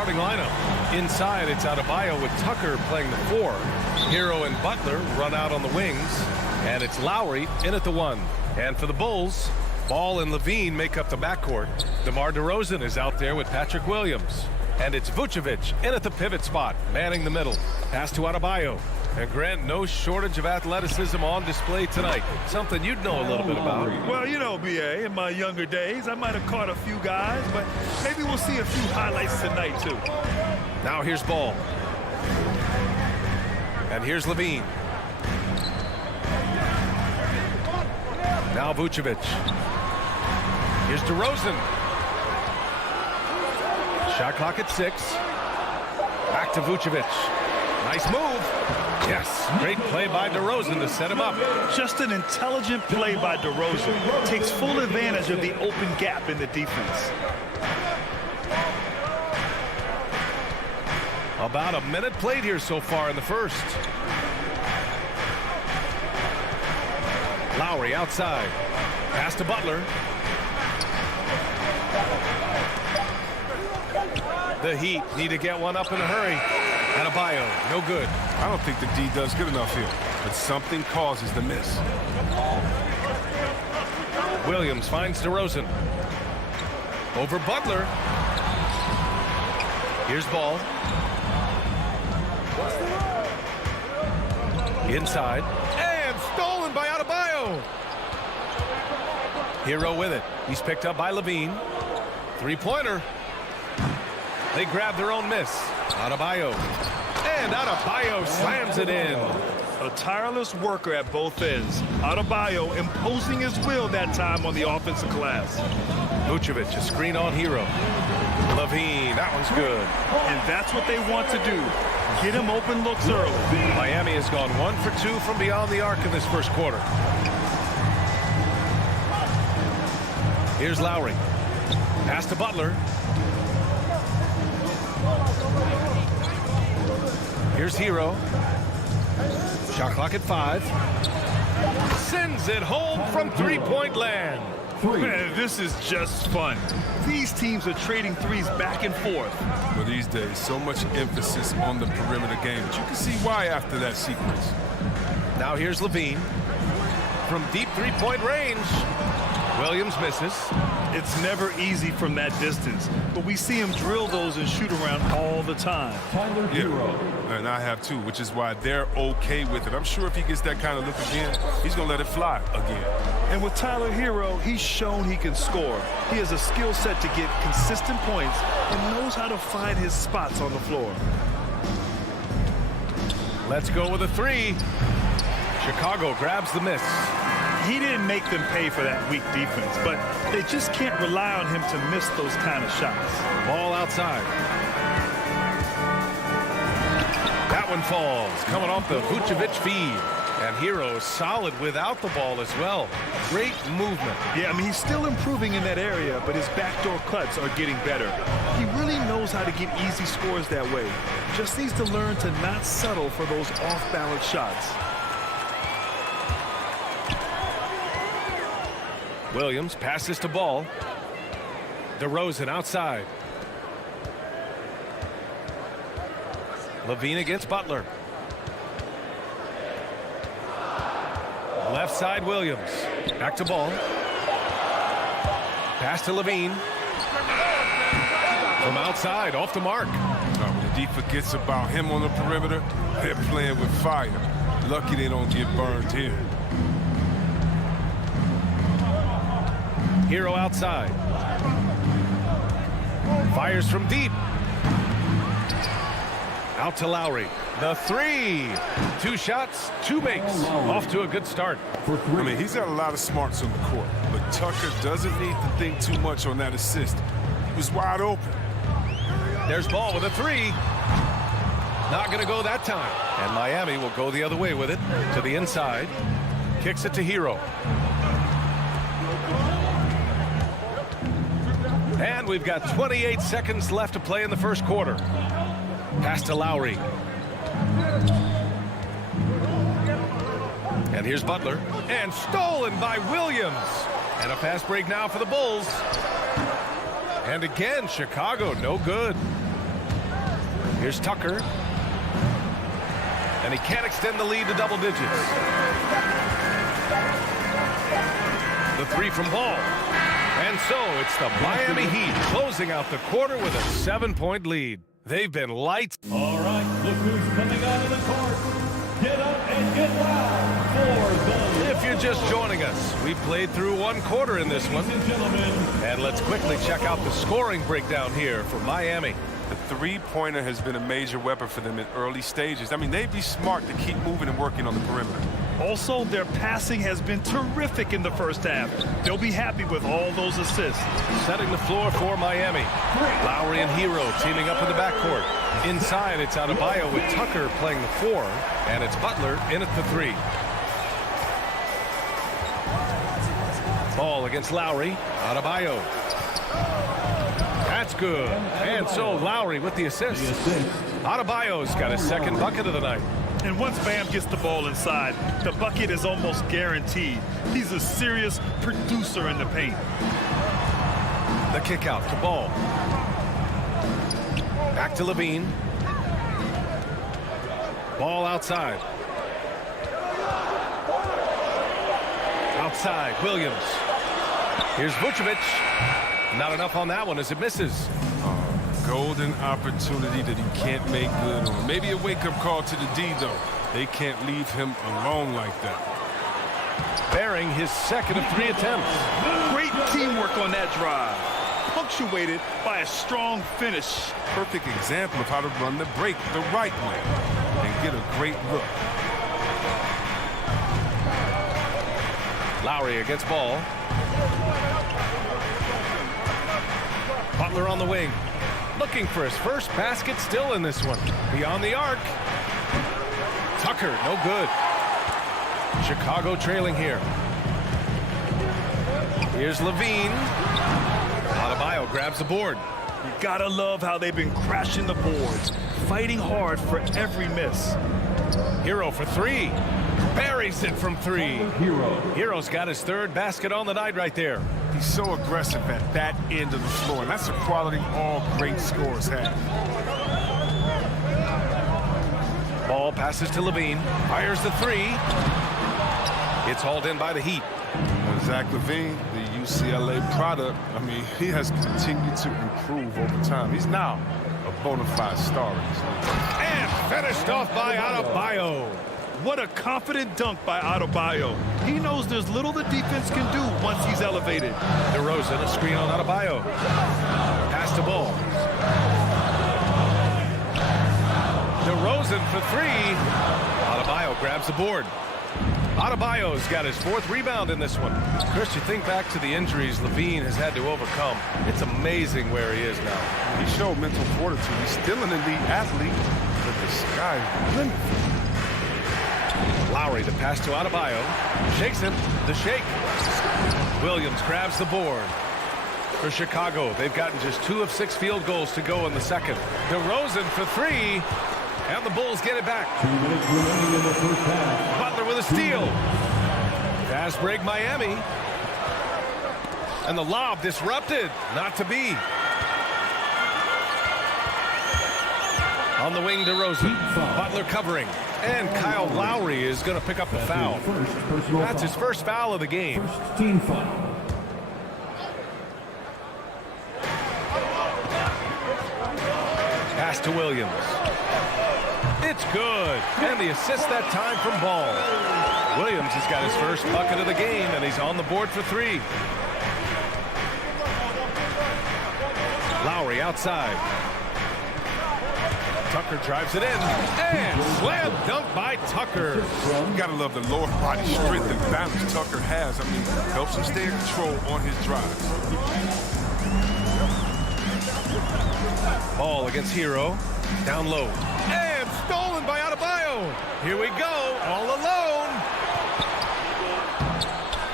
starting lineup. Inside, it's Adebayo with Tucker playing the 4. Hero and Butler run out on the wings. And it's Lowry in at the 1. And for the Bulls, Ball and Levine make up the backcourt. DeMar DeRozan is out there with Patrick Williams. And it's Vucevic in at the pivot spot, manning the middle. Pass to Adebayo. And Grant, no shortage of athleticism on display tonight. Something you'd know a little bit about. Well, you know, B.A., in my younger days, I might have caught a few guys, but maybe we'll see a few highlights tonight, too. Now here's Ball. And here's Levine. Now Vucevic. Here's DeRozan. Shot clock at 6. Back to Vucevic. Nice move. Yes, great play by DeRozan to set him up. Just an intelligent play by DeRozan. Takes full advantage of the open gap in the defense. About a minute played here so far in the first. Lowry outside. Pass to Butler. The Heat need to get one up in a hurry. Adebayo, no good. I don't think the D does good enough here, but something causes the miss. Williams finds DeRozan. Over Butler. Here's Ball. Inside. And stolen by Adebayo. Hero with it. He's picked up by Levine. Three-pointer. They grab their own miss. Adebayo. And Adebayo slams it in. A tireless worker at both ends. Adebayo imposing his will that time on the offensive glass. Vucevic, a screen on Hero. Levine, that one's good. And that's what they want to do. Get him open looks early. Miami has gone 1 for 2 from beyond the arc in this first quarter. Here's Lowry. Pass to Butler. Here's Hero. Shot clock at 5. Sends it home from three-point land. Man, this is just fun. These teams are trading threes back and forth. Well, these days, so much emphasis on the perimeter game, but you can see why after that sequence. Now here's Levine. From deep three-point range. Williams misses. It's never easy from that distance, but we see him drill those and shoot around all the time. Yeah, and I have too, which is why they're okay with it. I'm sure if he gets that kind of look again, he's going to let it fly again. And with Tyler Hero, he's shown he can score. He has a skill set to get consistent points and knows how to find his spots on the floor. Let's go with a 3. Chicago grabs the miss. He didn't make them pay for that weak defense, but they just can't rely on him to miss those kind of shots. Ball outside. That one falls, coming off the Vucevic feed. And Hero is solid without the ball as well. Great movement. Yeah, I mean, he's still improving in that area, but his backdoor cuts are getting better. He really knows how to get easy scores that way. Just needs to learn to not settle for those off-balance shots. Williams passes to Ball. DeRozan outside. Levine against Butler. Left side Williams. Back to Ball. Pass to Levine. From outside, off the mark. When the D forgets about him on the perimeter, they're playing with fire. Lucky they don't get burned here. Hero outside. Fires from deep. Out to Lowry. The 3. 2 shots, 2 makes. Off to a good start. I mean, he's got a lot of smarts on the court, but Tucker doesn't need to think too much on that assist. He was wide open. There's Ball with a 3. Not going to go that time. And Miami will go the other way with it. To the inside. Kicks it to Hero. And we've got 28 seconds left to play in the first quarter. Pass to Lowry. And here's Butler. And stolen by Williams. And a fast break now for the Bulls. And again, Chicago, no good. Here's Tucker. And he can't extend the lead to double digits. The three from Ball. And so it's the Miami Heat closing out the quarter with a 7-point lead. They've been lights. All right, look who's coming out of the court. Get up and get loud for the... If you're just joining us, we played through one quarter in this one. Ladies and gentlemen. And let's quickly check out the scoring breakdown here for Miami. The three-pointer has been a major weapon for them in early stages. I mean, they'd be smart to keep moving and working on the perimeter. Also, their passing has been terrific in the first half. They'll be happy with all those assists. Setting the floor for Miami. Lowry and Hero teaming up in the backcourt. Inside, it's Adebayo with Tucker playing the 4, and it's Butler in at the 3. Ball against Lowry. Adebayo. That's good. And so Lowry with the assist. Adebayo's got his second bucket of the night. And once Bam gets the ball inside, the bucket is almost guaranteed. He's a serious producer in the paint. The kick out, the ball. Back to Levine. Ball outside. Outside, Williams. Here's Vucevic. Not enough on that one as it misses. Golden opportunity that he can't make good on. Maybe a wake-up call to the D, though. They can't leave him alone like that. Bearing his second of 3 attempts. Great teamwork on that drive. Punctuated by a strong finish. Perfect example of how to run the break the right way and get a great look. Lowry against Ball. Butler on the wing. Looking for his first basket still in this one. Beyond the arc. Tucker, no good. Chicago trailing here. Here's Levine. Adebayo grabs the board. You gotta love how they've been crashing the boards, fighting hard for every miss. Hero for 3. Buries it from 3. Hero's got his third basket on the night right there. He's so aggressive at that end of the floor, and that's a quality all great scorers have. Ball passes to Levine. Fires the 3. It's hauled in by the Heat. Zach LaVine, the UCLA product, I mean, he has continued to improve over time. He's now a bona fide star in this league. And finished off by Adebayo. What a confident dunk by Adebayo. He knows there's little the defense can do once he's elevated. DeRozan, a screen on Adebayo. Pass to Ball. DeRozan for 3. Adebayo grabs the board. Adebayo's got his 4th rebound in this one. Chris, you think back to the injuries Levine has had to overcome. It's amazing where he is now. He showed mental fortitude. He's still an elite athlete, but the sky's the limit. Lowry, the pass to Adebayo. Shakes him. The shake. Williams grabs the board. For Chicago, they've gotten just 2 of 6 field goals to go in the second. DeRozan for 3. And the Bulls get it back. 2 minutes remaining in the first half. Butler with a steal. Fast break Miami. And the lob disrupted. Not to be. On the wing, DeRozan. Butler covering. And Kyle Lowry is going to pick up the foul. That's his first foul of the game. First team foul. Pass to Williams. It's good. And the assist that time from Ball. Williams has got his first bucket of the game, and he's on the board for 3. Lowry outside. Tucker drives it in. And slam dunk by Tucker. You gotta love the lower body strength and balance Tucker has. I mean, helps him stay in control on his drives. Ball against Hero. Down low. And stolen by Adebayo. Here we go. All alone.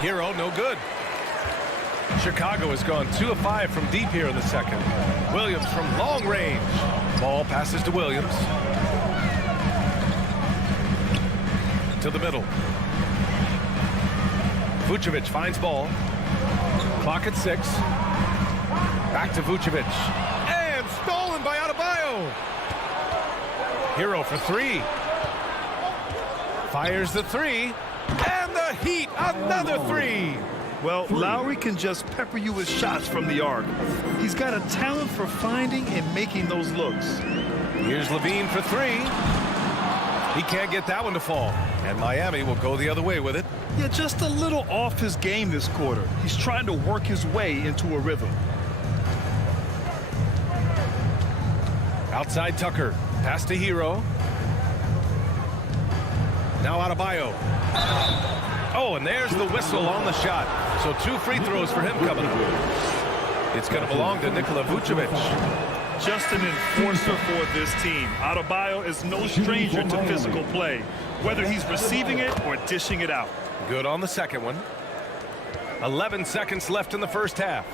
Hero, no good. Chicago has gone 2 of 5 from deep here in the second. Williams from long range. Ball passes to Williams. To the middle. Vucevic finds Ball. Clock at 6. Back to Vucevic. And stolen by Adebayo. Hero for three. Fires the three. And the Heat, another three. Well, Lowry can just pepper you with shots from the arc. He's got a talent for finding and making those looks. Here's Levine for three. He can't get that one to fall. And Miami will go the other way with it. Yeah, just a little off his game this quarter. He's trying to work his way into a rhythm. Outside Tucker. Pass to Hero. Now Adebayo. Oh, and there's the whistle on the shot. So 2 free throws for him coming up. It's going to belong to Nikola Vucevic. Just an enforcer for this team. Adebayo is no stranger to physical play, whether he's receiving it or dishing it out. Good on the second one. 11 seconds left in the first half.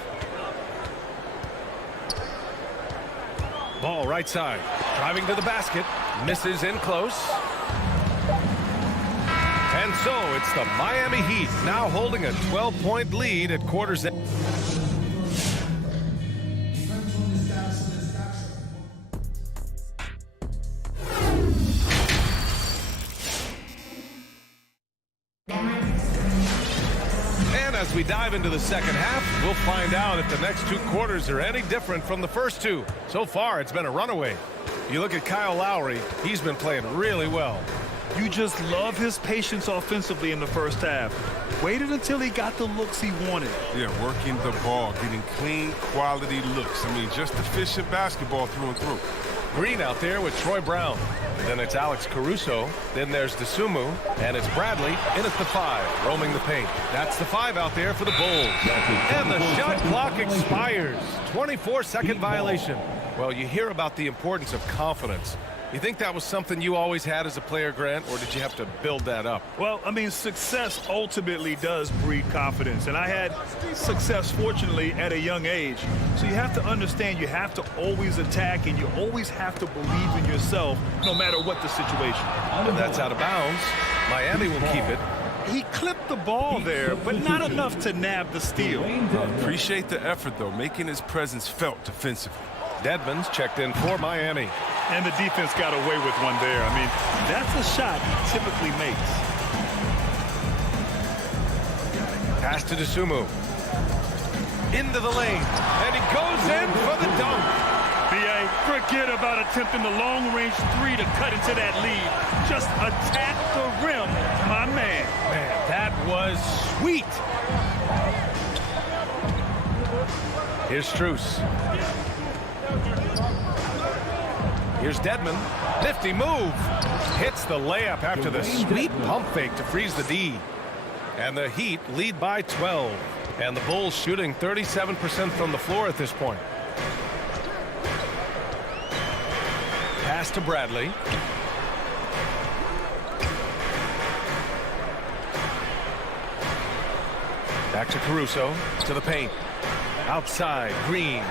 Ball right side. Driving to the basket. Misses in close. And so it's the Miami Heat now holding a 12-point lead at quarter's end. And as we dive into the second half, we'll find out if the next 2 quarters are any different from the first 2. So far, it's been a runaway. You look at Kyle Lowry, he's been playing really well. You just love his patience offensively in the first half. Waited until he got the looks he wanted. Yeah, working the ball, getting clean, quality looks. I mean, just efficient basketball through and through. Green out there with Troy Brown. Then it's Alex Caruso. Then there's DeSumo. And it's Bradley in at the 5, roaming the paint. That's the 5 out there for the Bulls. And the shot clock expires. 24-second violation. Well, you hear about the importance of confidence. You think that was something you always had as a player, Grant, or did you have to build that up? Well, I mean, success ultimately does breed confidence. And I had success, fortunately, at a young age. So you have to understand you have to always attack and you always have to believe in yourself no matter what the situation. And that's out of bounds. Miami will keep it. He clipped the ball there, but not enough to nab the steal. Appreciate the effort, though, making his presence felt defensively. Dedmon's checked in for Miami. And the defense got away with one there. I mean, that's a shot he typically makes. Pass to DeSumo. Into the lane. And he goes in for the dunk. B.A., forget about attempting the long-range 3 to cut into that lead. Just attack the rim, my man. Man, that was sweet. Here's Strus. Here's Dedmon. Nifty move. Hits the layup after the sweet pump fake to freeze the D. And the Heat lead by 12. And the Bulls shooting 37% from the floor at this point. Pass to Bradley. Back to Caruso. To the paint. Outside. Green.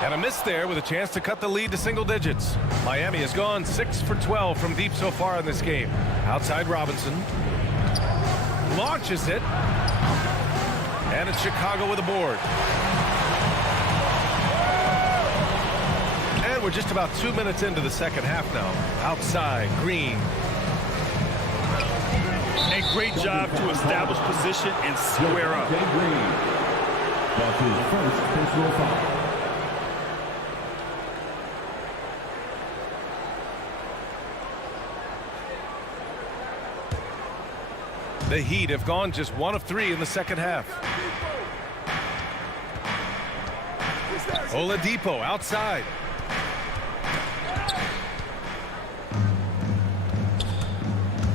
And a miss there with a chance to cut the lead to single digits. Miami has gone 6 for 12 from deep so far in this game. Outside Robinson. Launches it. And it's Chicago with a board. And we're just about 2 minutes into the second half now. Outside Green. A great job to establish position and square up. That's his first personal foul. The Heat have gone just 1 of 3 in the second half. Oladipo outside.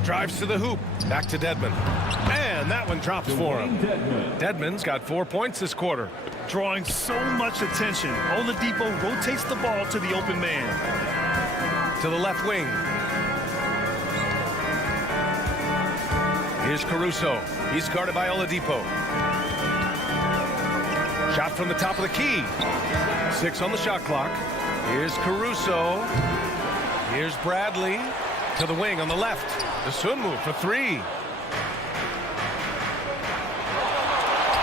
Drives to the hoop. Back to Dedmon. And that one drops for him. Dedmon's got 4 points this quarter. Drawing so much attention. Oladipo rotates the ball to the open man. To the left wing. Here's Caruso. He's guarded by Oladipo. Shot from the top of the key. 6 on the shot clock. Here's Caruso. Here's Bradley. To the wing on the left. DeSumo for 3.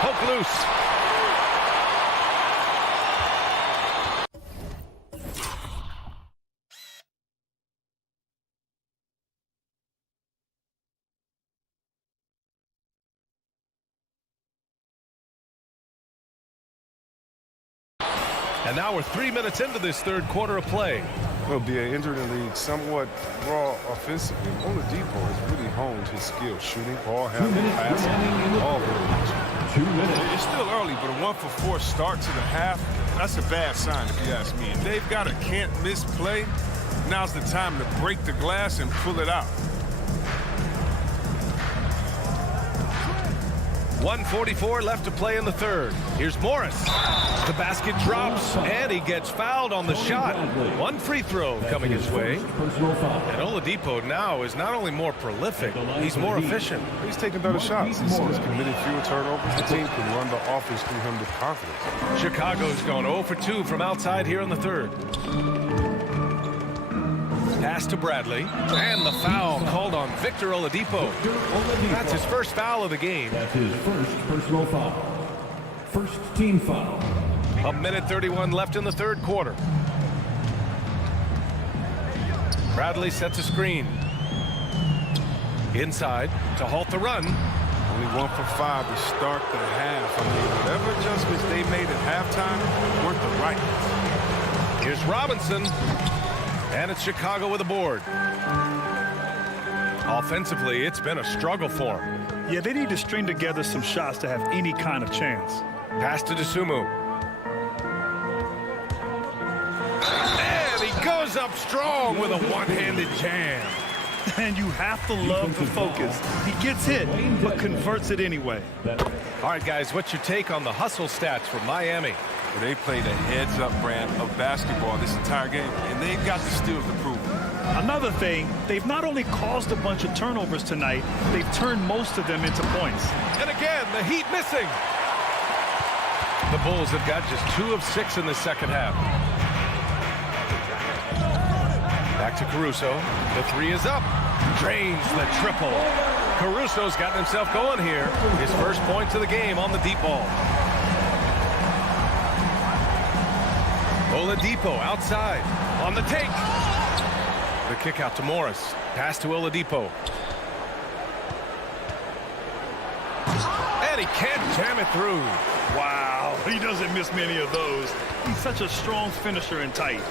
Poke loose. And now we're 3 minutes into this third quarter of play. Will be an injured in the league, somewhat raw offensively. Oladipo has really honed his skills, shooting, ball handling, passing, all good. 2 minutes. It's still early, but a 1-for-4 start to the half, that's a bad sign if you ask me. If they've got a can't-miss play, now's the time to break the glass and pull it out. 1:44 left to play in the third. Here's Morris. The basket drops, and he gets fouled on the shot. One free throw coming his way. Personal foul. And Oladipo now is not only more prolific, he's more efficient. He's taking better shots. He's committed fewer turnovers. The team can run the offense through him with confidence. Chicago's gone 0 for 2 from outside here in the third. Pass to Bradley, and the foul called on Victor Oladipo. That's his first foul of the game. That's his first personal foul. First team foul. 1:31 left in the third quarter. Bradley sets a screen. Inside to halt the run. Only 1 for 5 to start the half. I mean, whatever adjustments they made at halftime weren't the right ones. Here's Robinson. And it's Chicago with a board. Offensively, it's been a struggle for him. Yeah, they need to string together some shots to have any kind of chance. Pass to Dosunmu. And he goes up strong with a one-handed jam. And you have to love the focus. He gets hit, but converts it anyway. All right, guys, what's your take on the hustle stats for Miami? They played a heads-up brand of basketball this entire game, and they've got the steals to prove it. Another thing, they've not only caused a bunch of turnovers tonight, they've turned most of them into points. And again, the Heat missing. The Bulls have got just 2 of 6 in the second half. Back to Caruso. The 3 is up. Drains the triple. Caruso's gotten himself going here. His first point to the game on the deep ball. Oladipo outside on the take. The kick out to Morris. Pass to Oladipo. And he can't jam it through. Wow, he doesn't miss many of those. He's such a strong finisher and tight.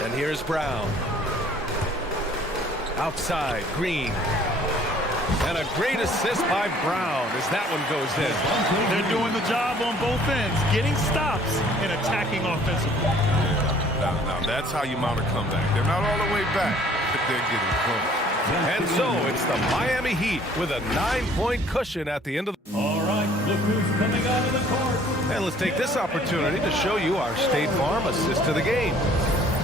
And here's Brown. Outside, Green. And a great assist by Brown as that one goes in. They're doing the job on both ends, getting stops and attacking offensively. Now that's how you mount a comeback. They're not all the way back, but they're getting close. And so it's the Miami Heat with a 9-point cushion at the end of the... All right, look who's coming out of the court. And let's take this opportunity to show you our State Farm assist to the game.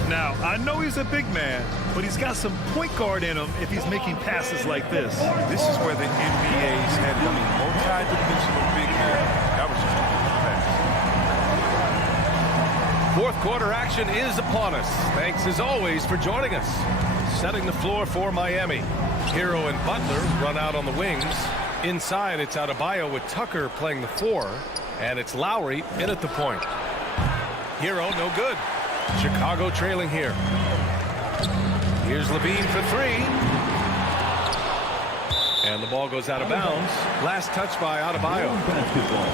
Now, I know he's a big man, but he's got some point guard in him if he's making passes like this. This is where the NBA's had, I mean, multi-dimensional big man. That was just a pass. Fourth quarter action is upon us. Thanks as always for joining us. Setting the floor for Miami. Hero and Butler run out on the wings. Inside, it's Adebayo with Tucker playing the 4. And it's Lowry in at the point. Hero, no good. Chicago trailing here. Here's Levine for 3. And the ball goes out of bounds. Last touch by Adebayo. Basketball.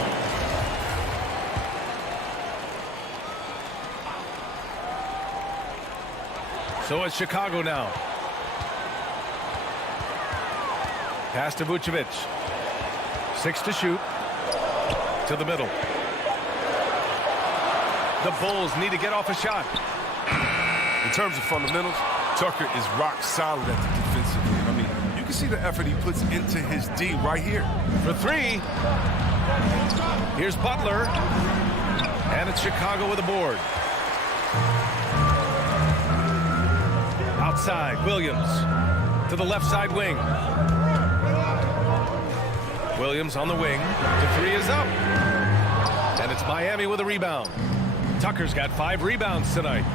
So it's Chicago now. Pass to Vucevic. 6 to shoot. To the middle. The Bulls need to get off a shot. In terms of fundamentals, Tucker is rock solid at the defensive end. I mean, you can see the effort he puts into his D right here. For 3. Here's Butler. And it's Chicago with a board. Outside, Williams. To the left side wing. Williams on the wing. The 3 is up. And it's Miami with a rebound. Tucker's got 5 rebounds tonight.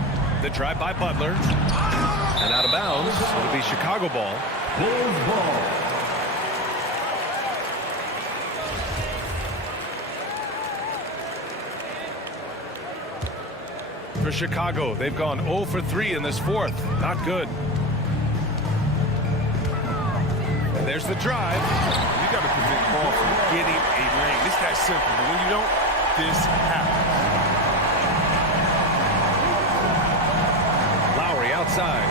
The drive by Butler. And out of bounds. It'll be Chicago ball. Bulls ball. For Chicago, they've gone 0 for 3 in this fourth. Not good. And there's the drive. You got to prevent ball from getting a lane. It's that simple. But when you don't, this happens. outside.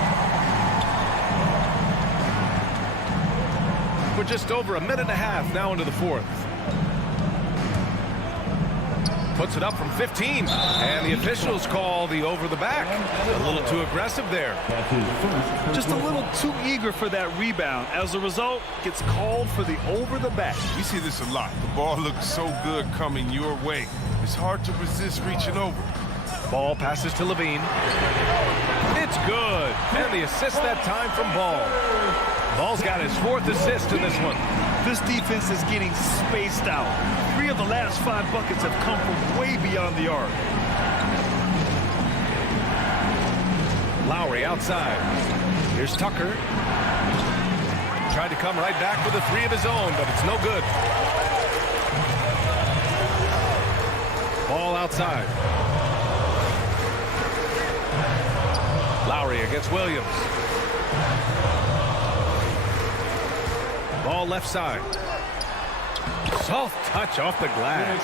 We're just over a minute and a half now into the fourth. Puts it up from 15, and the officials call the over the back. A little too aggressive there. Just a little too eager for that rebound. As a result, gets called for the over the back. We see this a lot. The ball looks so good coming your way. It's hard to resist reaching over. Ball passes to Levine. It's good. And the assist that time from Ball. Ball's got his 4th assist in this one. This defense is getting spaced out. 3 of the last 5 buckets have come from way beyond the arc. Lowry outside. Here's Tucker. Tried to come right back with a 3 of his own, but it's no good. Ball outside. Lowry against Williams. Ball left side. Soft touch off the glass.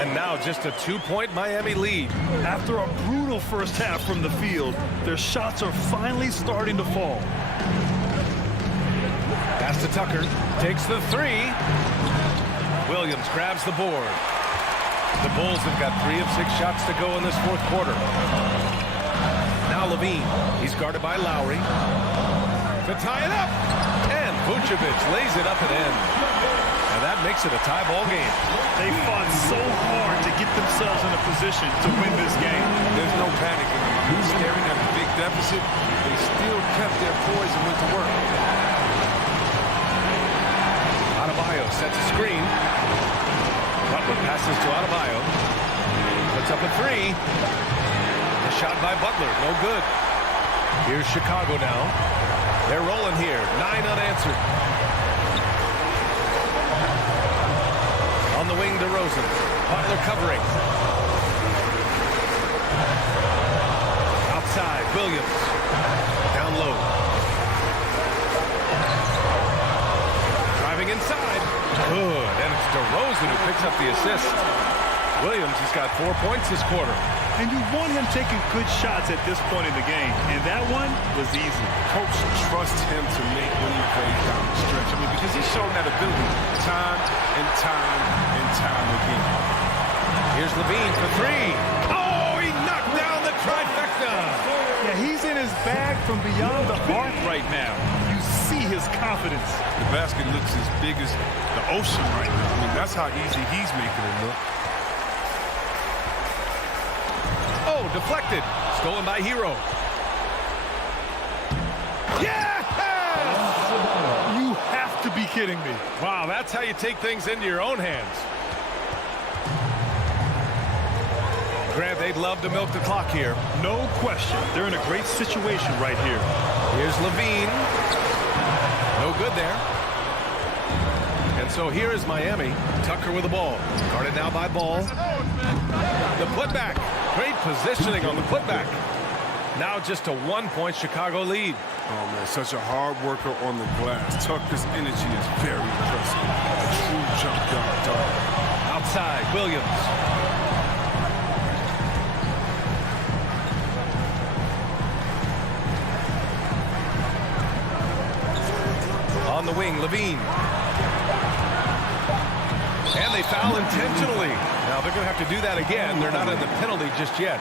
And now just a 2-point Miami lead. After a brutal first half from the field, their shots are finally starting to fall. Pass to Tucker. Takes the 3. Williams grabs the board. The Bulls have got 3 of 6 shots to go in this fourth quarter. Now Levine. He's guarded by Lowry. To tie it up. And Vucevic lays it up and in. And that makes it a tie ball game. They fought so hard to get themselves in a position to win this game. There's no panic in them. I mean, staring at a big deficit, they still kept their poise and went to work. Adebayo sets a screen. Butler passes to Adebayo. Puts up a 3. A shot by Butler, no good. Here's Chicago now. They're rolling here, 9 unanswered. On the wing, DeRozan. Butler covering. Outside, Williams. Down low. Driving inside. Good, and it's DeRozan who picks up the assist. Williams has got 4 points this quarter. And you want him taking good shots at this point in the game. And that one was easy. Coach trusts him to make winning plays down the stretch. I mean, because he's shown that ability time and time and time again. Here's Levine for 3. Oh, he knocked down the trifecta. Yeah, he's in his bag from beyond the arc right now. You see his confidence. The basket looks as big as the ocean right now. I mean, that's how easy he's making it look. Oh, deflected. Stolen by Hero. Yeah! You have to be kidding me. Wow, that's how you take things into your own hands. Grant, they'd love to milk the clock here. No question. They're in a great situation right here. Here's Levine. No good there. And so here is Miami. Tucker with the ball. Guarded now by Ball. The putback. Great positioning on the putback. Now just a 1-point Chicago lead. Oh, man, such a hard worker on the glass. Tucker's energy is very impressive. A true junkyard dog. Outside, Williams. On the wing, Levine. And they foul intentionally. Now they're going to have to do that again. They're not in the penalty just yet.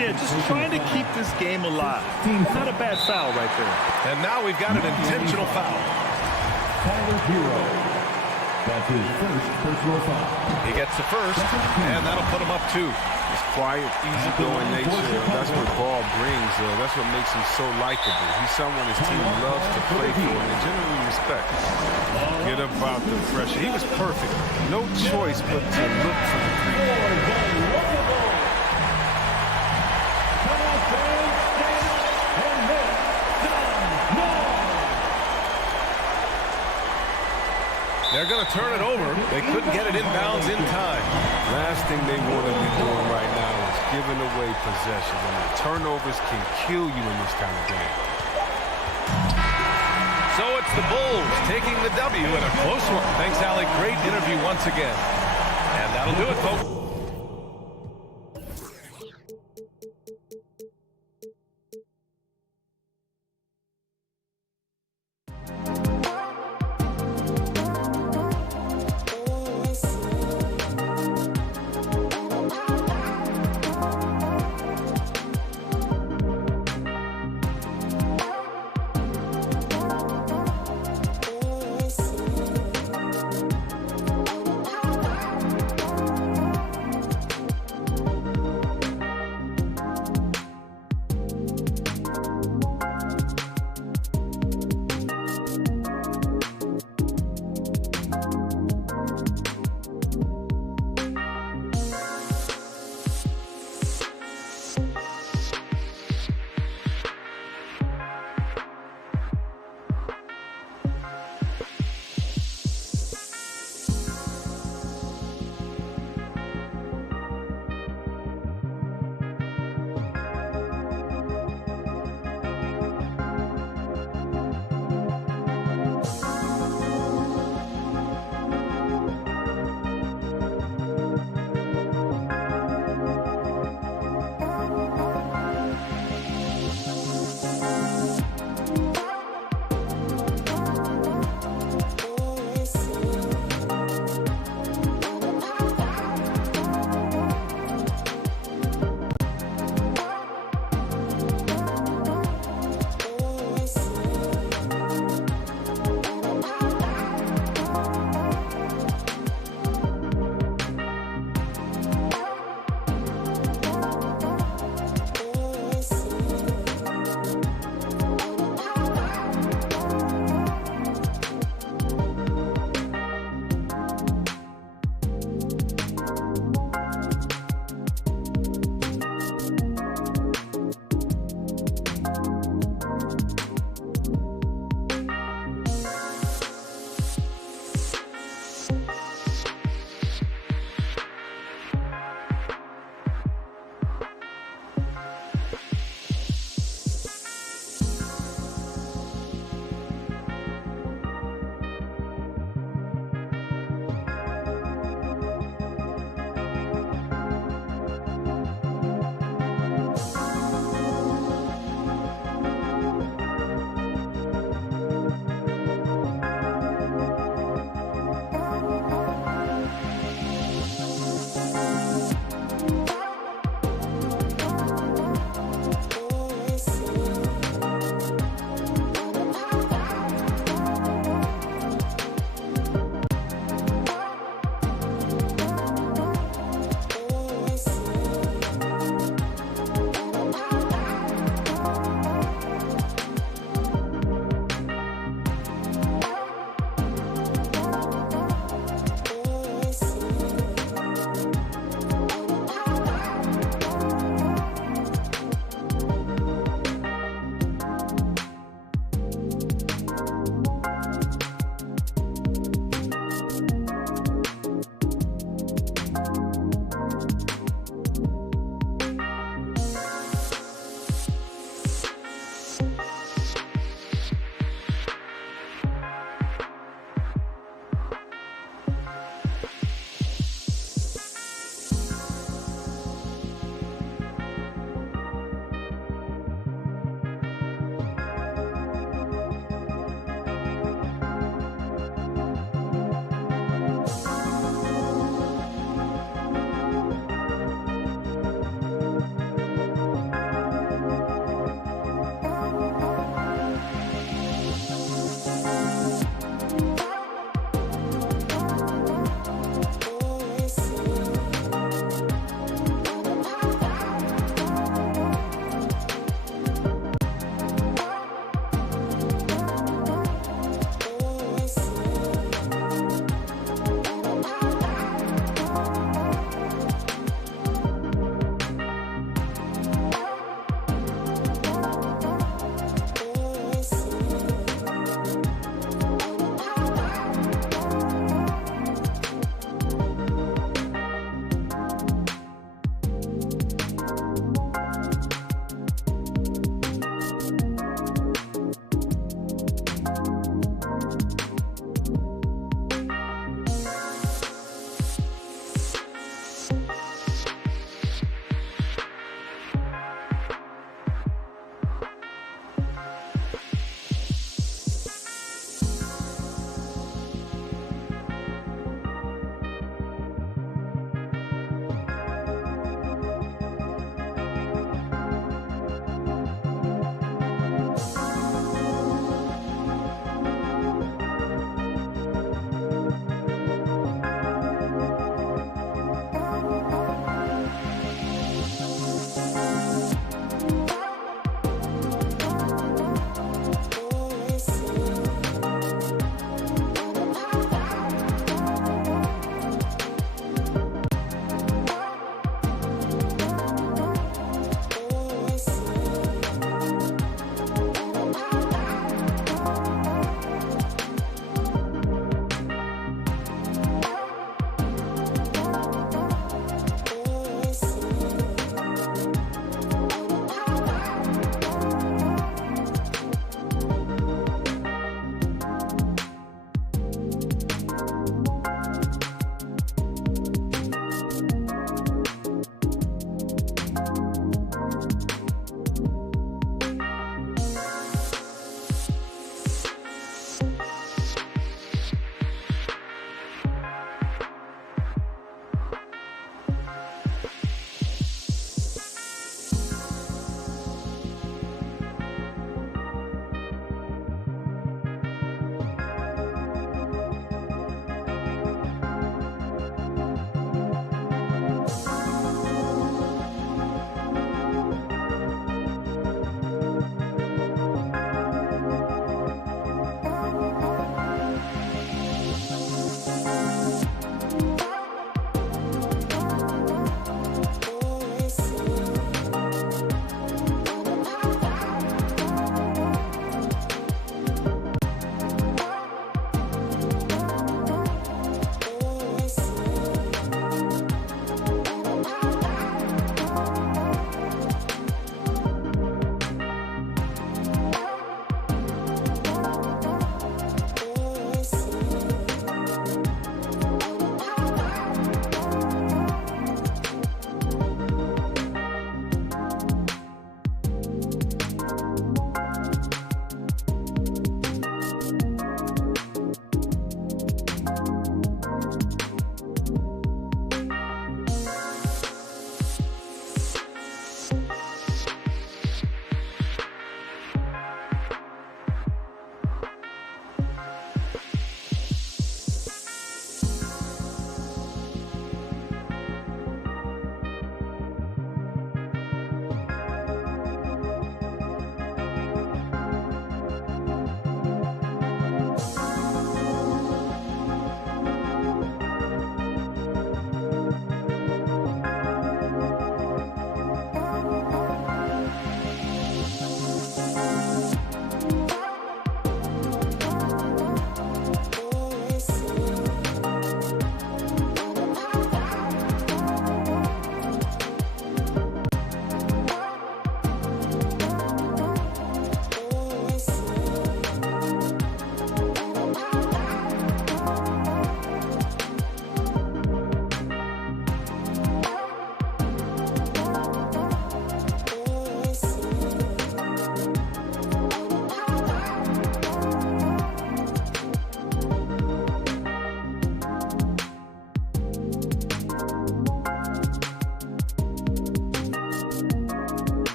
Yeah, just trying to keep this game alive. Not a bad foul right there. And now we've got an intentional foul. Tyler Hero. That's his first personal foul. He gets the first, and that'll put him up 2. His quiet, easygoing nature, that's what Ball brings. That's what makes him so likable. He's someone his team loves to play for and they generally respect. Get about the pressure. He was perfect. No choice but to look for the three. They're going to turn it over. They couldn't get it inbounds in time. Last thing they want to be doing right now is giving away possession. I mean, turnovers can kill you in this kind of game. So it's the Bulls taking the W in a close one. Thanks, Alec. Great interview once again. And that'll do it, folks.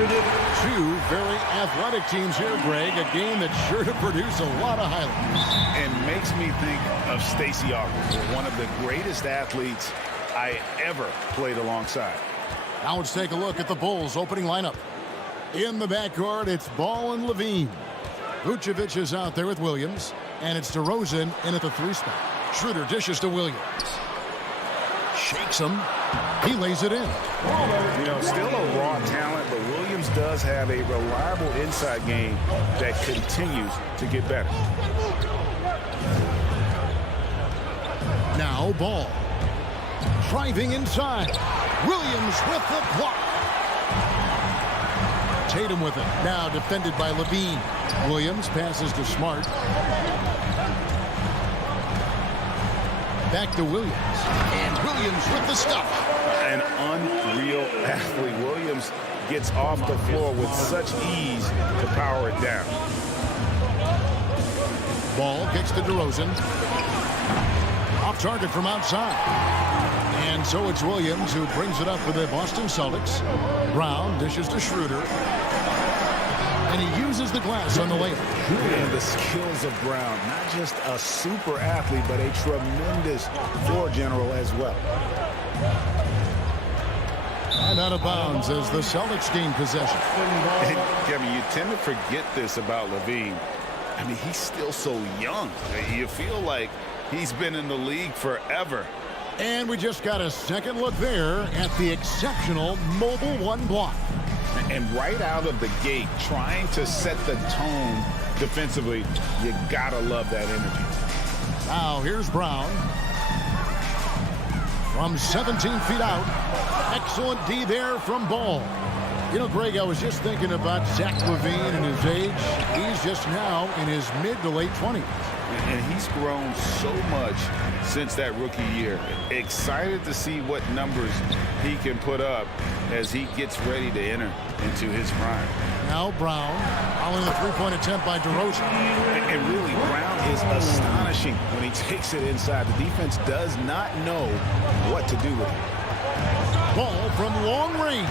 Two very athletic teams here, Greg. A game that's sure to produce a lot of highlights. And makes me think of Stacey Augmon, one of the greatest athletes I ever played alongside. Now let's take a look at the Bulls' opening lineup. In the backcourt, it's Ball and Levine. Vucevic is out there with Williams, and it's DeRozan in at the 3 spot. Schroeder dishes to Williams. Shakes him. He lays it in. You know, still a raw talent, but Williams does have a reliable inside game that continues to get better. Now Ball. Driving inside. Williams with the block. Tatum with it. Now defended by Levine. Williams passes to Smart. Back to Williams. And Williams with the stuff. An unreal athlete. Williams gets off the floor with such ease to power it down. Ball kicks to DeRozan. Off target from outside. And so it's Williams who brings it up for the Boston Celtics. Brown dishes to Schroeder. And he uses the glass on the layup. And the skills of Brown, not just a super athlete, but a tremendous floor general as well. And out of bounds as the Celtics gain possession. And Kevin, you tend to forget this about Levine. I mean, he's still so young. You feel like he's been in the league forever. And we just got a second look there at the exceptional mobile 1 block. And right out of the gate, trying to set the tone defensively, you gotta love that energy. Now here's Brown. From 17 feet out. Excellent D there from Ball. You know, Greg, I was just thinking about Zach LaVine and his age. He's just now in his mid to late 20s. And he's grown so much since that rookie year. Excited to see what numbers he can put up as he gets ready to enter into his prime. Now Brown, following the 3-point attempt by DeRozan. And really, Brown is astonishing when he takes it inside. The defense does not know what to do with it. Ball from long range.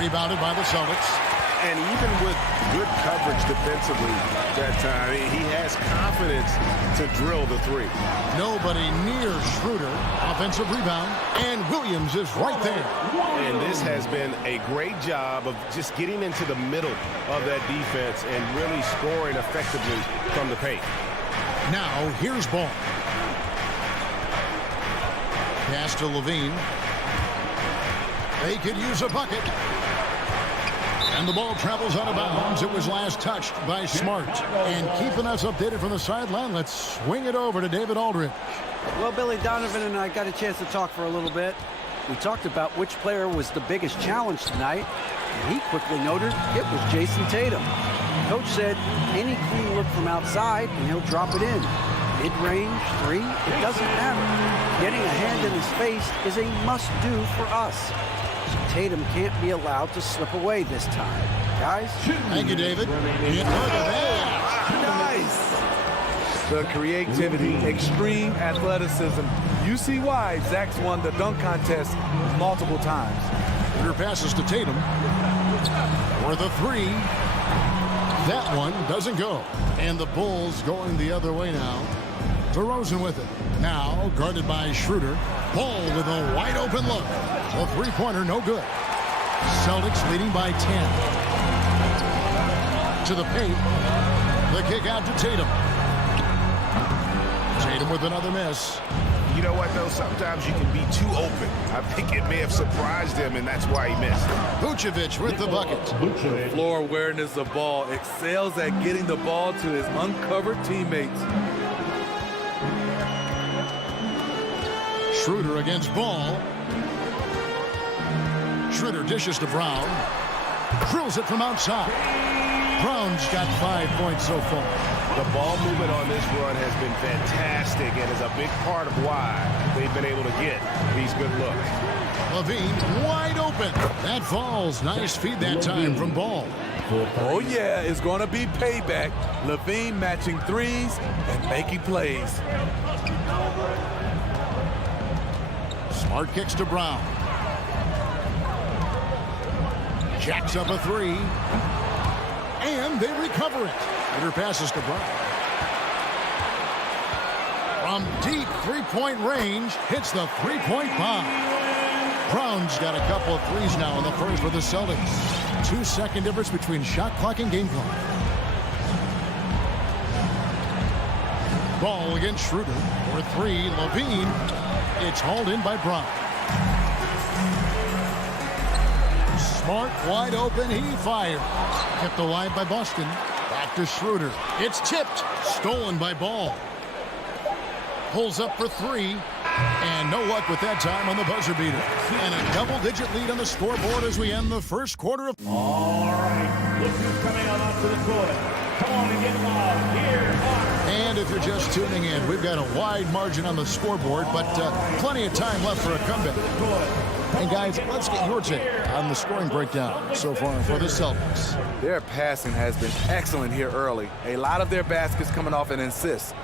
Rebounded by the Celtics. And even with good coverage defensively that time, he has confidence to drill the 3. Nobody near Schroeder. Offensive rebound. And Williams is right there. And this has been a great job of just getting into the middle of that defense and really scoring effectively from the paint. Now here's Ball. Pass to Levine. They could use a bucket. And the ball travels out of bounds. It was last touched by Smart. And keeping us updated from the sideline, let's swing it over to David Aldridge. Well, Billy, Donovan and I got a chance to talk for a little bit. We talked about which player was the biggest challenge tonight. And he quickly noted it was Jason Tatum. Coach said any clean look from outside and he'll drop it in. Mid-range, 3, it doesn't matter. Getting a hand in his face is a must-do for us. Tatum can't be allowed to slip away this time. Guys? Thank you, David. Nice. The creativity, extreme athleticism. You see why Zach's won the dunk contest multiple times. Your passes to Tatum. For the 3. That one doesn't go. And the Bulls going the other way now. DeRozan with it. Now guarded by Schroeder. Ball with a wide open look. The 3-pointer no good. Celtics leading by 10. To the paint. The kick out to Tatum. Tatum with another miss. You know what, though? Sometimes you can be too open. I think it may have surprised him, and that's why he missed. Vucevic with the bucket. The floor awareness of ball, excels at getting the ball to his uncovered teammates. Schroeder against Ball. Schroeder dishes to Brown. Drills it from outside. Brown's got 5 points so far. The ball movement on this run has been fantastic and is a big part of why they've been able to get these good looks. Levine wide open. That falls. Nice feed that time from Ball. Oh, yeah, it's going to be payback. Levine matching threes and making plays. Smart kicks to Brown. Jacks up a three. And they recover it. Hitter passes to Brown. From deep three-point range, hits the three-point bomb. Brown's got a couple of threes now in the first for the Celtics. 2-second difference between shot clock and game clock. Ball against Schroeder. For three, Levine. It's hauled in by Brown. Smart wide open. He fired. Kept alive by Boston. Back to Schroeder. It's tipped. Stolen by Ball. Pulls up for three. And no luck with that time on the buzzer beater. And a double-digit lead on the scoreboard as we end the first quarter of... All right, look who's coming on up to the court. Come on and get loud. Here, and if you're just tuning in, we've got a wide margin on the scoreboard, but plenty of time left for a comeback. And guys, let's get your take on the scoring breakdown so far for the Celtics. Their passing has been excellent here early. A lot of their baskets coming off an assist.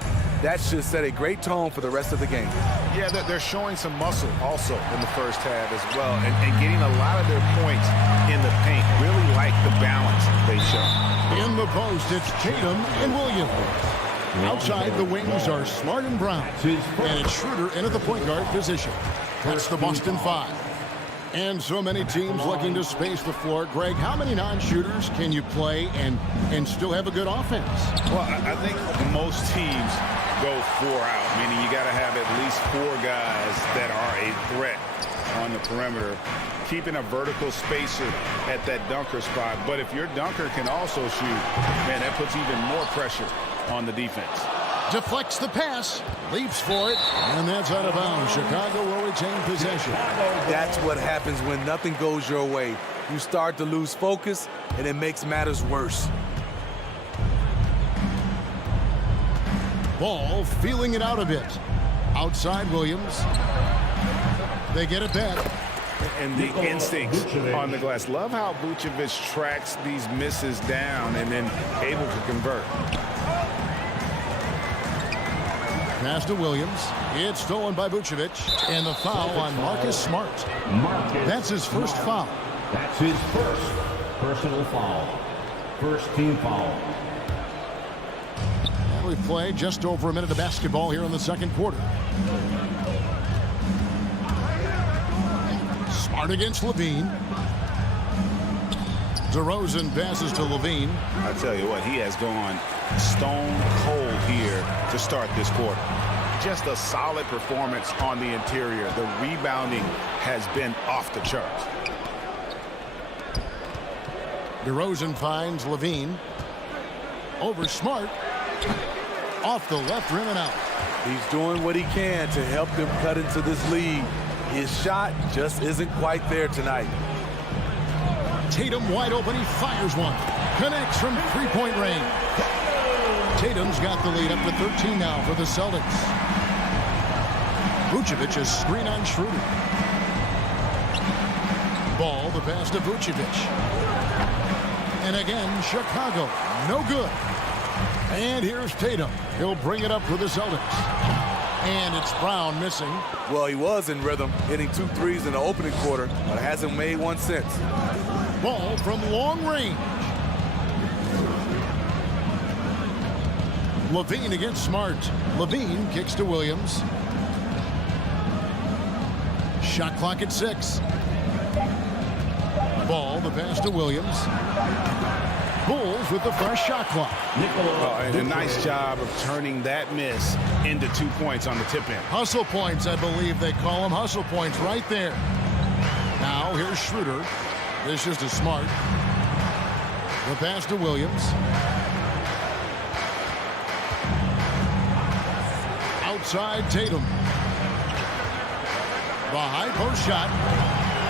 That should set a great tone for the rest of the game. Yeah, they're showing some muscle also in the first half as well, and getting a lot of their points in the paint. Really like the balance they show. In the post, it's Tatum and Williams. Outside the wings are Smart and Brown. And it's Schroeder in at the point guard position. That's the Boston Five. And so many teams looking to space the floor. Greg, how many non-shooters can you play and still have a good offense? Well, I think most teams go 4 out, meaning you got to have at least 4 guys that are a threat on the perimeter, keeping a vertical spacer at that dunker spot. But if your dunker can also shoot, man, that puts even more pressure on the defense. Deflects the pass, leaps for it, and that's out of bounds. Chicago will retain possession. That's what happens when nothing goes your way. You start to lose focus, and it makes matters worse. Ball feeling it out a bit. Outside Williams. They get it back. And the instincts on the glass. Love how Vucevic tracks these misses down and then able to convert. Pass to Williams. It's stolen by Vucevic. And the foul on Marcus Smart. That's his first foul. That's his first personal foul. First team foul. And we play just over a minute of basketball here in the second quarter. Smart against Levine. DeRozan passes to Levine. I tell you what, he has gone stone cold here to start this quarter. Just a solid performance on the interior. The rebounding has been off the charts. DeRozan finds Levine. Over Smart. Off the left rim and out. He's doing what he can to help them cut into this lead. His shot just isn't quite there tonight. Tatum wide open. He fires one. Connects from three-point range. Tatum's got the lead up to 13 now for the Celtics. Vucevic is screen on Schroeder. Ball, the pass to Vucevic. And again, Chicago. No good. And here's Tatum. He'll bring it up for the Celtics. And it's Brown missing. Well, he was in rhythm, hitting 2 threes in the opening quarter, but hasn't made one since. Ball from long range. Levine against Smart. Levine kicks to Williams. Shot clock at 6. Ball, the pass to Williams. Bulls with the fresh shot clock. And a nice job of turning that miss into 2 points on the tip in. Hustle points, I believe they call them. Hustle points right there. Now here's Schroeder. This is to Smart. The pass to Williams. Outside Tatum. The high post shot.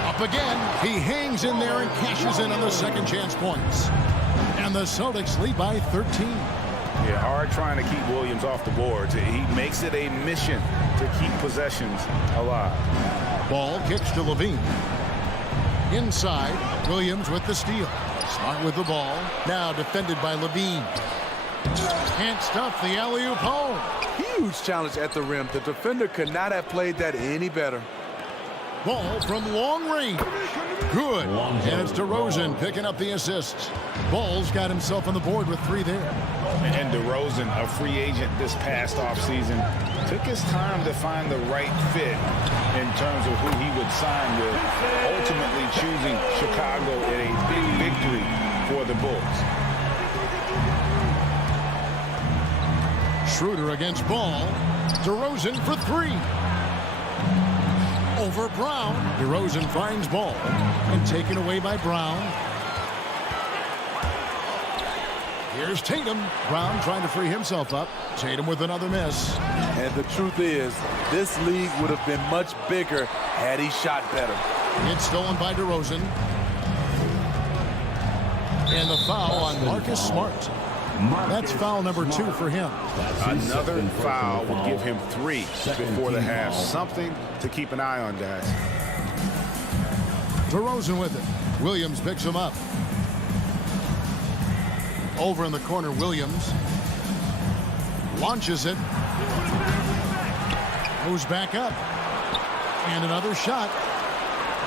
Up again. He hangs in there and cashes in on the second chance points. And the Celtics lead by 13. Yeah, hard trying to keep Williams off the boards. He makes it a mission to keep possessions alive. Ball kicks to Levine. Inside, Williams with the steal. Smart with the ball. Now defended by Levine. Can't stuff the alley-oop home. Huge challenge at the rim. The defender could not have played that any better. Ball from long range. Good. And it's DeRozan picking up the assist. Ball's got himself on the board with 3 there. And DeRozan, a free agent this past offseason, took his time to find the right fit in terms of who he would sign with, ultimately choosing Chicago in a big victory for the Bulls. Schroeder against Ball. DeRozan for 3. Over Brown. DeRozan finds Ball. And taken away by Brown. Here's Tatum. Brown trying to free himself up. Tatum with another miss. And the truth is, this league would have been much bigger had he shot better. It's stolen by DeRozan. And the foul on Marcus Smart. That's foul number 2 for him. Another foul would give him 3 before the half. Something to keep an eye on, guys. DeRozan with it. Williams picks him up. Over in the corner, Williams. Launches it. Moves back up. And another shot.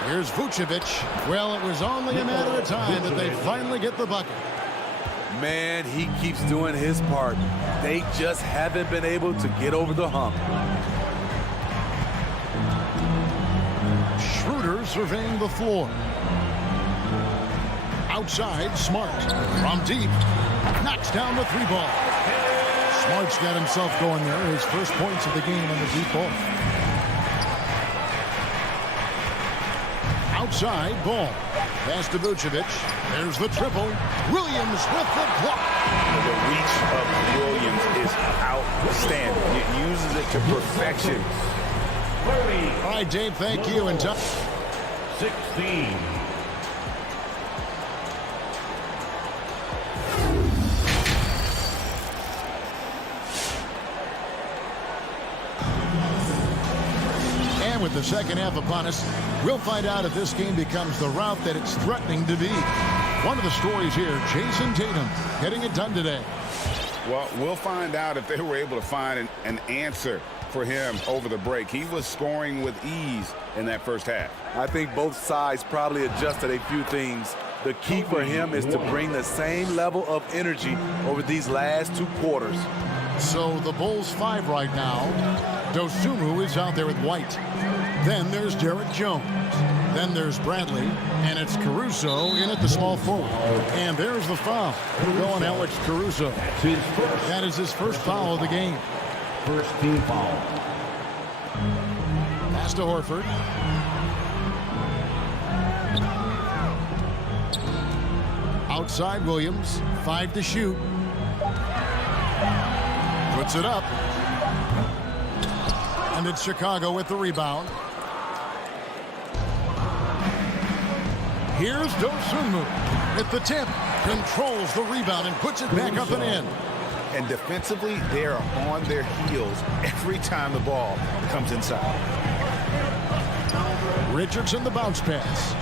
Here's Vucevic. Well, it was only a matter of time that they finally get the bucket. Man, he keeps doing his part. They just haven't been able to get over the hump. Schroeder surveying the floor. Outside, Smart. From deep. Knocks down the 3 ball. Smart's got himself going there. His first points of the game on the deep ball. Outside, Ball. Pass to Vucevic. There's the triple. Williams with the block. The reach of Williams is outstanding. It uses it to perfection. All right, Dave, thank you. And 16. And with the second half upon us, we'll find out if this game becomes the route that it's threatening to be. One of the stories here, Jason Tatum getting it done today. Well, we'll find out if they were able to find an answer for him over the break. He was scoring with ease in that first half. I think both sides probably adjusted a few things. The key for him is to bring the same level of energy over these last 2 quarters. So the Bulls 5 right now. Dosunmu is out there with White. Then there's Derek Jones. Then there's Bradley. And it's Caruso in at the small forward. And there's the foul. Going Alex Caruso. That is his first foul of the game. First team foul. Pass to Horford. Outside Williams. 5 to shoot. Puts it up. And it's Chicago with the rebound. Here's Dosunmu at the tip. Controls the rebound and puts it back up and in. And defensively, they are on their heels every time the ball comes inside. Richardson the bounce pass.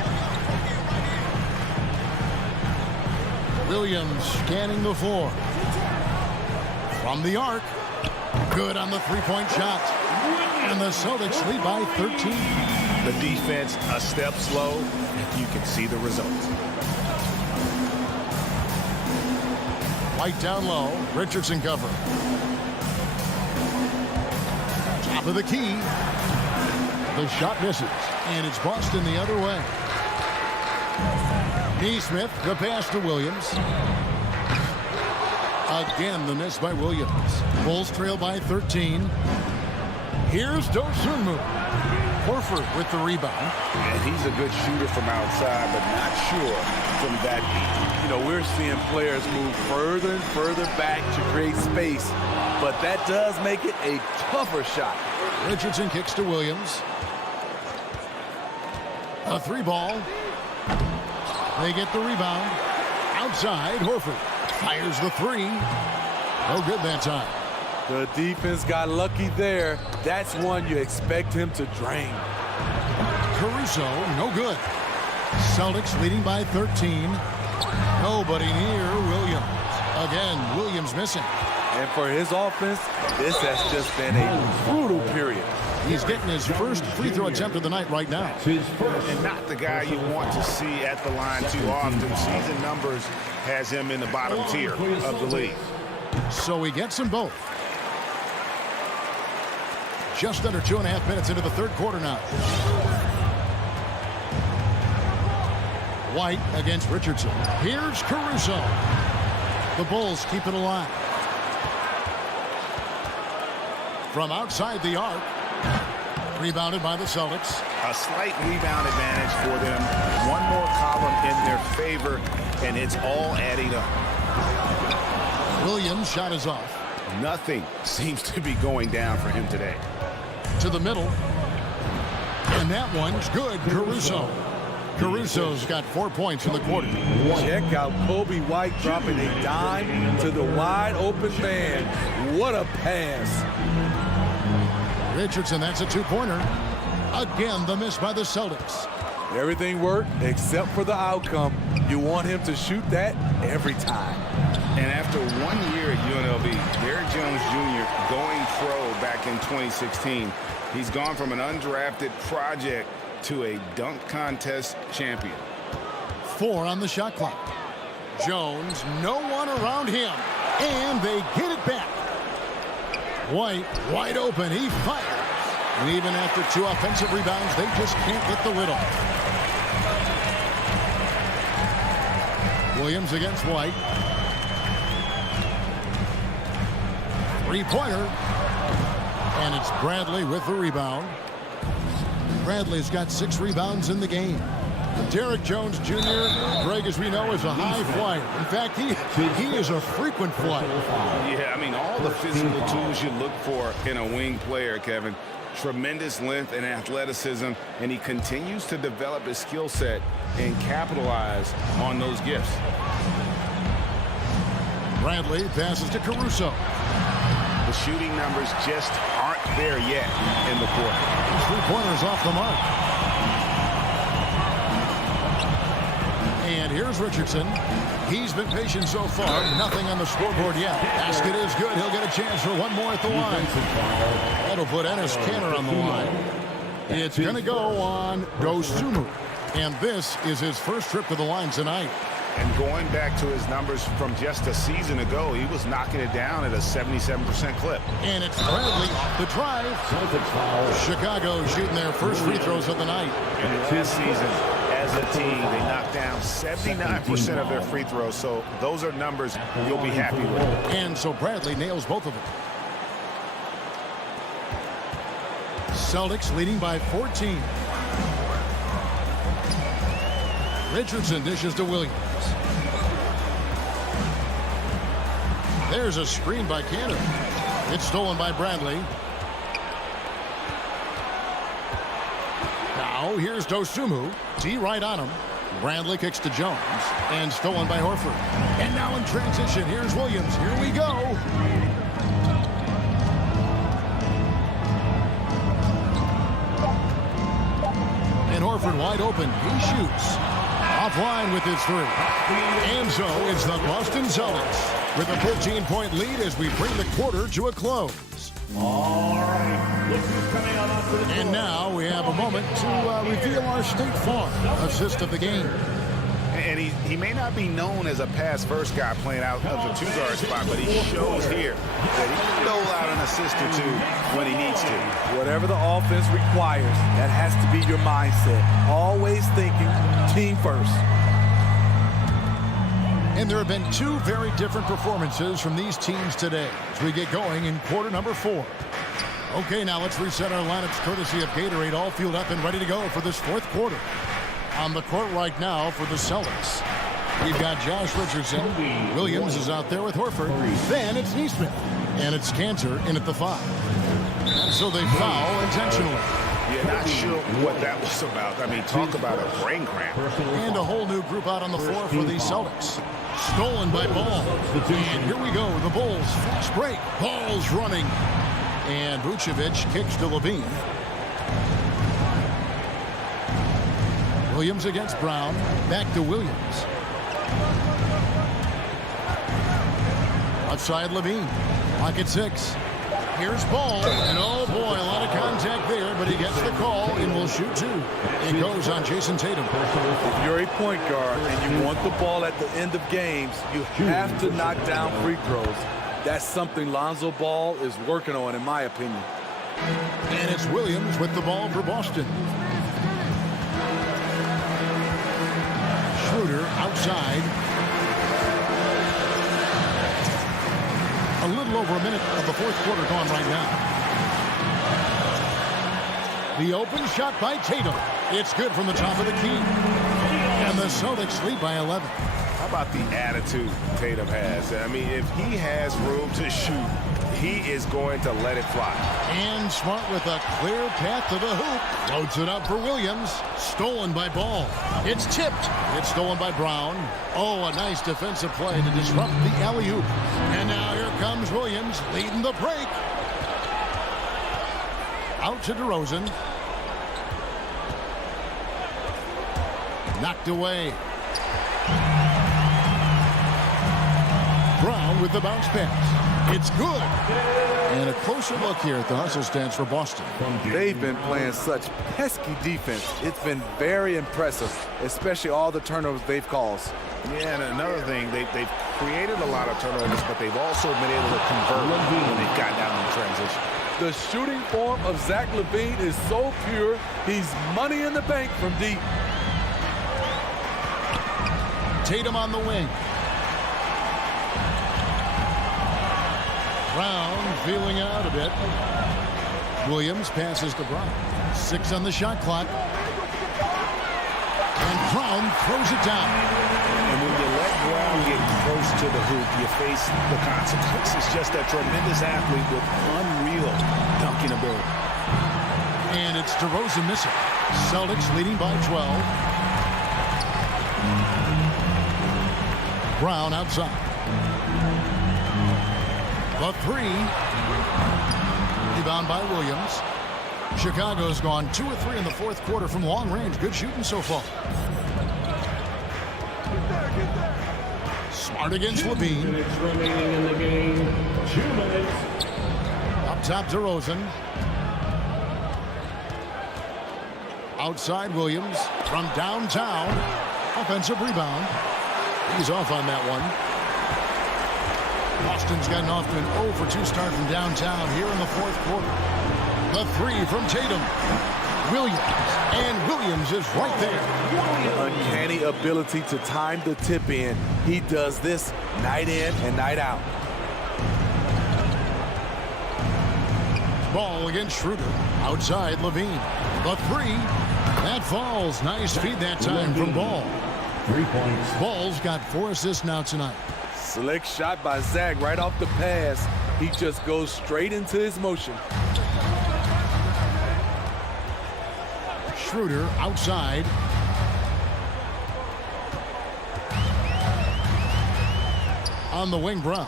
Williams scanning the floor. From the arc. Good on the 3-point shot. And the Celtics lead by 13. The defense a step slow. You can see the results. White down low. Richardson cover. Top of the key. The shot misses. And it's Boston the other way. Neesmith, the pass to Williams. Again, the miss by Williams. Bulls trail by 13. Here's Dosunmu. Horford with the rebound. And he's a good shooter from outside, but not sure from that deep. You know, we're seeing players move further and further back to create space, but that does make it a tougher shot. Richardson kicks to Williams. A 3 ball. They get the rebound. Outside, Horford fires the 3. No good that time. The defense got lucky there. That's one you expect him to drain. Caruso, no good. Celtics leading by 13. Nobody near Williams. Again, Williams missing. And for his offense, this has just been a brutal period. He's getting his first free throw attempt of the night right now. And not the guy you want to see at the line too often. Season numbers has him in the bottom tier of the league. So he gets them both. Just under 2.5 minutes into the third quarter now. White against Richardson. Here's Caruso. The Bulls keep it alive. From outside the arc. Rebounded by the Celtics. A slight rebound advantage for them. One more column in their favor, and it's all adding up. Williams' shot is off. Nothing seems to be going down for him today. To the middle. And that one's good. Caruso. Caruso's got 4 points in the quarter. Check out Kobe White dropping a dime to the wide open man. What a pass. Richardson, that's a two-pointer. Again, the miss by the Celtics. Everything worked except for the outcome. You want him to shoot that every time. And after 1 year at UNLV, Derrick Jones Jr. going pro back in 2016, he's gone from an undrafted project to a dunk contest champion. 4 on the shot clock. Jones, no one around him. And they get it back. White, wide open. He fires. And even after 2 offensive rebounds, they just can't get the lid off. Williams against White. 3-pointer. And it's Bradley with the rebound. Bradley's got 6 rebounds in the game. Derrick Jones Jr., Greg, as we know, is a high flyer. In fact, he is a frequent flyer. Yeah, I mean, all the physical tools you look for in a wing player, Kevin. Tremendous length and athleticism, and he continues to develop his skill set and capitalize on those gifts. Bradley passes to Caruso. The shooting numbers just aren't there yet in the quarter. 3-pointers off the mark. And here's Richardson. He's been patient so far. Nothing on the scoreboard yet. Basket is good. He'll get a chance for one more at the line. That'll put Enes Kanter on the line. It's going to go on Dosunmu. And this is his first trip to the line tonight. And going back to his numbers from just a season ago, he was knocking it down at a 77% clip. And it's Bradley off the drive. Chicago shooting their first free throws of the night. And last season, as a team, they knocked down 79% of their free throws. So those are numbers you'll be happy with. And so Bradley nails both of them. Celtics leading by 14. Richardson dishes to Williams. There's a screen by Kanter. It's stolen by Bradley. Now here's Dosunmu. T right on him. Bradley kicks to Jones. And stolen by Horford. And now in transition, here's Williams. Here we go. And Horford wide open. He shoots. Offline with his 3. And so it's the Boston Celtics with a 14-point lead as we bring the quarter to a close. All right. Look who's coming on for the And now we have a moment to reveal our State Farm assist of the game. And he may not be known as a pass-first guy playing out of the 2-guard spot, but he shows here that he can dole out an assist or 2 when he needs to. Whatever the offense requires, that has to be your mindset. Always thinking team first. And there have been 2 very different performances from these teams today as we get going in quarter number 4. Okay, now let's reset our lineups courtesy of Gatorade, all fueled up and ready to go for this 4th quarter. On the court right now for the Celtics, we've got Josh Richardson. Williams is out there with Horford. Then it's Neesmith. And it's Kanter in at the 5. And so they foul intentionally. Yeah, not sure what that was about. I mean, talk about a brain cramp. And a whole new group out on the floor for the Celtics. Stolen by Ball. And here we go. The Bulls fast break. Ball's running. And Vucevic kicks to Levine. Williams against Brown. Back to Williams. Outside Levine. Lock at 6. Here's Ball, and oh boy, a lot of contact there, but he gets the call and will shoot two. It goes on Jason Tatum. If you're a point guard and you want the ball at the end of games, you have to knock down free throws. That's something Lonzo Ball is working on, in my opinion. And it's Williams with the ball for Boston. Schroeder outside. A little over a minute of the fourth quarter gone right now. The open shot by Tatum. It's good from the top of the key. And the Celtics lead by 11. How about the attitude Tatum has? I mean, if he has room to shoot, he is going to let it fly. And Smart with a clear path to the hoop. Loads it up for Williams. Stolen by Ball. It's tipped. It's stolen by Brown. Oh, a nice defensive play to disrupt the alley-oop. And now here comes Williams leading the break. Out to DeRozan. Knocked away. Brown with the bounce pass. It's good. And a closer look here at the hustle stance for Boston. They've been playing such pesky defense. It's been very impressive, especially all the turnovers they've caused. Yeah, and another thing, they've created a lot of turnovers, but they've also been able to convert when they've got down in transition. The shooting form of Zach LaVine is so pure, he's money in the bank from deep. Tatum on the wing. Brown feeling out a bit. Williams passes to Brown. 6 on the shot clock. And Brown throws it down. And when you let Brown get close to the hoop, you face the consequences. Just a tremendous athlete with unreal dunking ability. And it's DeRozan missing. Celtics leading by 12. Brown outside. The three. Rebound by Williams. Chicago's gone 2 of 3 in the fourth quarter from long range. Good shooting so far. Smart against LaVine. 2 minutes remaining in the game. 2 minutes. Up top, DeRozan. Outside, Williams from downtown. Offensive rebound. He's off on that one. Boston's gotten off to an 0 for 2 start from downtown here in the fourth quarter. The three from Tatum. Williams. And Williams is right there. Uncanny ability to time the tip in. He does this night in and night out. Ball against Schroeder. Outside, LaVine. The three. That falls. Nice feed that time from Ball. 3 points. Ball's got 4 assists now tonight. Slick shot by Zach right off the pass. He just goes straight into his motion. Schroeder outside. On the wing, Brown.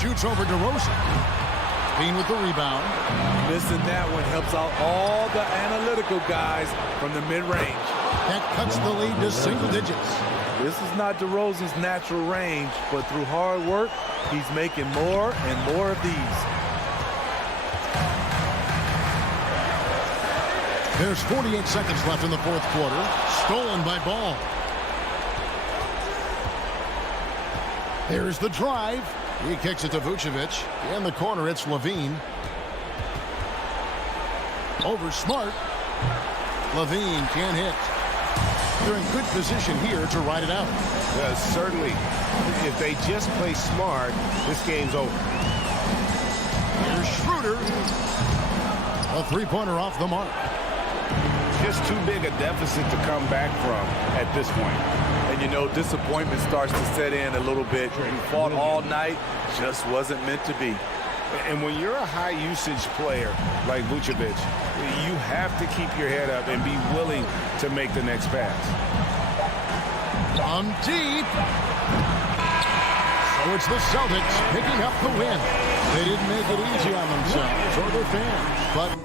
Shoots over DeRozan. Bean with the rebound. Missing that one helps out all the analytical guys from the mid-range. That cuts the lead to single digits. This is not DeRozan's natural range, but through hard work, he's making more and more of these. There's 48 seconds left in the fourth quarter. Stolen by Ball. Here's the drive. He kicks it to Vucevic. In the corner, it's LaVine. Over Smart. LaVine can't hit. They're in good position here to ride it out. Well, certainly, if they just play smart, this game's over. Here's Schroeder. A three-pointer off the mark. Just too big a deficit to come back from at this point. And you know, disappointment starts to set in a little bit. You fought all night, just wasn't meant to be. And when you're a high-usage player like Vucevic, you have to keep your head up and be willing to make the next pass. From deep. So it's the Celtics picking up the win. They didn't make it easy on themselves or their fans, but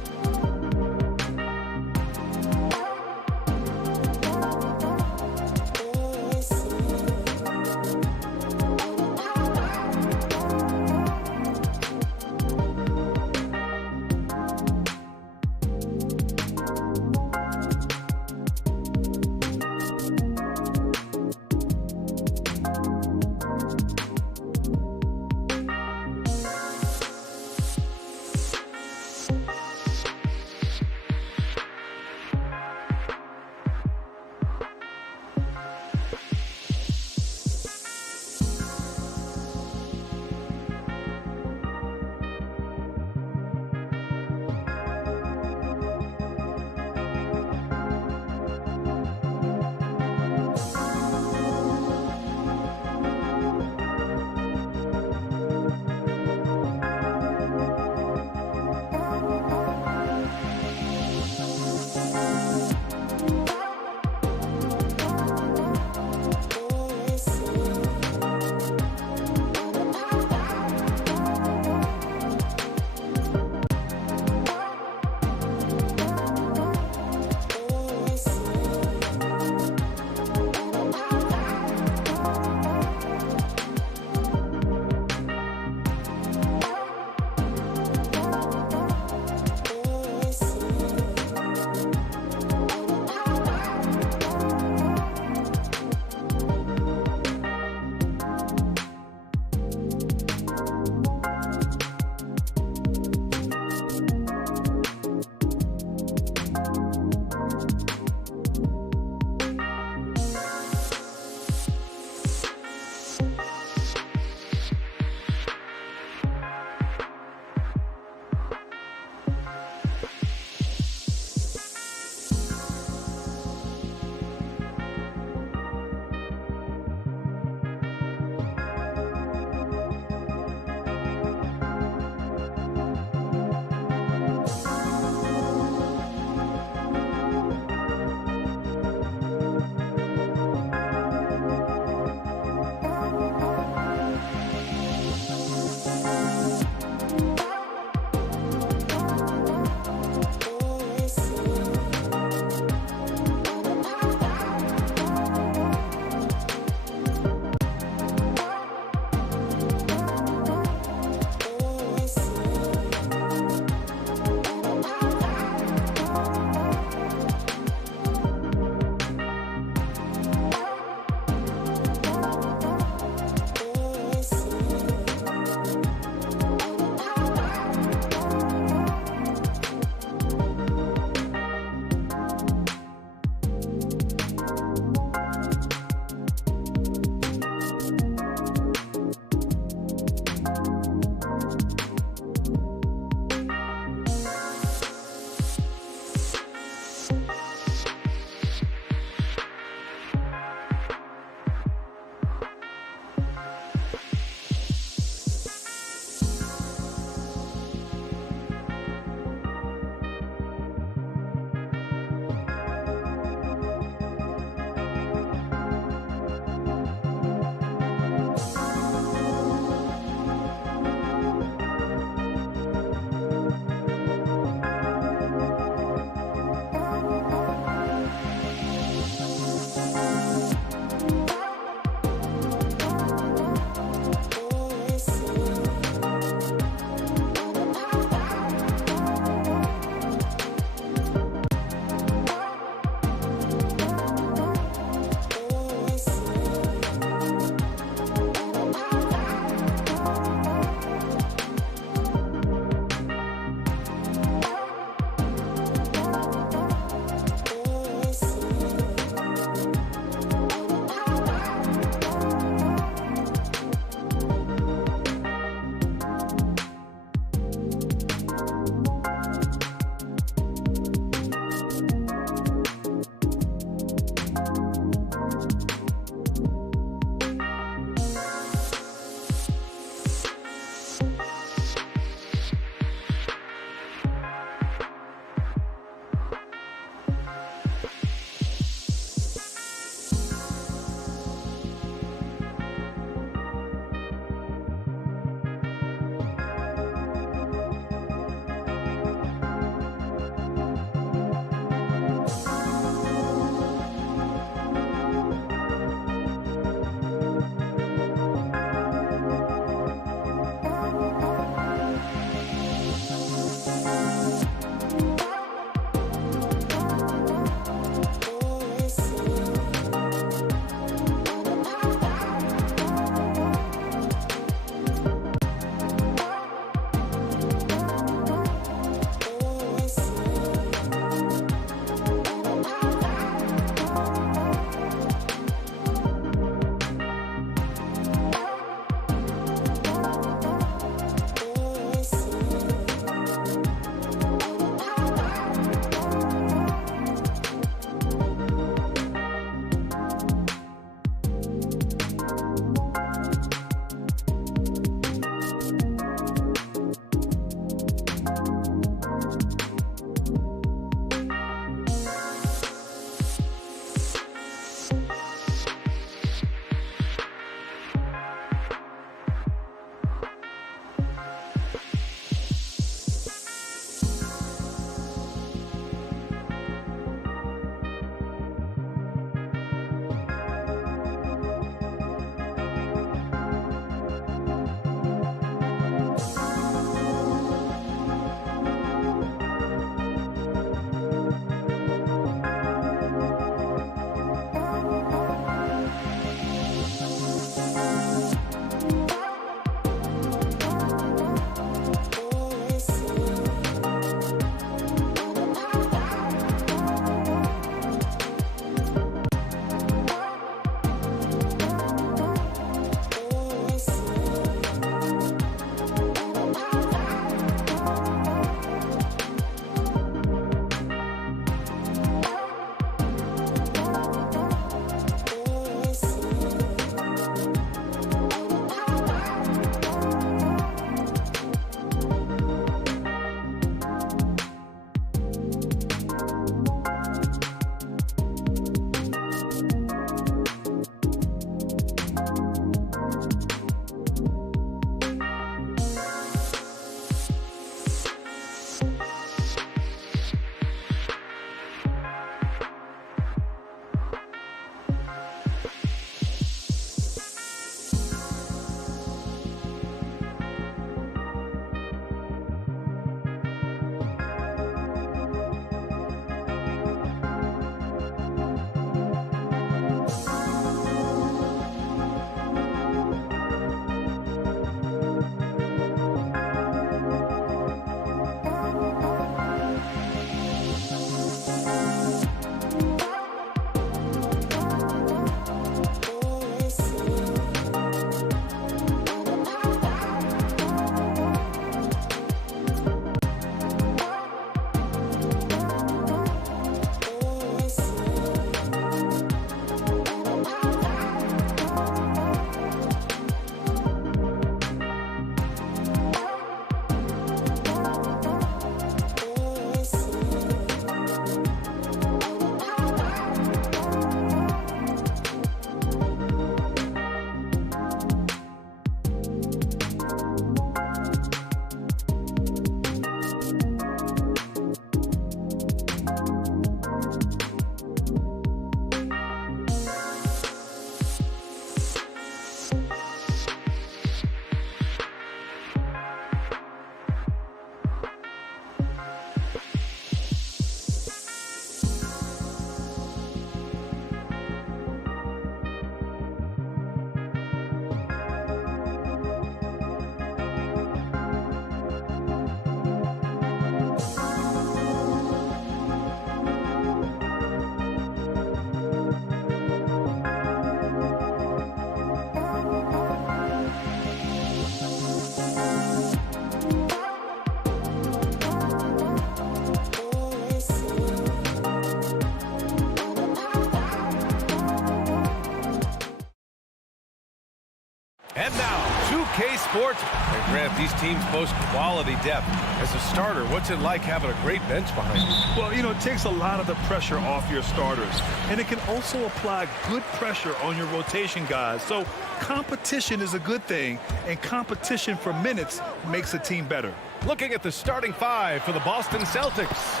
now, 2K Sports. And Grant, these teams boast quality depth. As a starter, what's it like having a great bench behind you? Well, you know, it takes a lot of the pressure off your starters. And it can also apply good pressure on your rotation guys. So competition is a good thing. And competition for minutes makes a team better. Looking at the starting five for the Boston Celtics.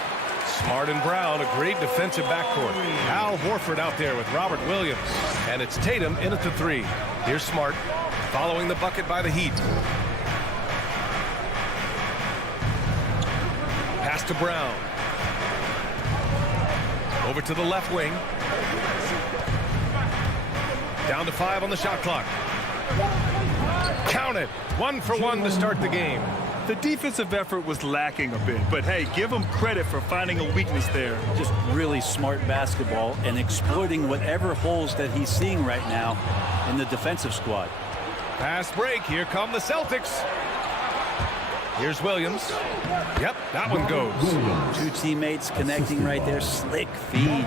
Smart and Brown, a great defensive backcourt. Al Horford out there with Robert Williams. And it's Tatum in at the three. Here's Smart, following the bucket by the Heat. Pass to Brown. Over to the left wing. Down to 5 on the shot clock. Count it. 1 for 1 to start the game. The defensive effort was lacking a bit, but hey, give him credit for finding a weakness there. Just really smart basketball and exploiting whatever holes that he's seeing right now in the defensive squad. Fast break. Here come the Celtics. Here's Williams. Yep, that one goes. Two teammates connecting right there. Slick feed.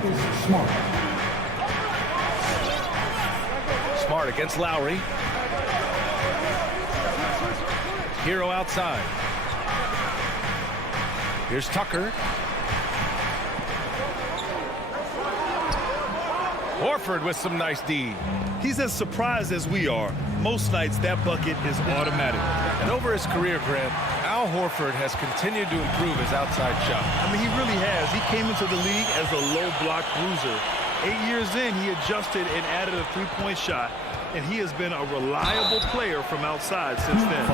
Smart against Lowry. Hero outside. Here's Tucker. Horford with some nice D. He's as surprised as we are. Most nights that bucket is automatic. And over his career, Grant, Al Horford has continued to improve his outside shot. I mean, he really has. He came into the league as a low block bruiser. 8 years in, he adjusted and added a three-point shot. And he has been a reliable player from outside since then.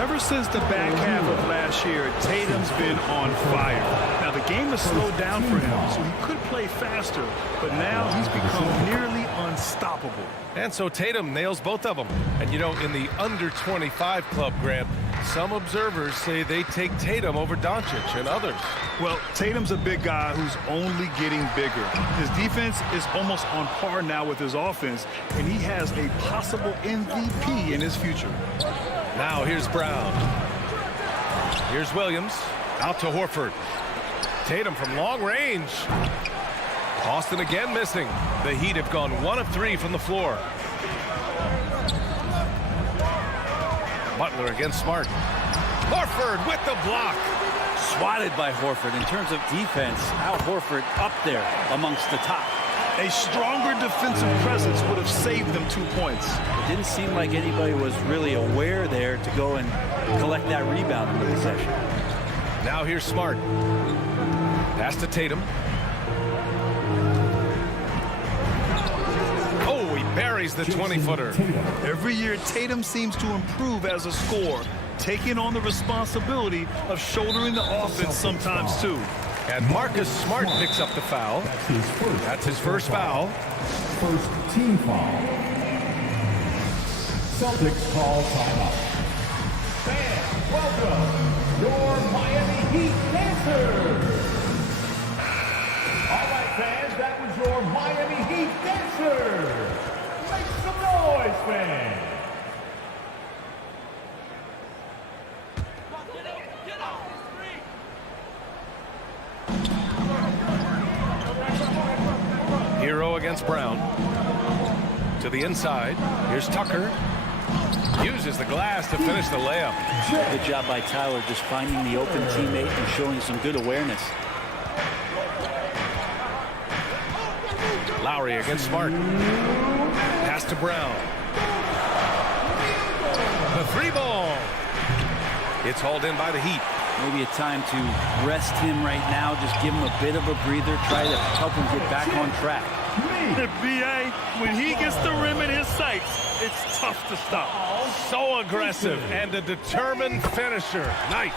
Ever since the back half of last year, Tatum's been on fire. Now, the game has slowed down for him, so he could play faster, but now he's become nearly unstoppable. And so Tatum nails both of them. And, you know, in the under-25 club, Grant, some observers say they take Tatum over Doncic and others. Well, Tatum's a big guy who's only getting bigger. His defense is almost on par now with his offense, and he has a possible MVP in his future. Now here's Brown. Here's Williams. Out to Horford. Tatum from long range. Austin again missing. The Heat have gone 1 of 3 from the floor. Butler against Smart. Horford with the block. Swatted by Horford. In terms of defense, Al Horford up there amongst the top. A stronger defensive presence would have saved them 2 points. It didn't seem like anybody was really aware there to go and collect that rebound in the possession. Now here's Smart. Pass to Tatum. Oh, he buries the 20-footer. Every year, Tatum seems to improve as a scorer, taking on the responsibility of shouldering the offense sometimes too. And Marcus Smart picks up the foul. That's his first foul. First team foul. Celtics call timeout. Fans, welcome your Miami Heat dancers. All right, fans, that was your Miami Heat dancers. Make some noise, fans. Hero against Brown. To the inside. Here's Tucker. Uses the glass to finish the layup. Good job by Tyler just finding the open teammate and showing some good awareness. Lowry against Smart. Pass to Brown. The 3-ball. It's hauled in by the Heat. Maybe a time to rest him right now. Just give him a bit of a breather. Try to help him get back on track. B.A., when he gets the rim in his sights, it's tough to stop. So aggressive and a determined finisher. Nice.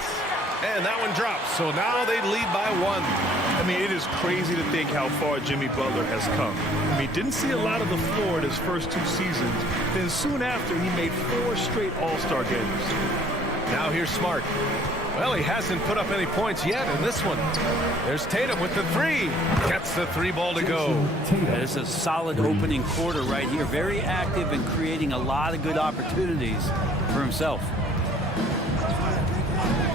And that one drops. So now they lead by 1. I mean, it is crazy to think how far Jimmy Butler has come. I mean, didn't see a lot of the floor in his first 2 seasons. Then soon after, he made 4 straight All-Star games. Now here's Smart. Well, he hasn't put up any points yet in this one. There's Tatum with the 3. Gets the 3-ball to go. There's a solid opening quarter right here. Very active and creating a lot of good opportunities for himself.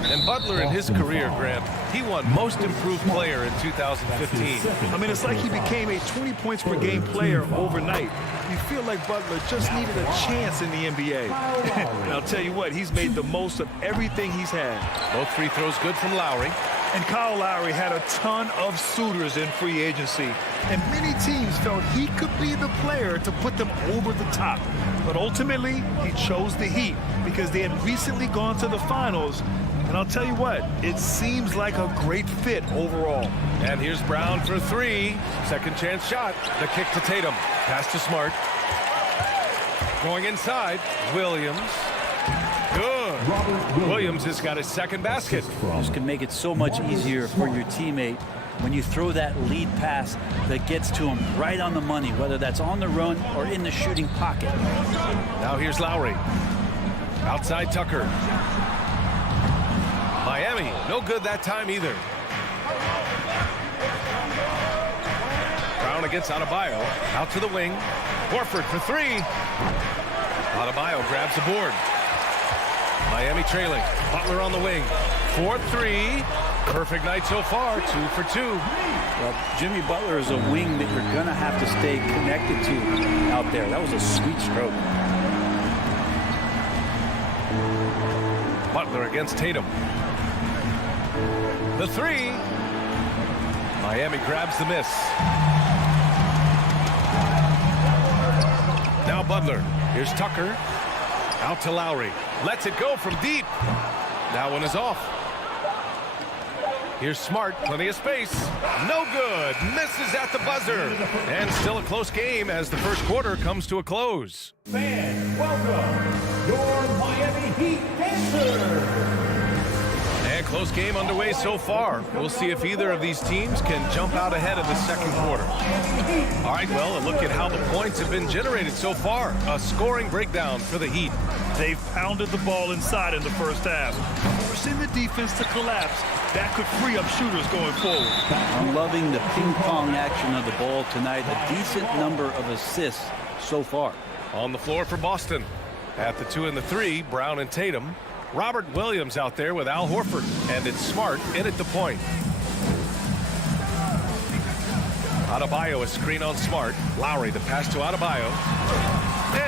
And Butler in his career, Grant, he won Most Improved Player in 2015. I mean, it's like he became a 20 points per game player overnight. you feel like Butler just needed a chance in the NBA. And I'll tell you what, he's made the most of everything he's had. Both free throws good from Lowry. And Kyle Lowry had a ton of suitors in free agency, and many teams felt he could be the player to put them over the top. But ultimately, he chose the Heat because they had recently gone to the finals. And I'll tell you what, it seems like a great fit overall. And here's Brown for three. Second chance shot. The kick to Tatum. Pass to Smart. Going inside, Williams. Good. Williams has got his second basket. This can make it so much easier for your teammate when you throw that lead pass that gets to him right on the money, whether that's on the run or in the shooting pocket. Now here's Lowry. Outside Tucker. Miami, no good that time either. Brown against Adebayo. Out to the wing. Horford for three. Adebayo grabs the board. Miami trailing. Butler on the wing. 4-3. Perfect night so far. 2 for 2. Well, Jimmy Butler is a wing that you're going to have to stay connected to out there. That was a sweet stroke. Butler against Tatum. The three. Miami grabs the miss. Now Butler. Here's Tucker. Out to Lowry. Lets it go from deep. That one is off. Here's Smart. Plenty of space. No good. Misses at the buzzer. And still a close game as the first quarter comes to a close. Fans, welcome your Miami Heat Dancers. And close game underway so far. We'll see if either of these teams can jump out ahead of the second quarter. All right, well, a look at how the points have been generated so far. A scoring breakdown for the Heat. They've pounded the ball inside in the first half, forcing the defense to collapse. That could free up shooters going forward. I'm loving the ping-pong action of the ball tonight. A decent number of assists so far. On the floor for Boston. At the 2 and the 3, Brown and Tatum. Robert Williams out there with Al Horford. And it's Smart in at the point. Adebayo, a screen on Smart. Lowry, the pass to Adebayo.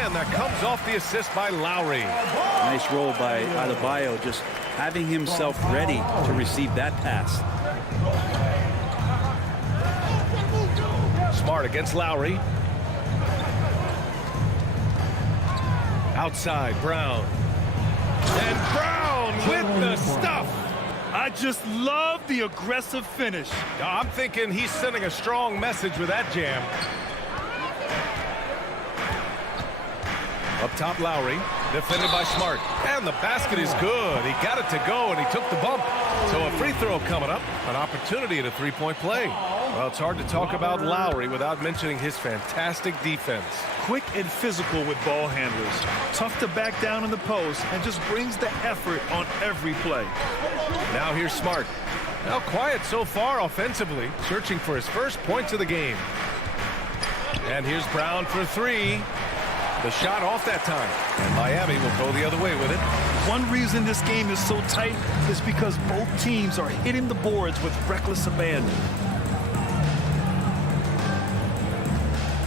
And that comes off the assist by Lowry. Nice roll by Adebayo, just having himself ready to receive that pass. Smart against Lowry. Outside, Brown. And Brown with the stuff. I just love the aggressive finish. I'm thinking he's sending a strong message with that jam. Up top, Lowry, defended by Smart. And the basket is good. He got it to go, and he took the bump. So a free throw coming up, an opportunity at a three-point play. Well, it's hard to talk about Lowry without mentioning his fantastic defense. Quick and physical with ball handlers. Tough to back down in the post and just brings the effort on every play. Now here's Smart. Now quiet so far offensively, searching for his first points of the game. And here's Brown for three. The shot off that time. And Miami will go the other way with it. One reason this game is so tight is because both teams are hitting the boards with reckless abandon.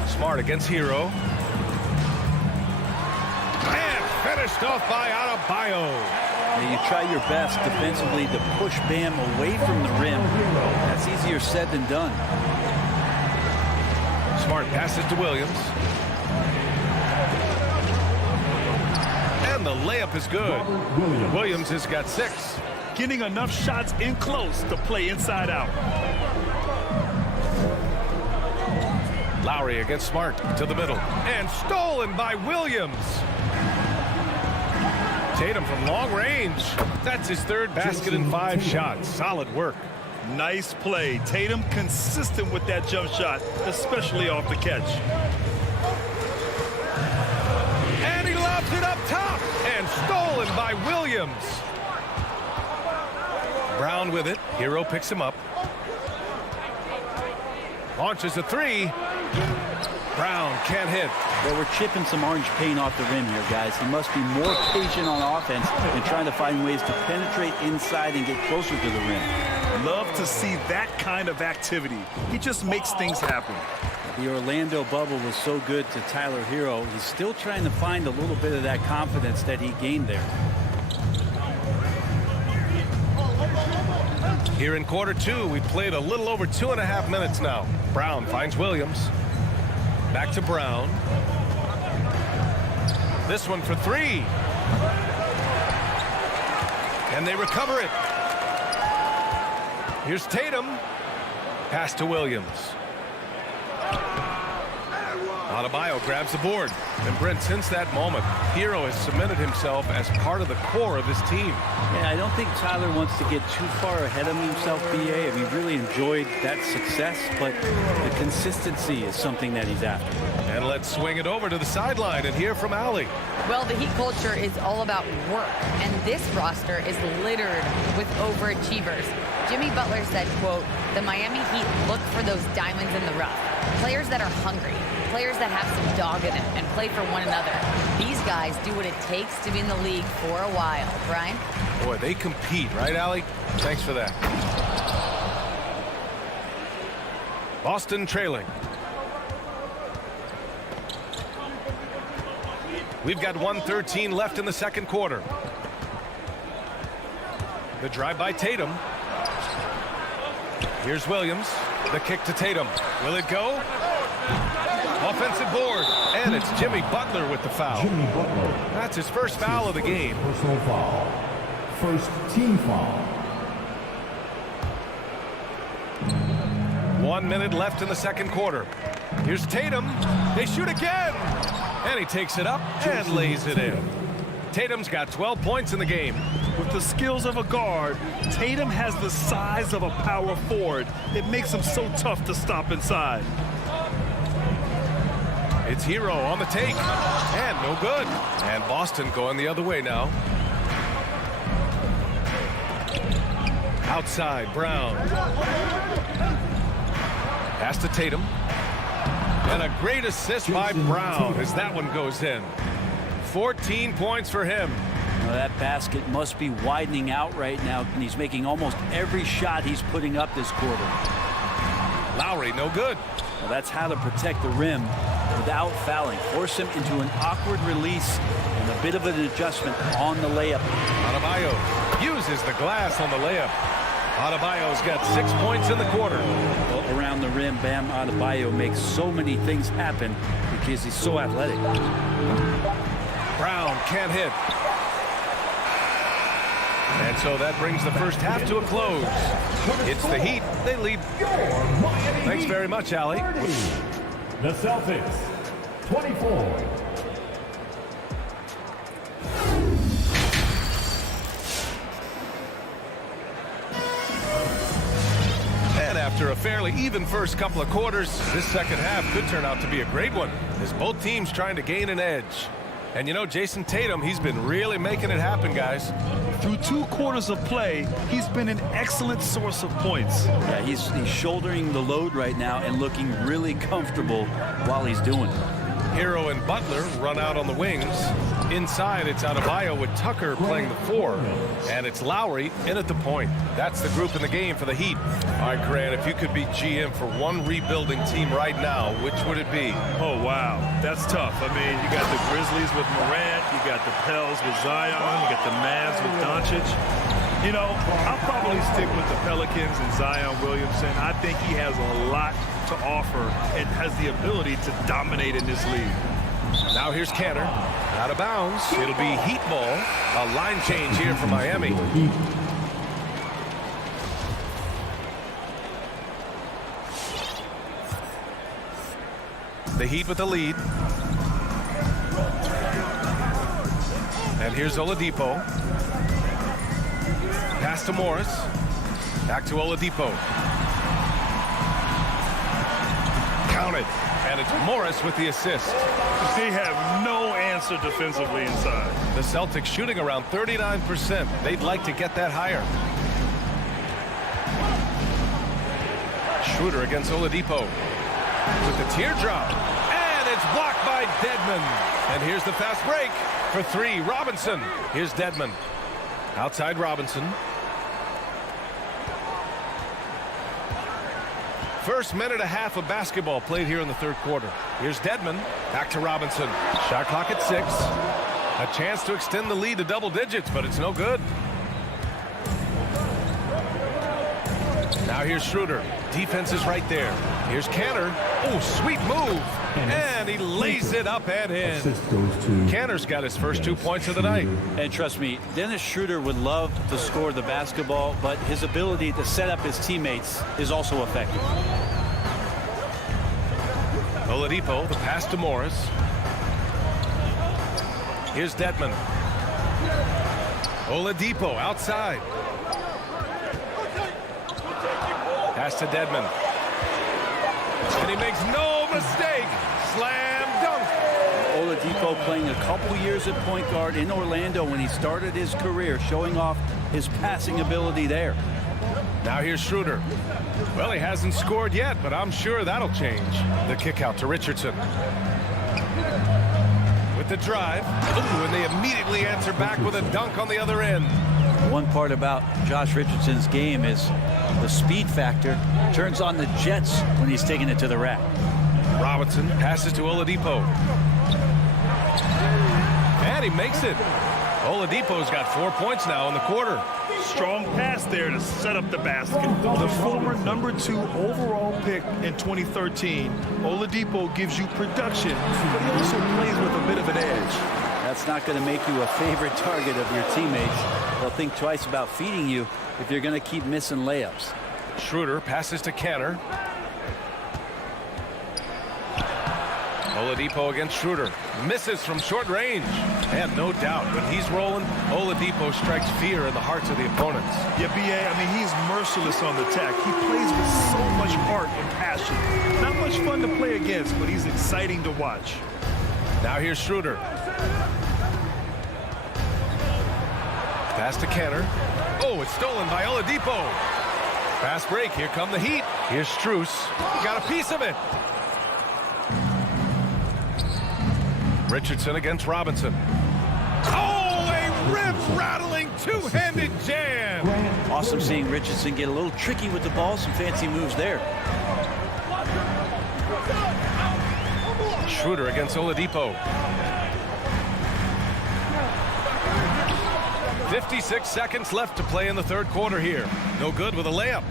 Smart against Hero. And finished off by Adebayo. Now you try your best defensively to push Bam away from the rim. That's easier said than done. Smart passes to Williams. And the layup is good. Williams has got 6. Getting enough shots in close to play inside out. Lowry against Smart to the middle. And stolen by Williams. Tatum from long range. That's his third basket in 5 shots. Solid work. Nice play. Tatum consistent with that jump shot, especially off the catch. And he lobs it up top. And stolen by Williams. Brown with it. Hero picks him up. Launches a 3. Brown can't hit. Well, we're chipping some orange paint off the rim here, guys. He must be more patient on offense and trying to find ways to penetrate inside and get closer to the rim. Love to see that kind of activity. He just makes things happen. The Orlando bubble was so good to Tyler Hero. He's still trying to find a little bit of that confidence that he gained there. Here in quarter two, we played a little over 2.5 minutes now. Brown finds Williams. Back to Brown. This one for three. And they recover it. Here's Tatum. Pass to Williams. Adebayo grabs the board. And Brent, since that moment, Hero has cemented himself as part of the core of his team. Yeah, I don't think Tyler wants to get too far ahead of himself, BA. I mean, he really enjoyed that success, but the consistency is something that he's after. And let's swing it over to the sideline and hear from Allie. Well, the Heat culture is all about work, and this roster is littered with overachievers. Jimmy Butler said, quote, "The Miami Heat look for those diamonds in the rough. Players that are hungry, players that have some dog in them and play for one another. These guys do what it takes to be in the league for a while." Brian? Boy, they compete, right, Allie? Thanks for that. Boston trailing. We've got 1:13 left in the second quarter. The drive by Tatum. Here's Williams. The kick to Tatum. Will it go? Offensive board. And it's Jimmy Butler with the foul. Jimmy Butler. That's his first foul of the game. Personal foul. First team foul. 1 minute left in the second quarter. Here's Tatum. They shoot again. And he takes it up and lays it in. Tatum's got 12 points in the game. With the skills of a guard, Tatum has the size of a power forward. It makes him so tough to stop inside. It's Hero on the take. And no good. And Boston going the other way now. Outside, Brown. Pass to Tatum. And a great assist by Brown as that one goes in. 14 points for him. Well, that basket must be widening out right now, and he's making almost every shot he's putting up this quarter. Lowry, no good. Well, that's how to protect the rim without fouling. Force him into an awkward release and a bit of an adjustment on the layup. Adebayo uses the glass on the layup. Adebayo's got 6 points in the quarter. Well, around the rim, Bam Adebayo makes so many things happen because he's so athletic. Brown can't hit. And so that brings the first half to a close. It's the Heat. They lead. Thanks very much, Allie. The Celtics, 24. And after a fairly even first couple of quarters, this second half could turn out to be a great one, as both teams trying to gain an edge. And you know, Jason Tatum, he's been really making it happen, guys. Through 2 quarters of play, he's been an excellent source of points. Yeah, he's shouldering the load right now and looking really comfortable while he's doing it. Hero and Butler run out on the wings. Inside, it's Adebayo with Tucker playing the 4. And it's Lowry in at the point. That's the group in the game for the Heat. All right, Grant, if you could be GM for one rebuilding team right now, which would it be? Oh, wow. That's tough. I mean, you got the Grizzlies with Morant. You got the Pels with Zion. You got the Mavs with Doncic. You know, I'll probably stick with the Pelicans and Zion Williamson. I think he has a lot to offer and has the ability to dominate in this league. Now here's Canner. Out of bounds. It'll be Heat ball. A line change here for Miami. The Heat with the lead. And here's Oladipo. Pass to Morris. Back to Oladipo. Counted. And it's Morris with the assist. They have no answer defensively inside. The Celtics shooting around 39%. They'd like to get that higher. Schroeder against Oladipo with the teardrop. And it's blocked by Dedmon. And here's the fast break for 3. Robinson. Here's Dedmon. Outside Robinson. First minute and a half of basketball played here in the third quarter. Here's Dedmon. Back to Robinson. Shot clock at 6. A chance to extend the lead to double digits, but it's no good. Now here's Schroeder. Defense is right there. Here's Kanter. Oh, sweet move. And he lays it up and in. Kanter's got his first 2 points of the night. And trust me, Dennis Schroeder would love to score the basketball, but his ability to set up his teammates is also effective. Oladipo, the pass to Morris. Here's Dedmon. Oladipo outside. Pass to Dedmon. And he makes no mistake. Slam dunk. Oladipo playing a couple years at point guard in Orlando when he started his career, showing off his passing ability there. Now here's Schroeder. Well, he hasn't scored yet, but I'm sure that'll change. The kick out to Richardson. With the drive. Ooh, and they immediately answer back with a dunk on the other end. One part about Josh Richardson's game is the speed factor. Turns on the jets when he's taking it to the rack. Robinson passes to Oladipo. And he makes it. Oladipo's got 4 points now in the quarter. Strong pass there to set up the basket. The former #2 overall pick in 2013, Oladipo gives you production, but he also plays with a bit of an edge. That's not going to make you a favorite target of your teammates. They'll think twice about feeding you if you're going to keep missing layups. Schroeder passes to Kanter. Oladipo against Schroeder. Misses from short range. And no doubt, when he's rolling, Oladipo strikes fear in the hearts of the opponents. Yeah, B.A., I mean, he's merciless on the attack. He plays with so much heart and passion. Not much fun to play against, but he's exciting to watch. Now here's Schroeder. Pass to Kanter. Oh, it's stolen by Oladipo. Fast break. Here come the Heat. Here's Strus. Got a piece of it. Richardson against Robinson. Oh, a rib-rattling two-handed jam. Awesome seeing Richardson get a little tricky with the ball. Some fancy moves there. Schroeder against Oladipo. 56 seconds left to play in the third quarter here. No good with a layup.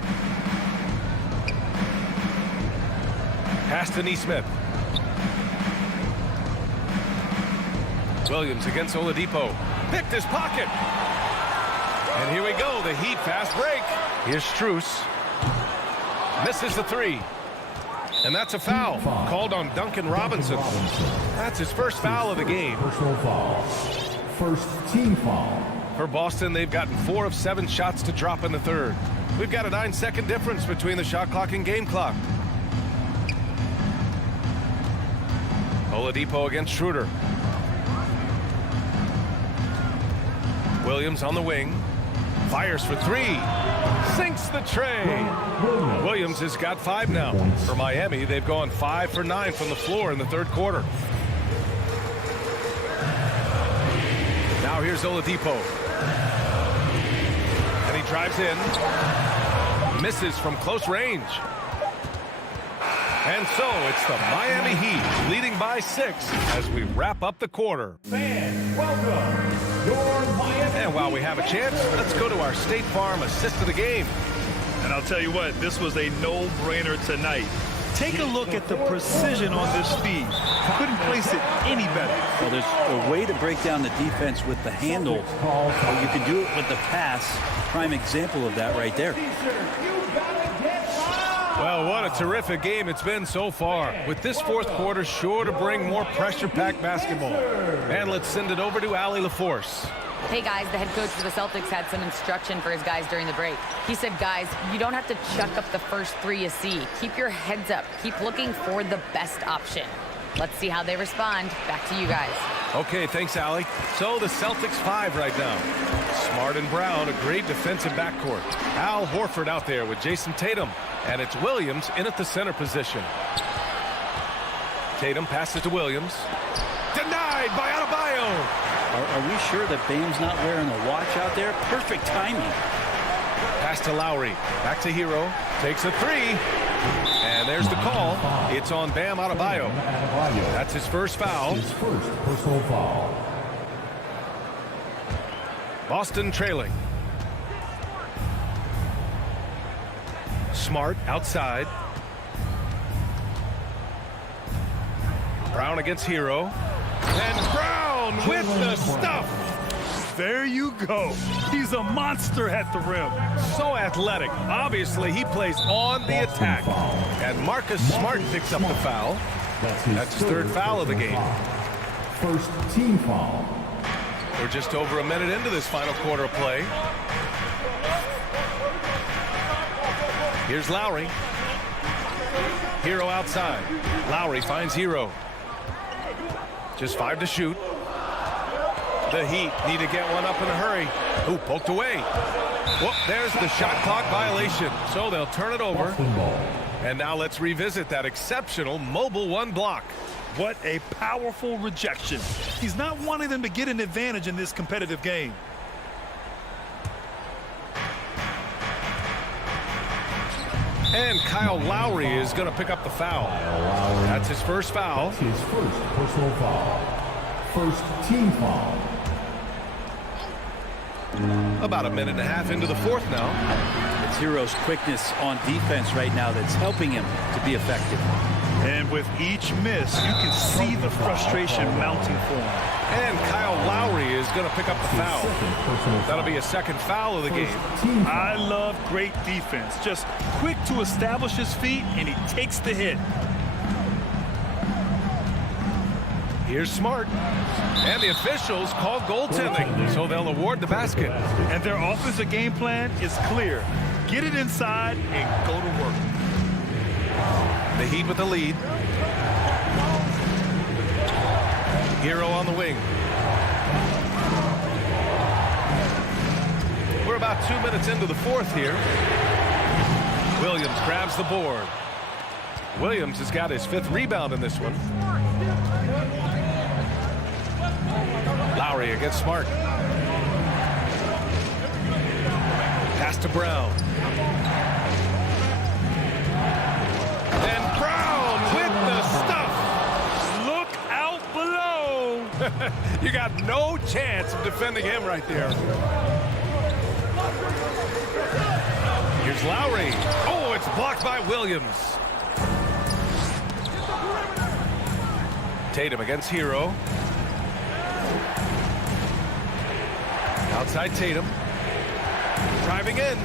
Pass to Nesmith. Williams against Oladipo. Picked his pocket. And here we go, the Heat fast break. Here's Strus. Misses the three. And that's a foul called on Duncan Robinson. That's his first foul of the game. Personal foul. First team foul. For Boston, they've gotten 4 of 7 shots to drop in the third. We've got a 9-second difference between the shot clock and game clock. Oladipo against Schroeder. Williams on the wing. Fires for 3. Sinks the tray. Williams has got 5 now. For Miami, they've gone 5 for 9 from the floor in the third quarter. Now here's Oladipo. And he drives in. Misses from close range. And so it's the Miami Heat leading by 6 as we wrap up the quarter. Fans, welcome your Miami. And while we have a chance, let's go to our State Farm assist of the game. And I'll tell you what, this was a no-brainer tonight. Take a look at the precision on this feed. Couldn't place it any better. Well, there's a way to break down the defense with the handle, or you can do it with the pass. Prime example of that right there. Well, what a terrific game it's been so far. With this fourth quarter sure to bring more pressure-packed basketball. And let's send it over to Allie LaForce. Hey, guys, the head coach for the Celtics had some instruction for his guys during the break. He said, guys, you don't have to chuck up the first 3 you see. Keep your heads up. Keep looking for the best option. Let's see how they respond. Back to you guys. Okay, thanks, Allie. So the Celtics 5 right now. Smart and Brown, a great defensive backcourt. Al Horford out there with Jason Tatum. And it's Williams in at the center position. Tatum passes to Williams. Denied by Adebayo. Are we sure that Bame's not wearing a watch out there? Perfect timing. Pass to Lowry. Back to Hero. Takes a three. And there's the call. It's on Bam Adebayo. That's his first foul. His first personal foul. Boston trailing. Smart outside. Brown against Hero. And Brown with the stuff. There you go. He's a monster at the rim. So athletic. Obviously, he plays on the attack. And Marcus Smart picks up the foul. That's his third foul of the game. First team foul. We're just over a minute into this final quarter of play. Here's Lowry. Hero outside. Lowry finds Hero. Just 5 to shoot. The Heat need to get one up in a hurry. Ooh, poked away. Whoop, there's the shot clock violation. So they'll turn it over. And now let's revisit that exceptional mobile one block. What a powerful rejection. He's not wanting them to get an advantage in this competitive game. And Kyle Lowry is going to pick up the foul. That's his first foul. His first personal foul. First team foul. About a minute and a half into the fourth now. It's Hero's quickness on defense right now that's helping him to be effective. And with each miss, you can see the frustration mounting for him. And Kyle Lowry is going to pick up the foul. That'll be a second foul of the game. I love great defense. Just quick to establish his feet, and he takes the hit. Here's Smart. And the officials call goaltending, so they'll award the basket. And their offensive game plan is clear. Get it inside and go to work. The Heat with the lead. Hero on the wing. We're about 2 minutes into the fourth here. Williams grabs the board. Williams has got his 5th rebound in this one. Lowry against Smart. Pass to Brown. And Brown with the stuff. Look out below. You got no chance of defending him right there. Here's Lowry. Oh, it's blocked by Williams. Tatum against Hero. Outside Tatum. Driving in.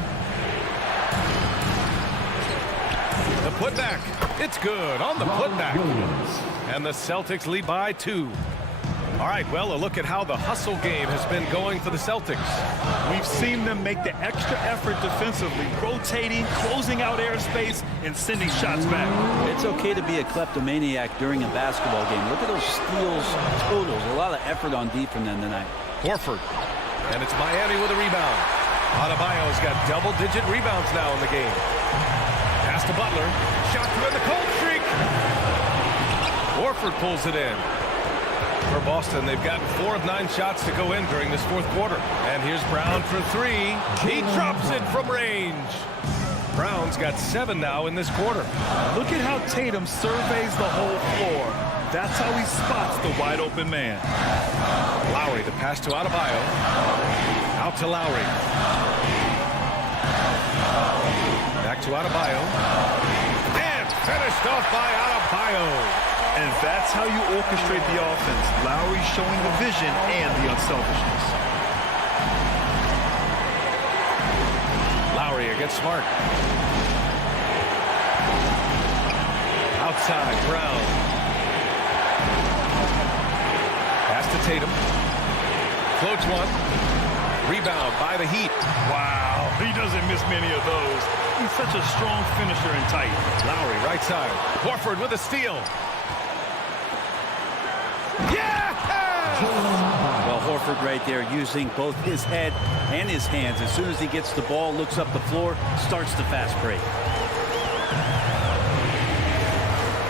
The putback. It's good on the putback. And the Celtics lead by 2. All right, well, a look at how the hustle game has been going for the Celtics. We've seen them make the extra effort defensively, rotating, closing out airspace, and sending shots back. It's okay to be a kleptomaniac during a basketball game. Look at those steals totals. A lot of effort on D from them tonight. Horford. And it's Miami with a rebound. Adebayo's got double-digit rebounds now in the game. Pass to Butler. Shot through the cold streak. Horford pulls it in. For Boston, they've gotten 4 of 9 shots to go in during this fourth quarter. And here's Brown for 3. He drops it from range. Brown's got 7 now in this quarter. Look at how Tatum surveys the whole floor. That's how he spots the wide open man. Lowry, the pass to Adebayo. Out to Lowry. Back to Adebayo. And finished off by Adebayo. And that's how you orchestrate the offense. Lowry showing the vision and the unselfishness. Lowry against Smart. Outside, Brown. Pass to Tatum. Floats one. Rebound by the Heat. Wow, he doesn't miss many of those. He's such a strong finisher and tight. Lowry, right side. Horford with a steal. Well, Horford right there using both his head and his hands. As soon as he gets the ball, looks up the floor, starts the fast break.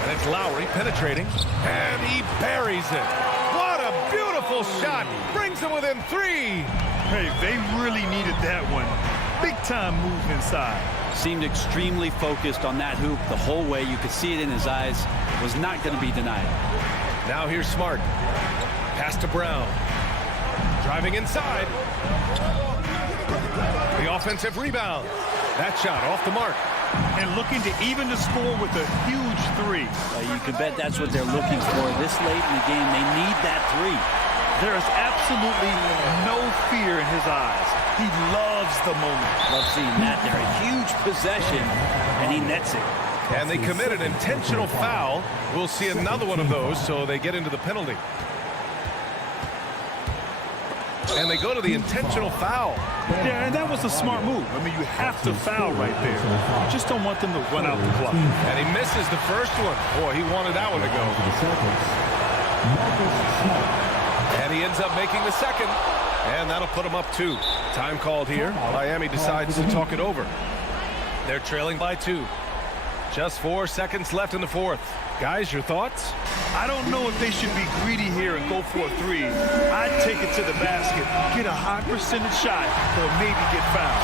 And it's Lowry penetrating. And he buries it. What a beautiful shot. Brings them within 3. Hey, they really needed that one. Big time move inside. seemed extremely focused on that hoop the whole way. You could see it in his eyes. Was not going to be denied. Now here's Smart. Pass to Brown. Driving inside. The offensive rebound. That shot off the mark. And looking to even the score with a huge three. You can bet that's what they're looking for this late in the game. They need that three. There is absolutely no fear in his eyes. He loves the moment. Love seeing that there. A huge possession, and he nets it. And they commit an intentional foul. We'll see another one of those, so they get into the penalty. And they go to the intentional foul. Yeah, and that was a smart move. I mean, you have to foul right there. You just don't want them to run out the clock. And he misses the first one. Boy, he wanted that one to go. And he ends up making the second. And that'll put him up 2. Time called here. Miami decides to talk it over. They're trailing by 2. Just 4 seconds left in the fourth. Guys, your thoughts? I don't know if they should be greedy here and go for a three. I'd take it to the basket, get a high percentage shot, or maybe get fouled.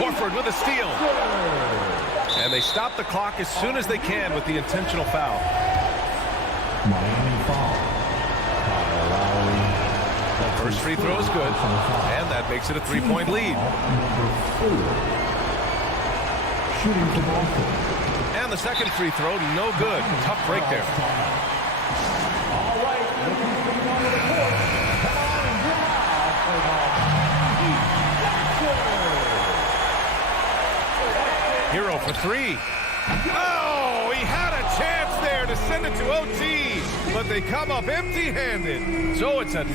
Horford with a steal. And they stop the clock as soon as they can with the intentional foul. Miami foul. First free throw is good, and that makes it a 3-point lead. Shooting from Boston. And the second free throw, no good. Tough break there. All right, looking for the one of the court. Hero for 3. Oh, he had a chance there to send it to OT, but they come up empty-handed. So it's a...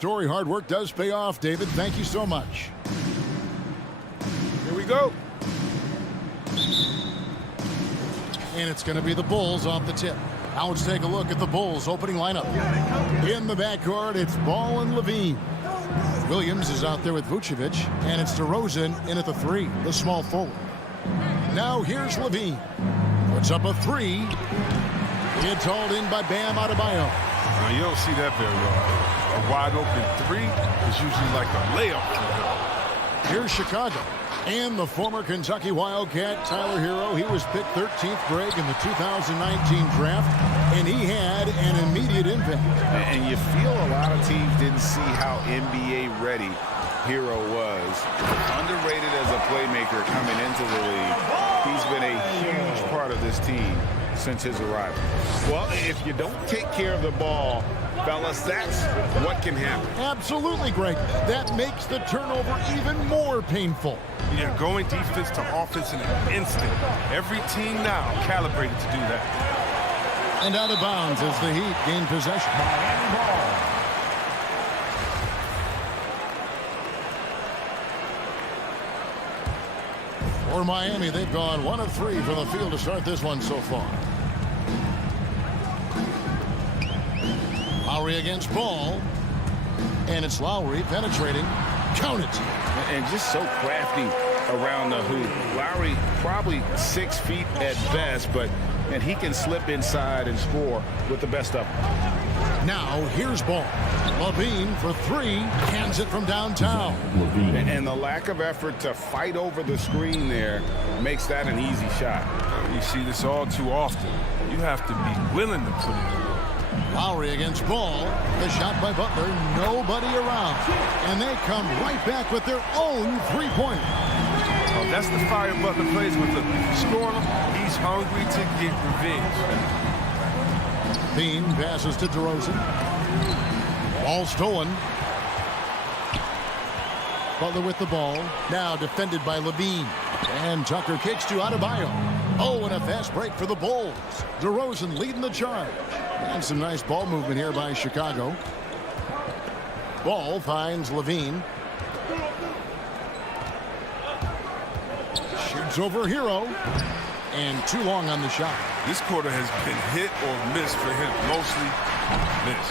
story. Hard work does pay off, David. Thank you so much. Here we go. And it's going to be the Bulls off the tip. Now let's take a look at the Bulls opening lineup. In the backcourt, it's Ball and Levine. Williams is out there with Vucevic, and it's DeRozan in at the 3, the small forward. Now here's Levine. Puts up a 3. It's hauled in by Bam Adebayo. Now, you don't see that very often. A wide open 3 is usually like a layup for him. Here's Chicago. And the former Kentucky Wildcat, Tyler Hero. He was picked 13th grade in the 2019 draft, and he had an immediate impact. And you feel a lot of teams didn't see how NBA ready Hero was. Underrated as a playmaker coming into the league. He's been a huge part of this team since his arrival. Well, if you don't take care of the ball, fellas, that's what can happen. Absolutely, Greg. That makes the turnover even more painful. Yeah, going defense to offense in an instant. Every team now calibrated to do that. And out of bounds as the Heat gain possession. For Miami, they've gone 1 of 3 from the field to start this one so far. Lowry against Ball. And it's Lowry penetrating. Count it. And just so crafty around the hoop. Lowry probably 6 feet at best, and he can slip inside and score with the best of them. Now here's Ball. Levine for 3. Hands it from downtown. And the lack of effort to fight over the screen there makes that an easy shot. You see this all too often. You have to be willing to put it in. Lowry against Ball. The shot by Butler. Nobody around. And they come right back with their own 3-pointer. Oh, that's the fire Butler plays with. Look, if you score him, he's hungry to get revenge. Bean passes to DeRozan. Ball stolen. Butler with the ball. Now defended by Levine. And Tucker kicks to Adebayo. Oh, and a fast break for the Bulls. DeRozan leading the charge. And some nice ball movement here by Chicago. Ball finds Levine. Shoots over Hero. And too long on the shot. This quarter has been hit or miss for him. Mostly miss.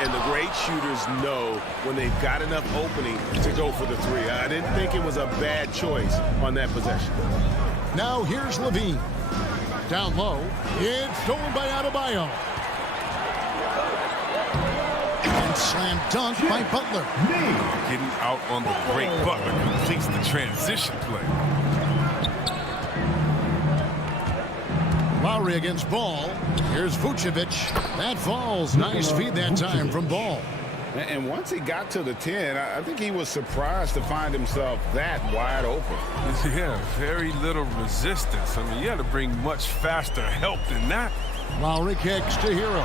And the great shooters know when they've got enough opening to go for the 3. I didn't think it was a bad choice on that possession. Now here's Levine. Down low. It's stolen by Adebayo. And slam dunk by Butler. Getting out on the break. Butler completes the transition play. Lowry against Ball. Here's Vucevic. That falls. Nice feed that time from Ball. And once he got to the 10, I think he was surprised to find himself that wide open. Yeah, very little resistance. I mean, you had to bring much faster help than that. Lowry kicks to Hero.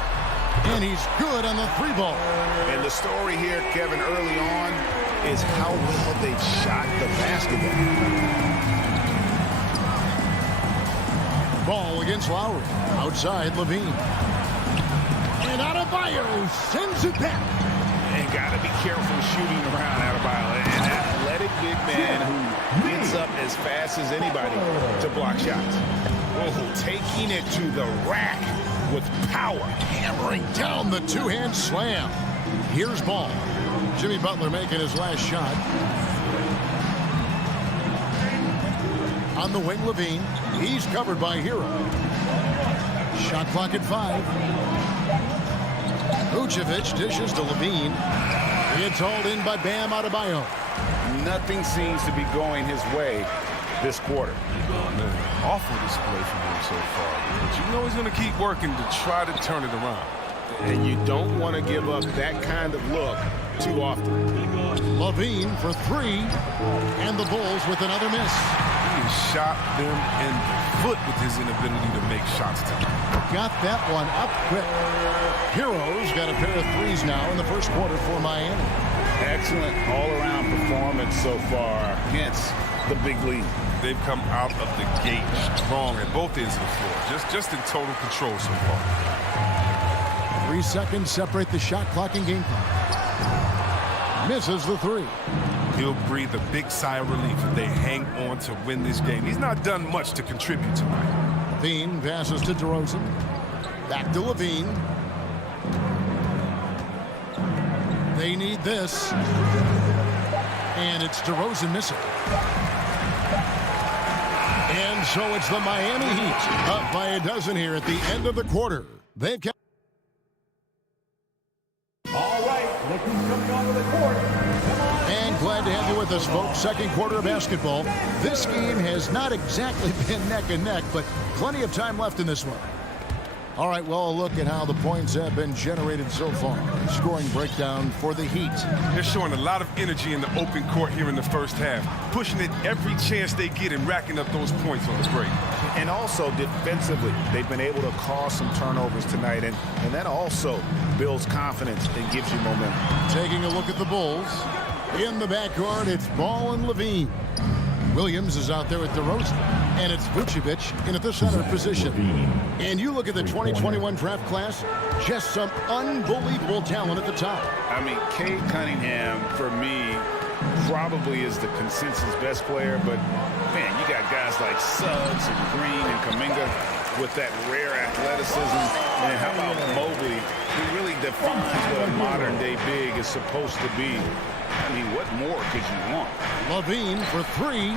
And he's good on the 3-ball. And the story here, Kevin, early on is how well they've shot the basketball. Ball against Lowry. Outside Levine. And Adebayo sends it back. And got to be careful shooting around Adebayo. An athletic big man who gets up as fast as anybody to block shots. Oh, taking it to the rack with power. Hammering down the 2-hand slam. Here's Ball. Jimmy Butler making his last shot. On the wing, Levine. He's covered by Hero. Shot clock at 5. Vucevic dishes to Levine. It's hauled in by Bam Adebayo. Nothing seems to be going his way this quarter. Man, awful display from him so far. But you know he's going to keep working to try to turn it around. And you don't want to give up that kind of look too often. Levine for 3. And the Bulls with another miss. He has shot them in the foot with his inability to make shots tonight. Got that one up quick. Hero's got a pair of 3s now in the first quarter for Miami. Excellent all-around performance so far, hence the big lead. They've come out of the gate strong at both ends of the floor, just in total control so far. 3 seconds separate the shot clock and game clock. misses the three. He'll breathe a big sigh of relief if they hang on to win this game. He's not done much to contribute tonight. Levine passes to DeRozan. Back to Levine. They need this. And it's DeRozan missing. And so it's the Miami Heat up by a dozen here at the end of the quarter. They've kept. All right, look who's coming onto the court. Come on. And glad to have you with us, folks. Second quarter of basketball. This game has not exactly been neck and neck, but plenty of time left in this one. All right, well, a look at how the points have been generated so far. Scoring breakdown for the Heat. They're showing a lot of energy in the open court here in the first half, pushing it every chance they get and racking up those points on the break. And also defensively, they've been able to cause some turnovers tonight, and that also builds confidence and gives you momentum. Taking a look at the Bulls. In the backcourt, it's Ball and Levine. Williams is out there with DeRozan, and it's Vucevic in at the center position. And you look at the 2021 draft class, just some unbelievable talent at the top. I mean, Cade Cunningham, for me, probably is the consensus best player, but, man, you got guys like Suggs and Green and Kuminga with that rare athleticism. And how about Mobley, who really defines what a modern-day big is supposed to be. I mean, what more could you want? Levine for three.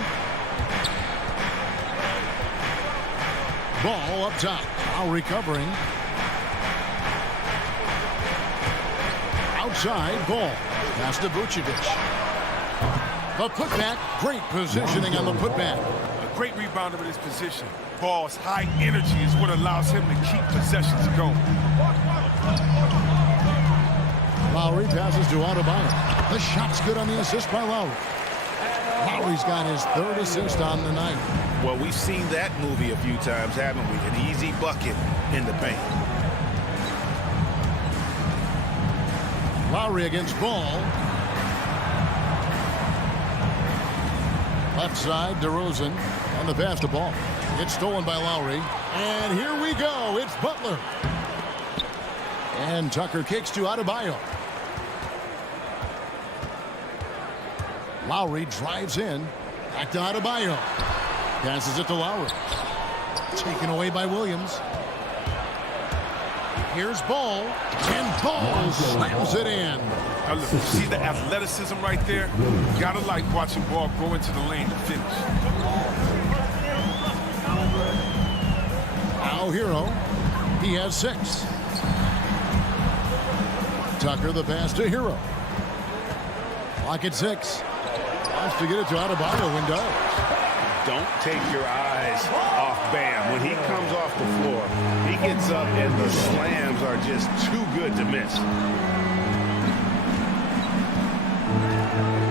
Ball up top. Now recovering. Outside, Ball. Pass to Vucevic. The putback. Great positioning on the putback. A great rebounder in his position. Ball's high energy is what allows him to keep possessions going. Lowry passes to Adebayo. The shot's good on the assist by Lowry. Lowry's got his third assist on the night. Well, we've seen that movie a few times, haven't we? An easy bucket in the paint. Lowry against Ball. Left side, DeRozan. And the pass to Ball. It's stolen by Lowry. And here we go. It's Butler. And Tucker kicks to Adebayo. Lowry drives in. Back to Adebayo. Passes it to Lowry. Taken away by Williams. Here's Ball. And Ball slams it in. Now look, you see the athleticism right there? Gotta like watching Ball go into the lane to finish. Now Hero. He has 6. Tucker the pass to Hero. Clock at 6. Wants to get it to Adebayo and does. Don't take your eyes off Bam. When he comes off the floor, he gets up and the slams are just too good to miss.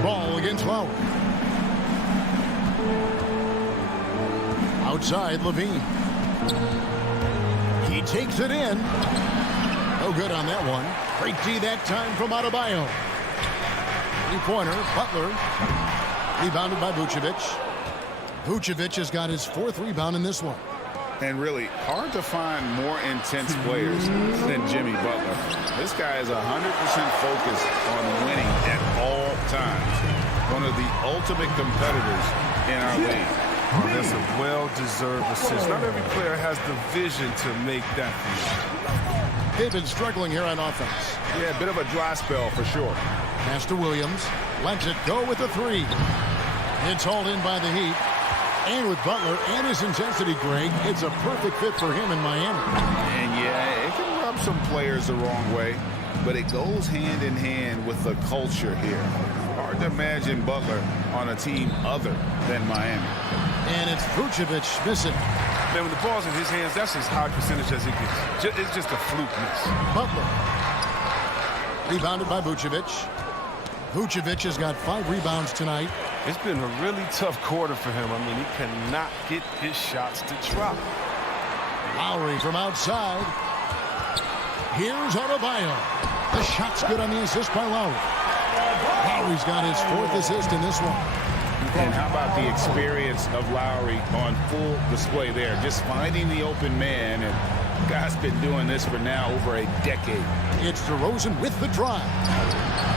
Ball against Lowry. Outside, Levine. He takes it in. No good on that one. Great D that time from Adebayo. Three-pointer, Butler. Rebounded by Vucevic. Vucevic has got his 4th rebound in this one. And really, hard to find more intense players than Jimmy Butler. This guy is 100% focused on winning at all times. One of the ultimate competitors in our league. Oh, that's a well-deserved assist. Not every player has the vision to make that feat. They've been struggling here on offense. Yeah, a bit of a dry spell for sure. Pass to Williams. Lets it go with the 3. It's hauled in by the Heat. And with Butler and his intensity, Greg, it's a perfect fit for him in Miami. And yeah, it can rub some players the wrong way, but it goes hand in hand with the culture here. Hard to imagine Butler on a team other than Miami. And it's Vucevic missing. Man, when the ball's in his hands, that's as high percentage as it gets. It's just a fluke miss. Butler. Rebounded by Vucevic. Vucevic has got 5 rebounds tonight. It's been a really tough quarter for him. I mean, he cannot get his shots to drop. Lowry from outside. Here's Adebayo. The shot's good on the assist by Lowry. Lowry's got his 4th assist in this one. And how about the experience of Lowry on full display there? Just finding the open man and Guy's been doing this for now over a decade. It's DeRozan with the drive.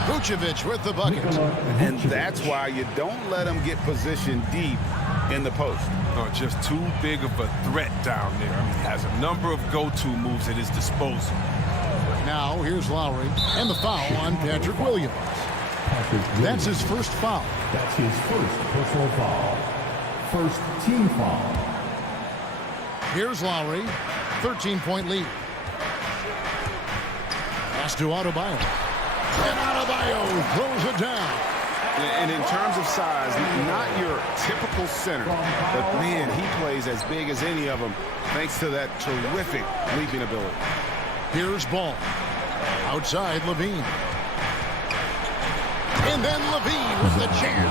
Vucevic with the bucket. And that's why you don't let him get positioned deep in the post. Oh, just too big of a threat down there. I mean, he has a number of go-to moves at his disposal. Now, here's Lowry, and the foul on Patrick Williams. That's his first foul. That's his first personal foul. First team foul. Here's Lowry, 13-point lead. Pass to Adebayo. And Adebayo throws it down. And in terms of size, not your typical center, but man, he plays as big as any of them thanks to that terrific leaping ability. Here's Ball. Outside, Levine. And then Levine with the jam.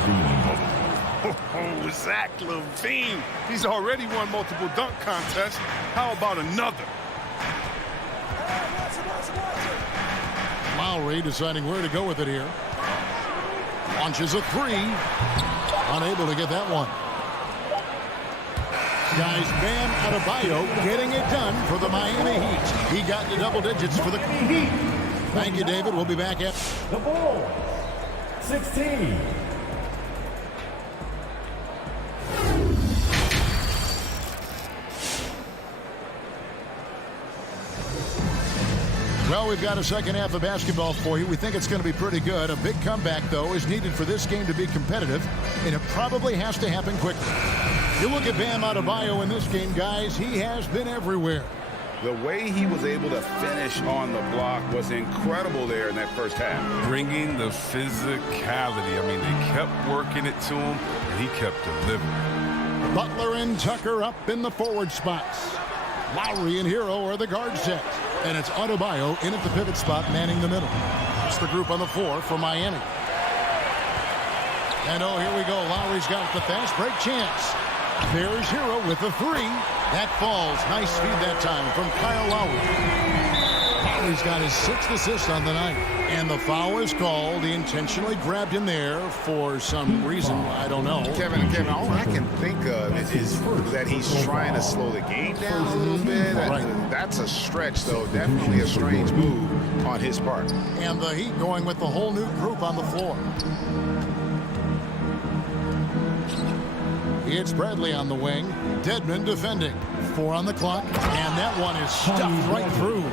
Oh, Zach LaVine. He's already won multiple dunk contests. How about another? Lowry deciding where to go with it here. Launches a three. Unable to get that one. Guys, Bam Adebayo getting it done for the Miami Heat. He got to double digits for the Heat. Thank you, David. We'll be back at The Bulls, 16. Well, we've got a second half of basketball for you. We think it's going to be pretty good. A big comeback, though, is needed for this game to be competitive, and it probably has to happen quickly. You look at Bam Adebayo in this game, guys, he has been everywhere. The way he was able to finish on the block was incredible there in that first half. Bringing the physicality. I mean, they kept working it to him, and he kept delivering. Butler and Tucker up in the forward spots. Lowry and Hero are the guard set. And it's Adebayo in at the pivot spot, manning the middle. That's the group on the floor for Miami. And oh, here we go. Lowry's got the fast break chance. There's Hero with the three. That falls. Nice speed that time from Kyle Lowry. Lowry's got his 6th assist on the night. And the foul is called. He intentionally grabbed him there for some reason. I don't know. Kevin, all I can think of is that he's trying to slow the game down a little bit. That's a stretch, though. Definitely a strange move on his part. And the Heat going with the whole new group on the floor. It's Bradley on the wing. Dedmon defending. 4 on the clock. And that one is stuffed right through.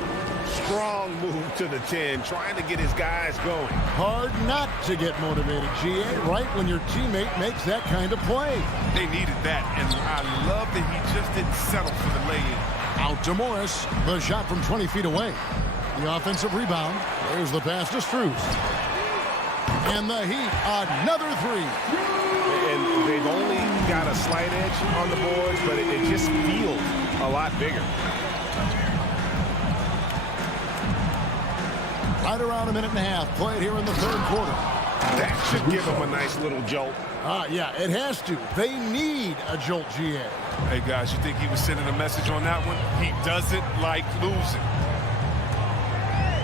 Strong move to the 10, trying to get his guys going. Hard not to get motivated, GA, right when your teammate makes that kind of play. They needed that, and I love that he just didn't settle for the lay-in. Out to Morris. The shot from 20 feet away. The offensive rebound. There's the pass to Strus. And the Heat, another three. And they've only got a slight edge on the boards, but it just feels a lot bigger. Right around a minute and a half played here in the third quarter. That should give them a nice little jolt. Yeah, it has to. They need a jolt, GA. Hey, guys, you think he was sending a message on that one? He doesn't like losing.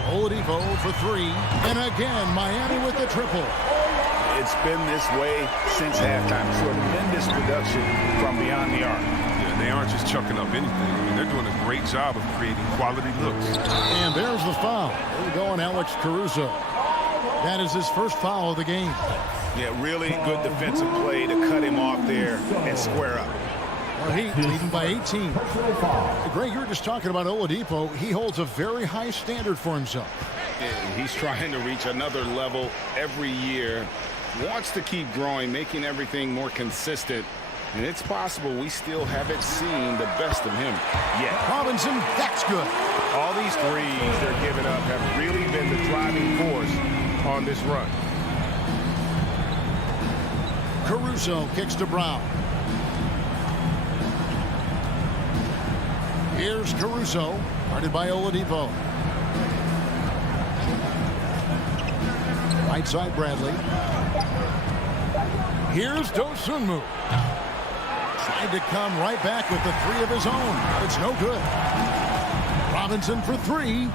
Oladipo for 3. And again, Miami with the triple. It's been this way since halftime. Tremendous production from beyond the arc. Yeah, they aren't just chucking up anything. I mean, they're doing a great job of creating quality looks. And there's the foul. There we go on Alex Caruso. That is his first foul of the game. Yeah, really good defensive play to cut him off there and square up. Well, Heat leading by 18. Greg, you were just talking about Oladipo. He holds a very high standard for himself. And he's trying to reach another level every year. Wants to keep growing, making everything more consistent. And it's possible we still haven't seen the best of him yet. Robinson, that's good. All these threes they're giving up have really been the driving force on this run. Caruso kicks to Brown. Here's Caruso, guarded by Oladipo. Right side, Bradley. Here's Dosunmu. Tried to come right back with the 3 of his own. It's no good. Robinson for 3.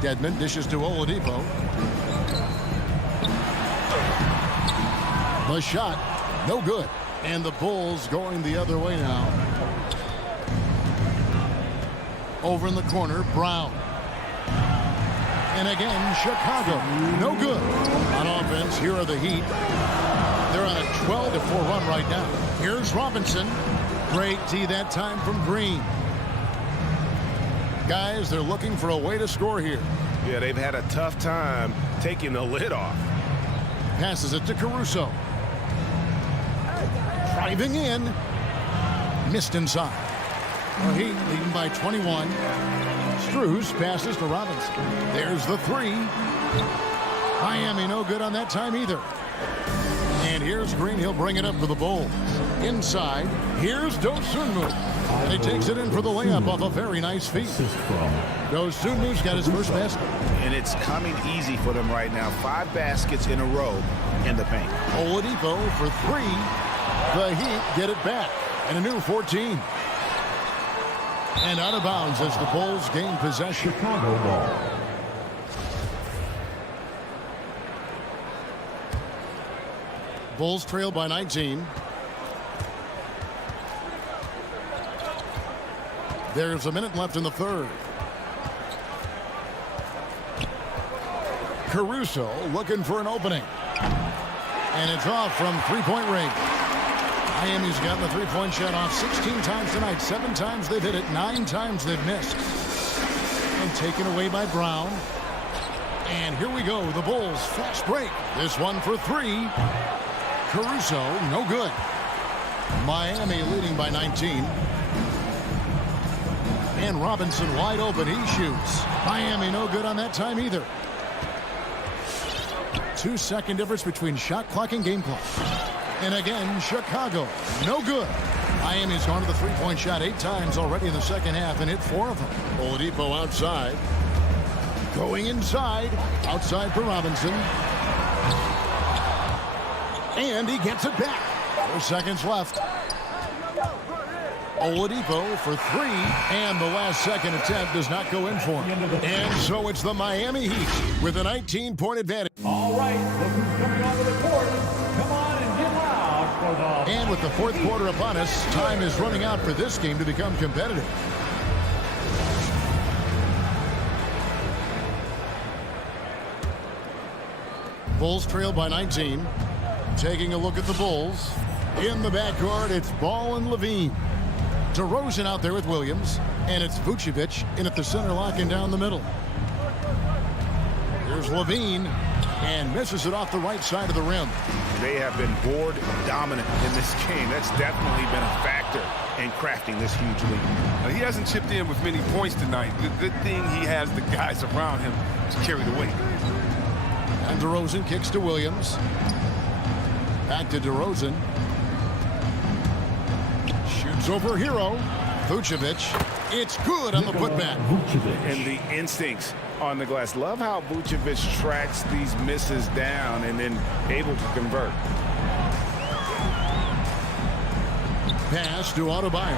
Dedmon dishes to Oladipo. The shot, no good. And the Bulls going the other way now. Over in the corner, Brown. And again, Chicago. No good. On offense, here are the Heat. They're on a 12-4 run right now. Here's Robinson. Great D that time from Green. Guys, they're looking for a way to score here. Yeah, they've had a tough time taking the lid off. Passes it to Caruso. Driving in. Missed inside. The Heat leading by 21. Strus passes to Robinson. There's the three. Miami no good on that time either. And here's Green. He'll bring it up for the Bulls. Inside. Here's Dosunmu. And he takes it in for the layup off a very nice feed. Dosunmu's got his first basket. And it's coming easy for them right now. 5 baskets in a row in the paint. Oladipo for 3. The Heat get it back. And a new 14. And out of bounds as the Bulls gain possession. Chicago ball. Bulls trail by 19. There's a minute left in the third. Caruso looking for an opening. And it's off from three-point range. Miami's gotten the three-point shot off 16 times tonight. 7 times they've hit it. 9 times they've missed. And taken away by Brown. And here we go. The Bulls fast break. This one for 3. Caruso, no good. Miami leading by 19. And Robinson wide open. He shoots. Miami no good on that time either. 2-second difference between shot clock and game clock. And again, Chicago, no good. Miami's gone to the three-point shot 8 times already in the second half and hit 4 of them. Oladipo outside. Going inside. Outside for Robinson. And he gets it back. 4 seconds left. Oladipo for 3. And the last second attempt does not go in for him. And so it's the Miami Heat with a 19-point advantage. All right, look who's coming onto the court. Come on and get loud for the... And with the fourth quarter upon us, time is running out for this game to become competitive. Bulls trail by 19. Taking a look at the Bulls. In the backcourt, it's Ball and Levine. DeRozan out there with Williams. And it's Vucevic in at the center, locking down the middle. Here's Levine. And misses it off the right side of the rim. They have been board dominant in this game. That's definitely been a factor in crafting this huge lead. He hasn't chipped in with many points tonight. The good thing he has the guys around him to carry the weight. And DeRozan kicks to Williams. Back to DeRozan. Shoots over Hero. Vucevic. It's good on the putback. And the instincts on the glass. Love how Vucevic tracks these misses down and then able to convert. Pass to Adebayo.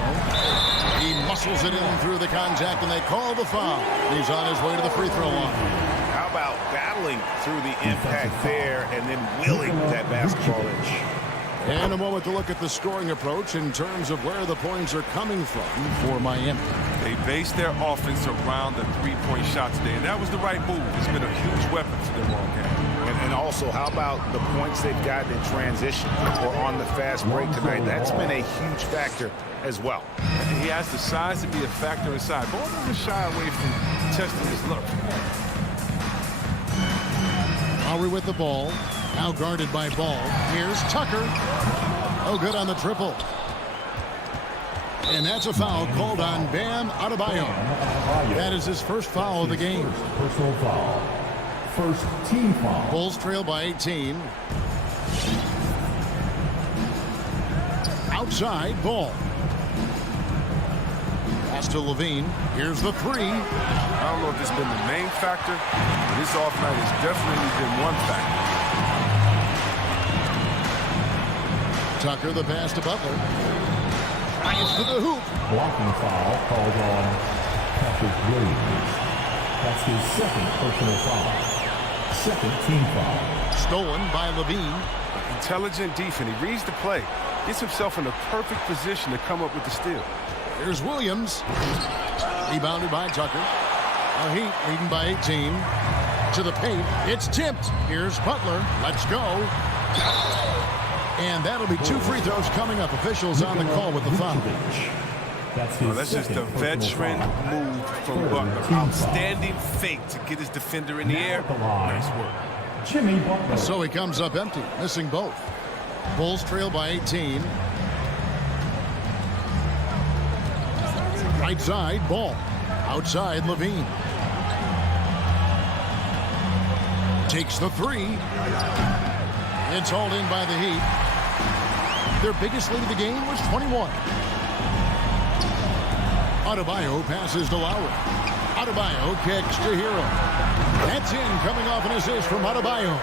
He muscles it in through the contact, and they call the foul. He's on his way to the free throw line. How about battling through the impact there and then willing that basketball in? And a moment to look at the scoring approach in terms of where the points are coming from for Miami. They based their offense around the three-point shot today, and that was the right move. It's been a huge weapon to them all game. And also, how about the points they've gotten in transition or on the fast break tonight? That's been a huge factor as well. And he has the size to be a factor inside. Ball doesn't shy away from testing his luck. Lowry with the ball. Now guarded by Ball. Here's Tucker. Oh, good on the triple. And that's a foul called on Bam Adebayo. That is his first foul of the game. Personal foul. First team foul. Bulls trail by 18. Outside, Ball. Pass to Levine. Here's the 3. I don't know if it's been the main factor, but this off night has definitely been one factor. Tucker, the pass to Butler. Drives to the hoop. Blocking foul called on Patrick Williams. That's his second personal foul. Second team foul. Stolen by Levine. Intelligent defense. He reads the play. Gets himself in the perfect position to come up with the steal. Here's Williams. Rebounded by Tucker. The Heat leading by 18. To the paint. It's tipped. Here's Butler. Let's go. And that'll be 2 free throws coming up. Officials on the call with the foul. That's just a veteran move from Butler. Outstanding fake to get his defender in the air. Nice work. Jimmy Butler. So he comes up empty, missing both. Bulls trail by 18. Right side, Ball. Outside, Levine. Takes the 3. It's hauled in by the Heat. Their biggest lead of the game was 21. Adebayo passes to Lowry. Adebayo kicks to Hero. That's in, coming off an assist from Adebayo.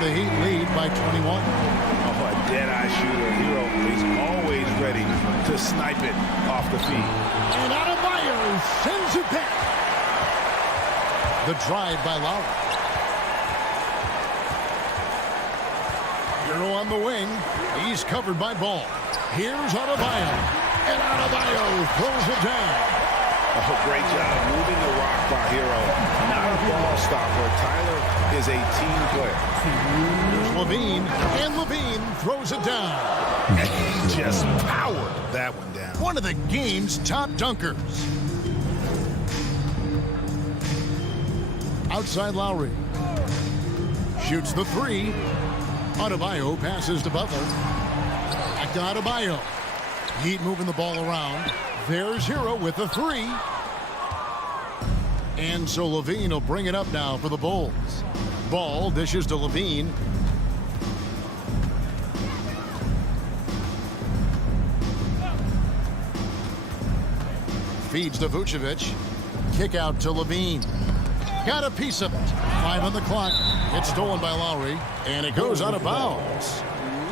The Heat lead by 21. Oh, a dead-eye shooter. Hero is always ready to snipe it off the feet. And Adebayo sends it back. The drive by Lowry. Hero on the wing. He's covered by Ball. Here's Adebayo. And Adebayo throws it down. Oh, great job moving the rock by Hero. Not a ball stopper. Tyler is a team player. Here's Levine. And Levine throws it down. And he just powered that one down. One of the game's top dunkers. Outside Lowry. Shoots the 3. Adebayo passes to Butler. Back to Adebayo. Heat moving the ball around. There's Hero with the 3. And so Levine will bring it up now for the Bulls. Ball dishes to Levine. Feeds to Vucevic. Kick out to Levine. Got a piece of it. 5 on the clock. It's stolen by Lowry. And it goes out of bounds.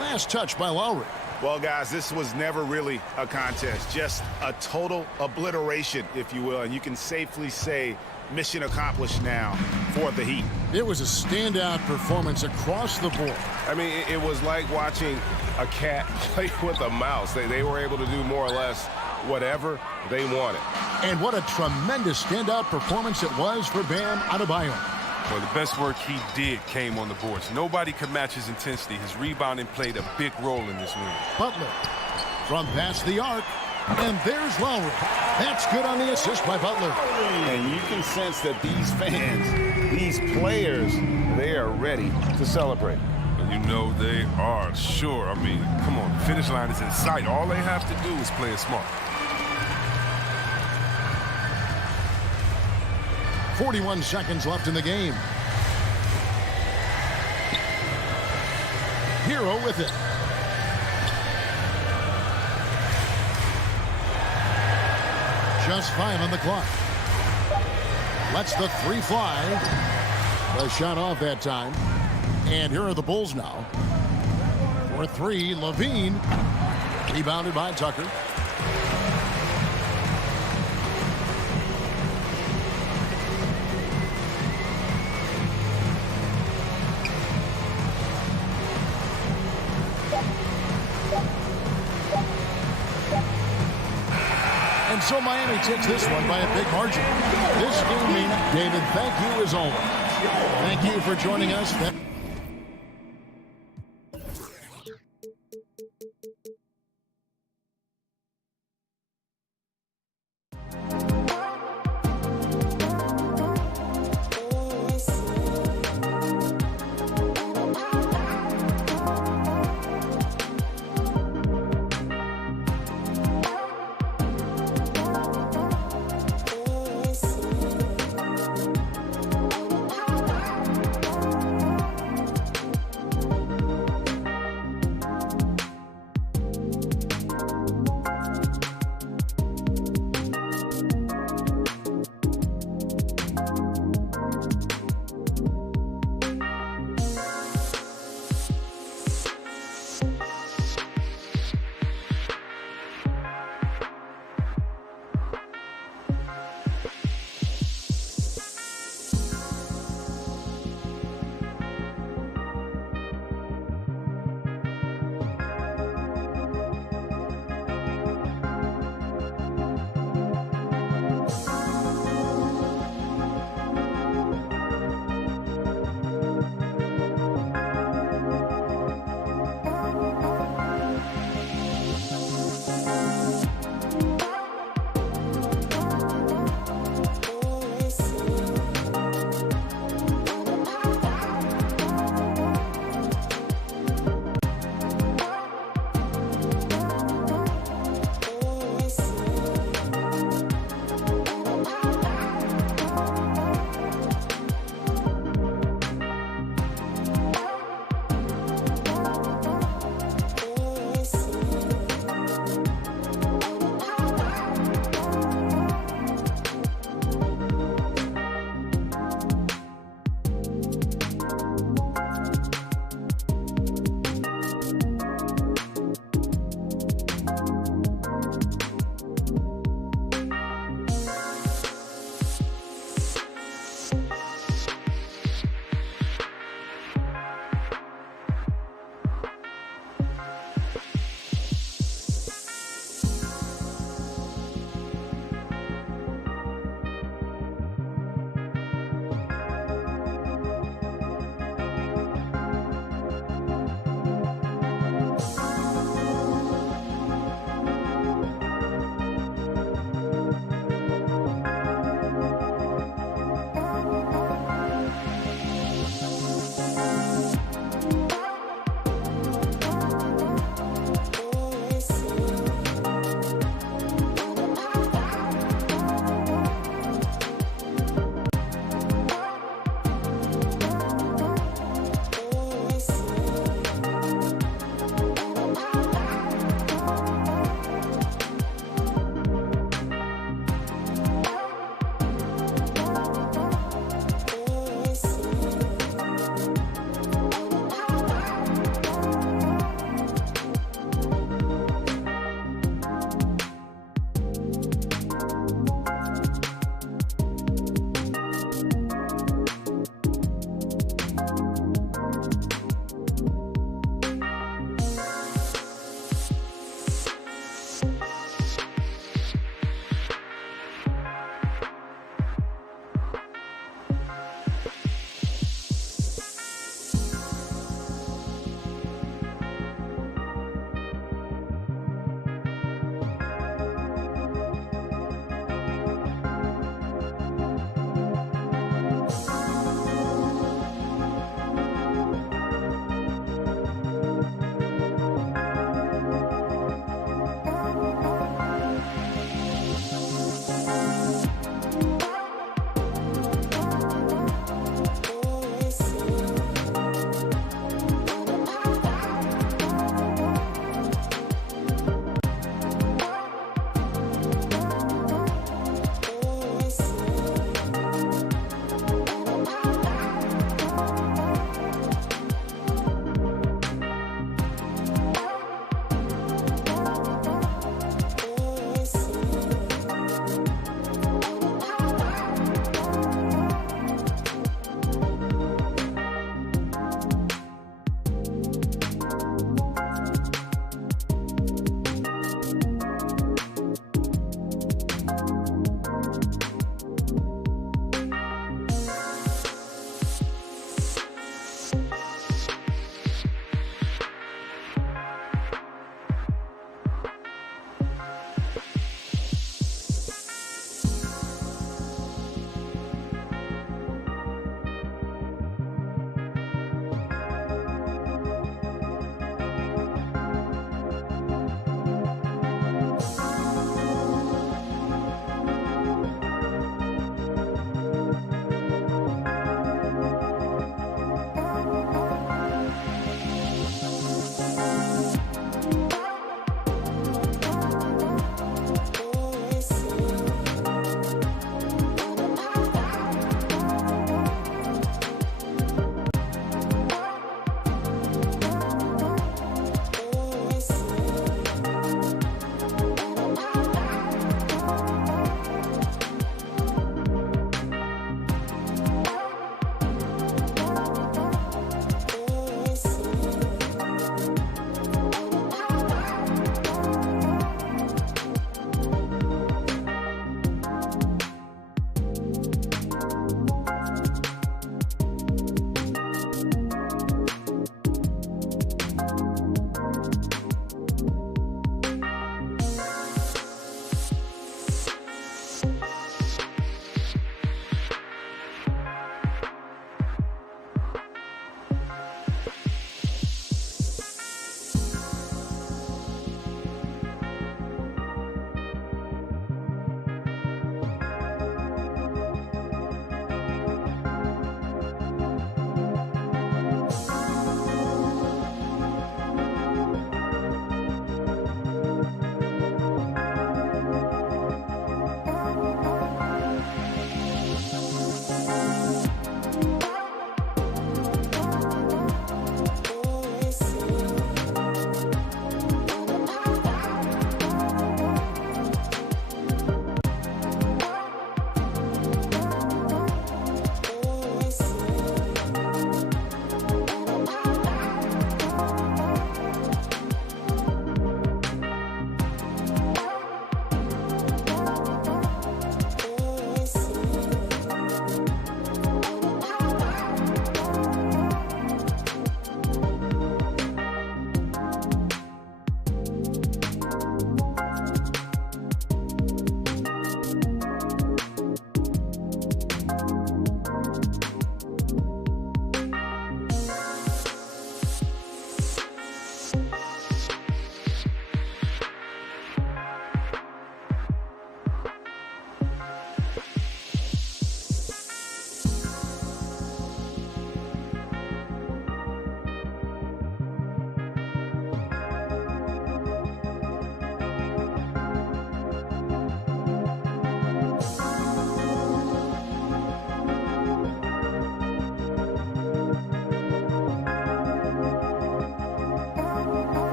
Last touch by Lowry. Well, guys, this was never really a contest. Just a total obliteration, if you will. And you can safely say mission accomplished now for the Heat. It was a standout performance across the board. I mean, it was like watching a cat play with a mouse. They were able to do more or less whatever they wanted. And what a tremendous standout performance it was for Bam Adebayo. Well, the best work he did came on the boards. Nobody could match his intensity. His rebounding played a big role in this win. Butler from past the arc. And there's Lowry. That's good on the assist by Butler. And you can sense that these fans, these players, they are ready to celebrate. And you know they are, sure. I mean, come on, the finish line is in sight. All they have to do is play it smart. 41 seconds left in the game. Hero with it. Just 5 on the clock. Lets the 3 fly. The shot off that time. And here are the Bulls now. For 3, Levine. Rebounded by Tucker. And so Miami takes this one by a big margin. This game means, David, thank you as always. Thank you for joining us.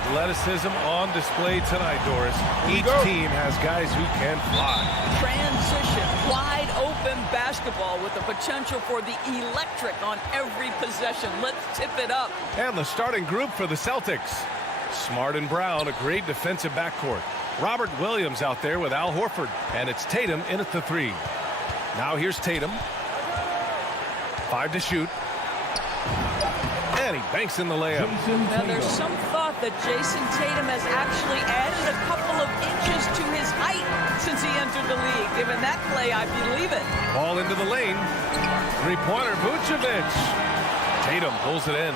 Athleticism on display tonight, Doris. Each team has guys who can fly. Transition, wide open basketball with the potential for the electric on every possession. Let's tip it up. And the starting group for the Celtics. Smart and Brown, a great defensive backcourt. Robert Williams out there with Al Horford. And it's Tatum in at the 3. Now here's Tatum. 5 to shoot. And he banks in the layup. Now there's some thought that Jason Tatum has actually added a couple of inches to his height since he entered the league. Given that play, I believe it. Ball into the lane. Three-pointer, Vucevic. Tatum pulls it in.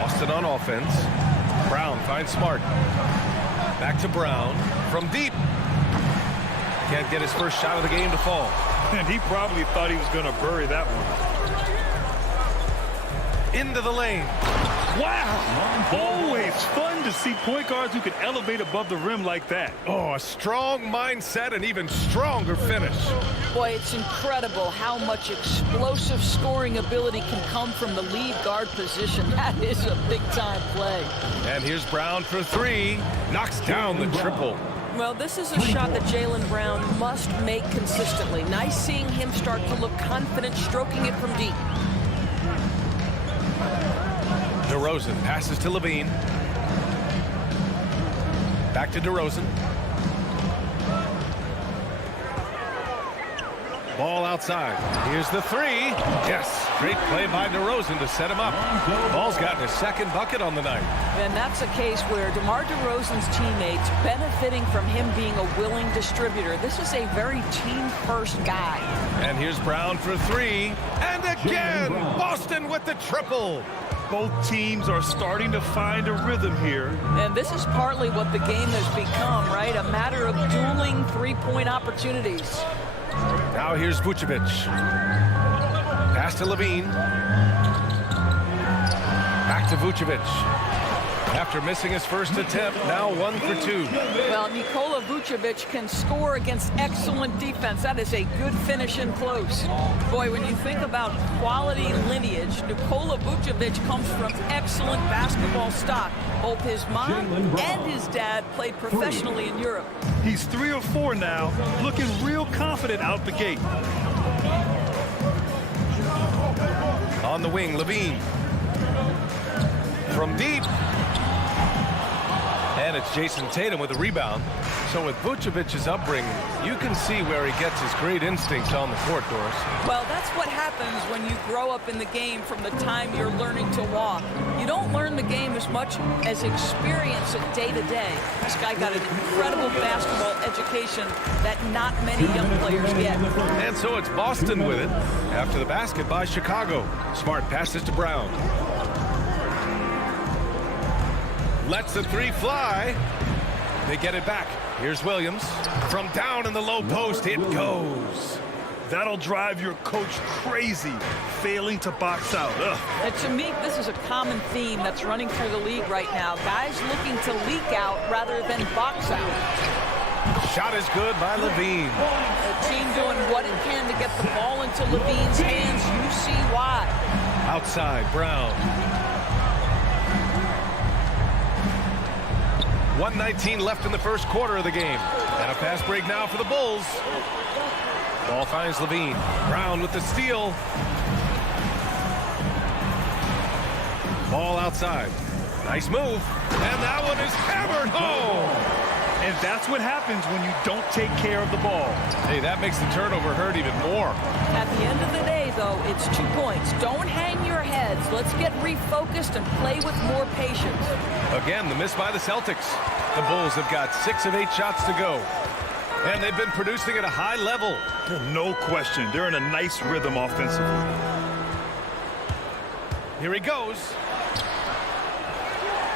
Boston on offense. Brown finds Smart. Back to Brown from deep. Can't get his first shot of the game to fall. And he probably thought he was going to bury that one. Into the lane. Wow. Always fun to see point guards who can elevate above the rim like that. Oh, a strong mindset and even stronger finish. Boy, it's incredible how much explosive scoring ability can come from the lead guard position. That is a big-time play. And here's Brown for 3. Knocks down the triple. Well, this is a shot that Jaylen Brown must make consistently. Nice seeing him start to look confident, stroking it from deep. DeRozan passes to Levine. Back to DeRozan. Ball outside. Here's the 3. Yes, great play by DeRozan to set him up. Ball's gotten his second bucket on the night. And that's a case where DeMar DeRozan's teammates benefiting from him being a willing distributor. This is a very team-first guy. And here's Brown for 3. And again, Boston with the triple. Both teams are starting to find a rhythm here. And this is partly what the game has become, right? A matter of dueling three-point opportunities. Now here's Vucevic. Pass to Levine. Back to Vucevic. After missing his first attempt, now 1 for 2. Well, Nikola Vucevic can score against excellent defense. That is a good finish in close. Boy, when you think about quality lineage, Nikola Vucevic comes from excellent basketball stock. Both his mom and his dad played professionally in Europe. He's 3 or 4 now, looking real confident out the gate. On the wing, Levine. From deep. And it's Jason Tatum with a rebound. So with Vucevic's upbringing, you can see where he gets his great instincts on the court, Doris. Well, that's what happens when you grow up in the game from the time you're learning to walk. You don't learn the game as much as experience it day to day. This guy got an incredible basketball education that not many young players get. And so it's Boston with it after the basket by Chicago. Smart passes to Brown. Lets the 3 fly. They get it back. Here's Williams. From down in the low post, it goes. That'll drive your coach crazy, failing to box out. And to me, this is a common theme that's running through the league right now. Guys looking to leak out rather than box out. Shot is good by Levine. The team doing what it can to get the ball into Levine's hands. You see why. Outside, Brown. 1:19 left in the first quarter of the game. And a fast break now for the Bulls. Ball finds Levine. Brown with the steal. Ball outside. Nice move. And that one is hammered home. And that's what happens when you don't take care of the ball. Hey, that makes the turnover hurt even more. At the end of the day, though, it's 2 points. Don't hang your heads. Let's get refocused and play with more patience. Again, the miss by the Celtics. The Bulls have got 6 of 8 shots to go. And they've been producing at a high level. No question. They're in a nice rhythm offensively. Here he goes.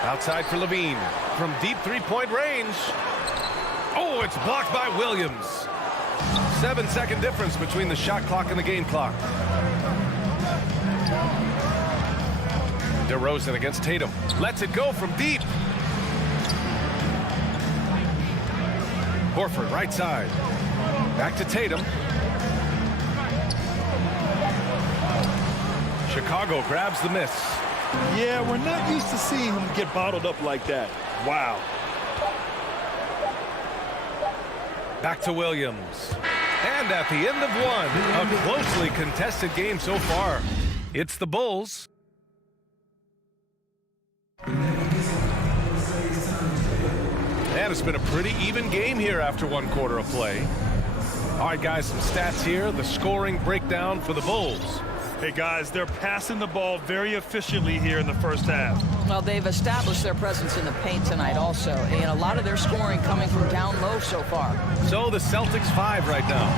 Outside for Levine. From deep three-point range. Oh, it's blocked by Williams. 7-second difference between the shot clock and the game clock. DeRozan against Tatum. Lets it go from deep. Horford, right side. Back to Tatum. Chicago grabs the miss. Yeah, we're not used to seeing him get bottled up like that. Wow. Back to Williams. And at the end of one, a closely contested game so far. It's the Bulls. And it's been a pretty even game here after one quarter of play. All right, guys, some stats here. The scoring breakdown for the Bulls. Hey, guys, they're passing the ball very efficiently here in the first half. Well, they've established their presence in the paint tonight also, and a lot of their scoring coming from down low so far. So the Celtics 5 right now.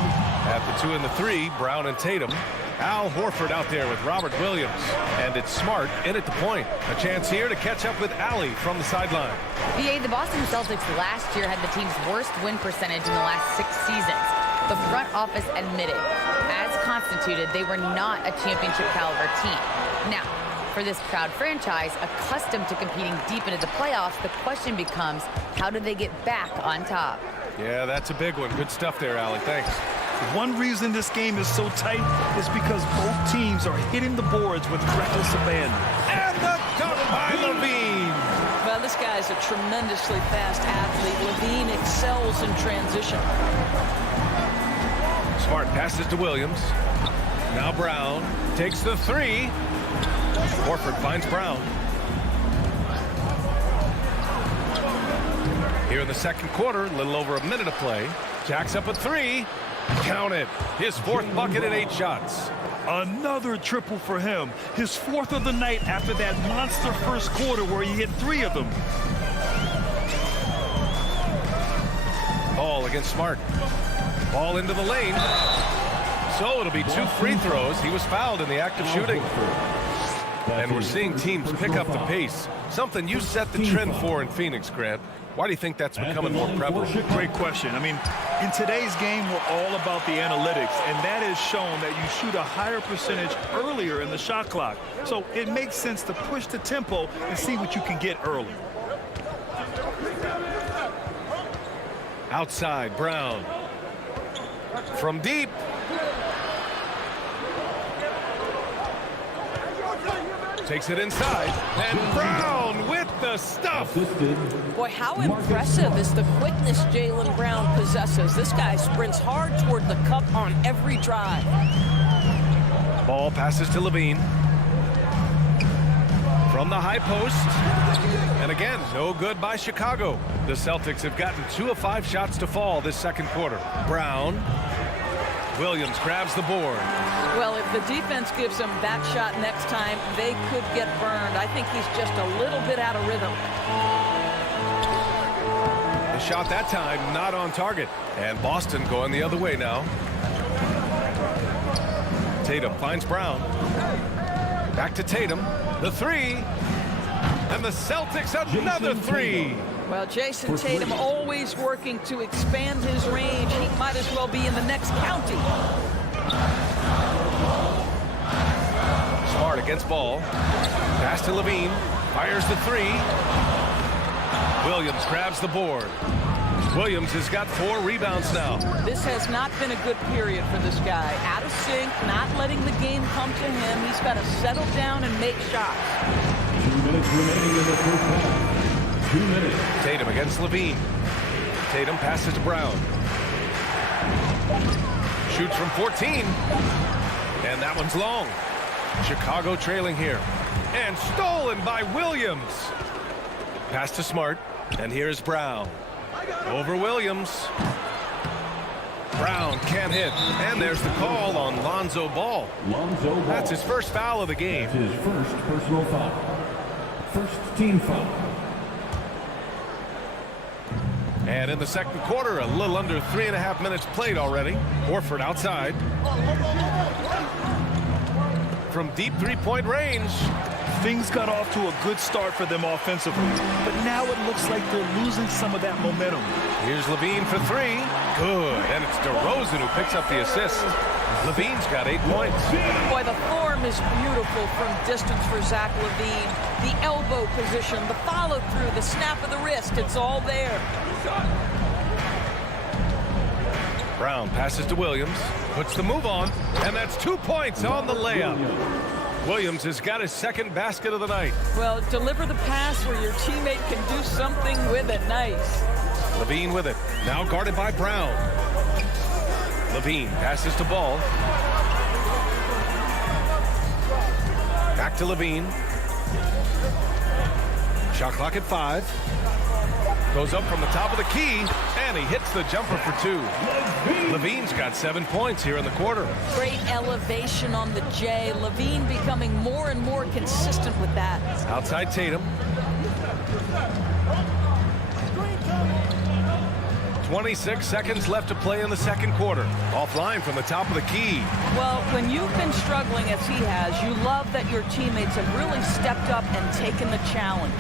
At the 2 and the 3, Brown and Tatum. Al Horford out there with Robert Williams. And it's Smart in at the point. A chance here to catch up with Allie from the sideline. VA, the Boston Celtics last year had the team's worst win percentage in the last 6 seasons. The front office admitted, as constituted, they were not a championship caliber team. Now, for this proud franchise, accustomed to competing deep into the playoffs, the question becomes, how do they get back on top? Yeah, that's a big one. Good stuff there, Allie. Thanks. One reason this game is so tight is because both teams are hitting the boards with reckless abandon. And the dunk by Levine. Well, this guy's a tremendously fast athlete. Levine excels in transition. Smart passes to Williams. Now Brown takes the 3. Horford finds Brown. Here in the second quarter, a little over a minute of play. Jacks up a 3. Count it. His 4th bucket in 8 shots. Another triple for him. His 4th of the night after that monster first quarter where he hit 3 of them. Ball against Smart. Ball into the lane. So it'll be 2 free throws. He was fouled in the act of shooting. And we're seeing teams pick up the pace. Something you set the trend for in Phoenix, Grant. Why do you think that's becoming more prevalent? Great question. I mean, in today's game, we're all about the analytics, and that has shown that you shoot a higher percentage earlier in the shot clock. So it makes sense to push the tempo and see what you can get early. Outside, Brown. From deep. Takes it inside. And Brown with the stuff. Boy, how impressive is the quickness Jaylen Brown possesses. This guy sprints hard toward the cup on every drive. Ball passes to Levine. From the high post. And again, no good by Chicago. The Celtics have gotten 2 of 5 shots to fall this second quarter. Brown. Williams grabs the board. Well, if the defense gives him that shot next time, they could get burned. I think he's just a little bit out of rhythm. The shot that time not on target. And Boston going the other way now. Tatum finds Brown. Back to Tatum. The 3. And the Celtics another 3. Well, Jason Tatum always working to expand his range. He might as well be in the next county. Smart against Ball. Pass to Levine. Fires the 3. Williams grabs the board. Williams has got 4 rebounds now. This has not been a good period for this guy. Out of sync, not letting the game come to him. He's got to settle down and make shots. 2 minutes remaining in the first half. 2 minutes. Tatum against Levine. Tatum passes to Brown. Shoots from 14. And that one's long. Chicago trailing here. And stolen by Williams. Pass to Smart. And here's Brown. Over Williams. Brown can't hit. And there's the call on Lonzo Ball. Lonzo Ball. That's his first foul of the game. That's his first personal foul. First team foul. And in the second quarter, a little under 3.5 minutes played already. Horford outside. From deep 3-point range. Things got off to a good start for them offensively, but now it looks like they're losing some of that momentum. Here's Levine for 3. Good. And it's DeRozan who picks up the assist. Levine's got 8 points. Boy, the form is beautiful from distance for Zach Levine. The elbow position, the follow through, the snap of the wrist, it's all there. Brown passes to Williams, puts the move on, and that's 2 points on the layup. Williams has got his second basket of the night. Well, deliver the pass where your teammate can do something with it. Nice. Levine with it. Now guarded by Brown. Levine passes to Ball. Back to Levine. Shot clock at 5. Goes up from the top of the key, and he hits the jumper for 2. Levine's got 7 points here in the quarter. Great elevation on the J. Levine becoming more and more consistent with that. Outside Tatum. 26 seconds left to play in the second quarter. Offline from the top of the key. Well, when you've been struggling as he has, you love that your teammates have really stepped up and taken the challenge.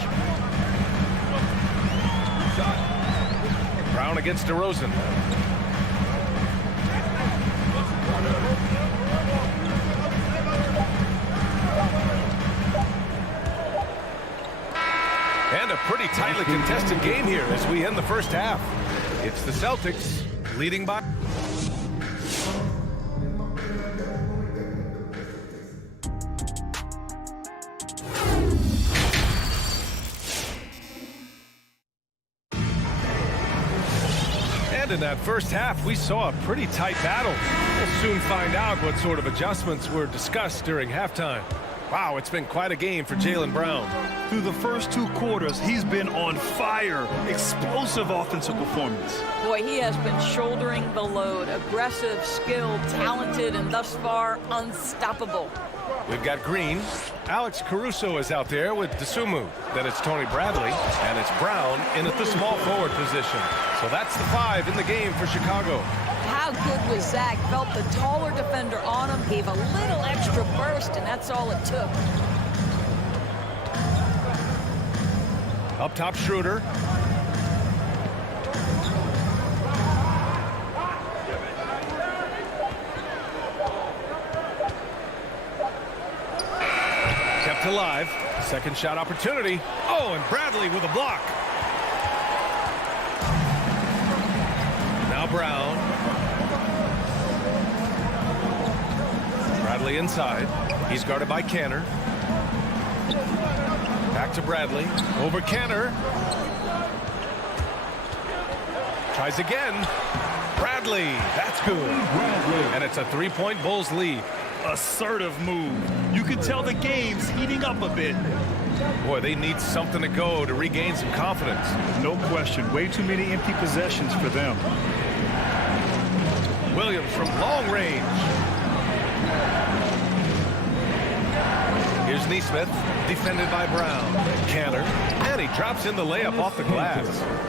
Brown against DeRozan. And a pretty tightly contested game here as we end the first half. It's the Celtics leading by. And in that first half, we saw a pretty tight battle. We'll soon find out what sort of adjustments were discussed during halftime. Wow, it's been quite a game for Jaylen Brown. Through the first 2 quarters, he's been on fire. Explosive offensive performance. Boy, he has been shouldering the load. Aggressive, skilled, talented, and thus far unstoppable. We've got Green. Alex Caruso is out there with Dosunmu. Then it's Tony Bradley, and it's Brown in at the small forward position. So that's the 5 in the game for Chicago. How good was Zach? Felt the taller defender on him, gave a little extra burst, and that's all it took. Up top, Schroeder. Kept alive. Second shot opportunity. Oh, and Bradley with a block. Now Brown. Bradley inside. He's guarded by Canner. Back to Bradley. Over Canner. Tries again. Bradley. That's good. And it's a 3-point Bulls lead. Assertive move. You can tell the game's heating up a bit. Boy, they need something to go to regain some confidence. No question. Way too many empty possessions for them. Williams from long range. Here's Nesmith, defended by Brown. Canner, and he drops in the layup off the glass.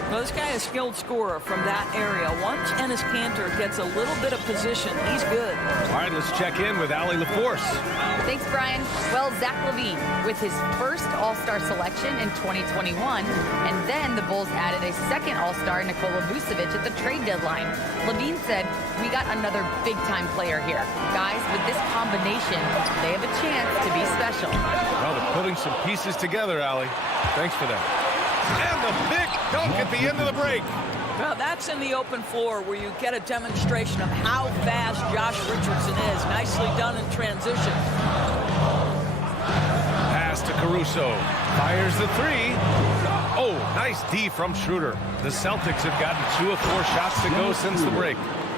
Well, this guy is a skilled scorer from that area. Once Enes Kanter gets a little bit of position, he's good. All right, let's check in with Allie LaForce. Thanks, Brian. Well, Zach LaVine with his first All-Star selection in 2021, and then the Bulls added a second All-Star, Nikola Vucevic, at the trade deadline. LaVine said, "We got another big-time player here. Guys, with this combination, they have a chance to be special." Well, they're putting some pieces together, Allie. Thanks for that. And the big dunk at the end of the break. Well, that's in the open floor where you get a demonstration of how fast Josh Richardson is. Nicely done in transition. Pass to Caruso. Fires the 3. Oh, nice D from Schroeder. The Celtics have gotten 2 of 4 shots to go since the break.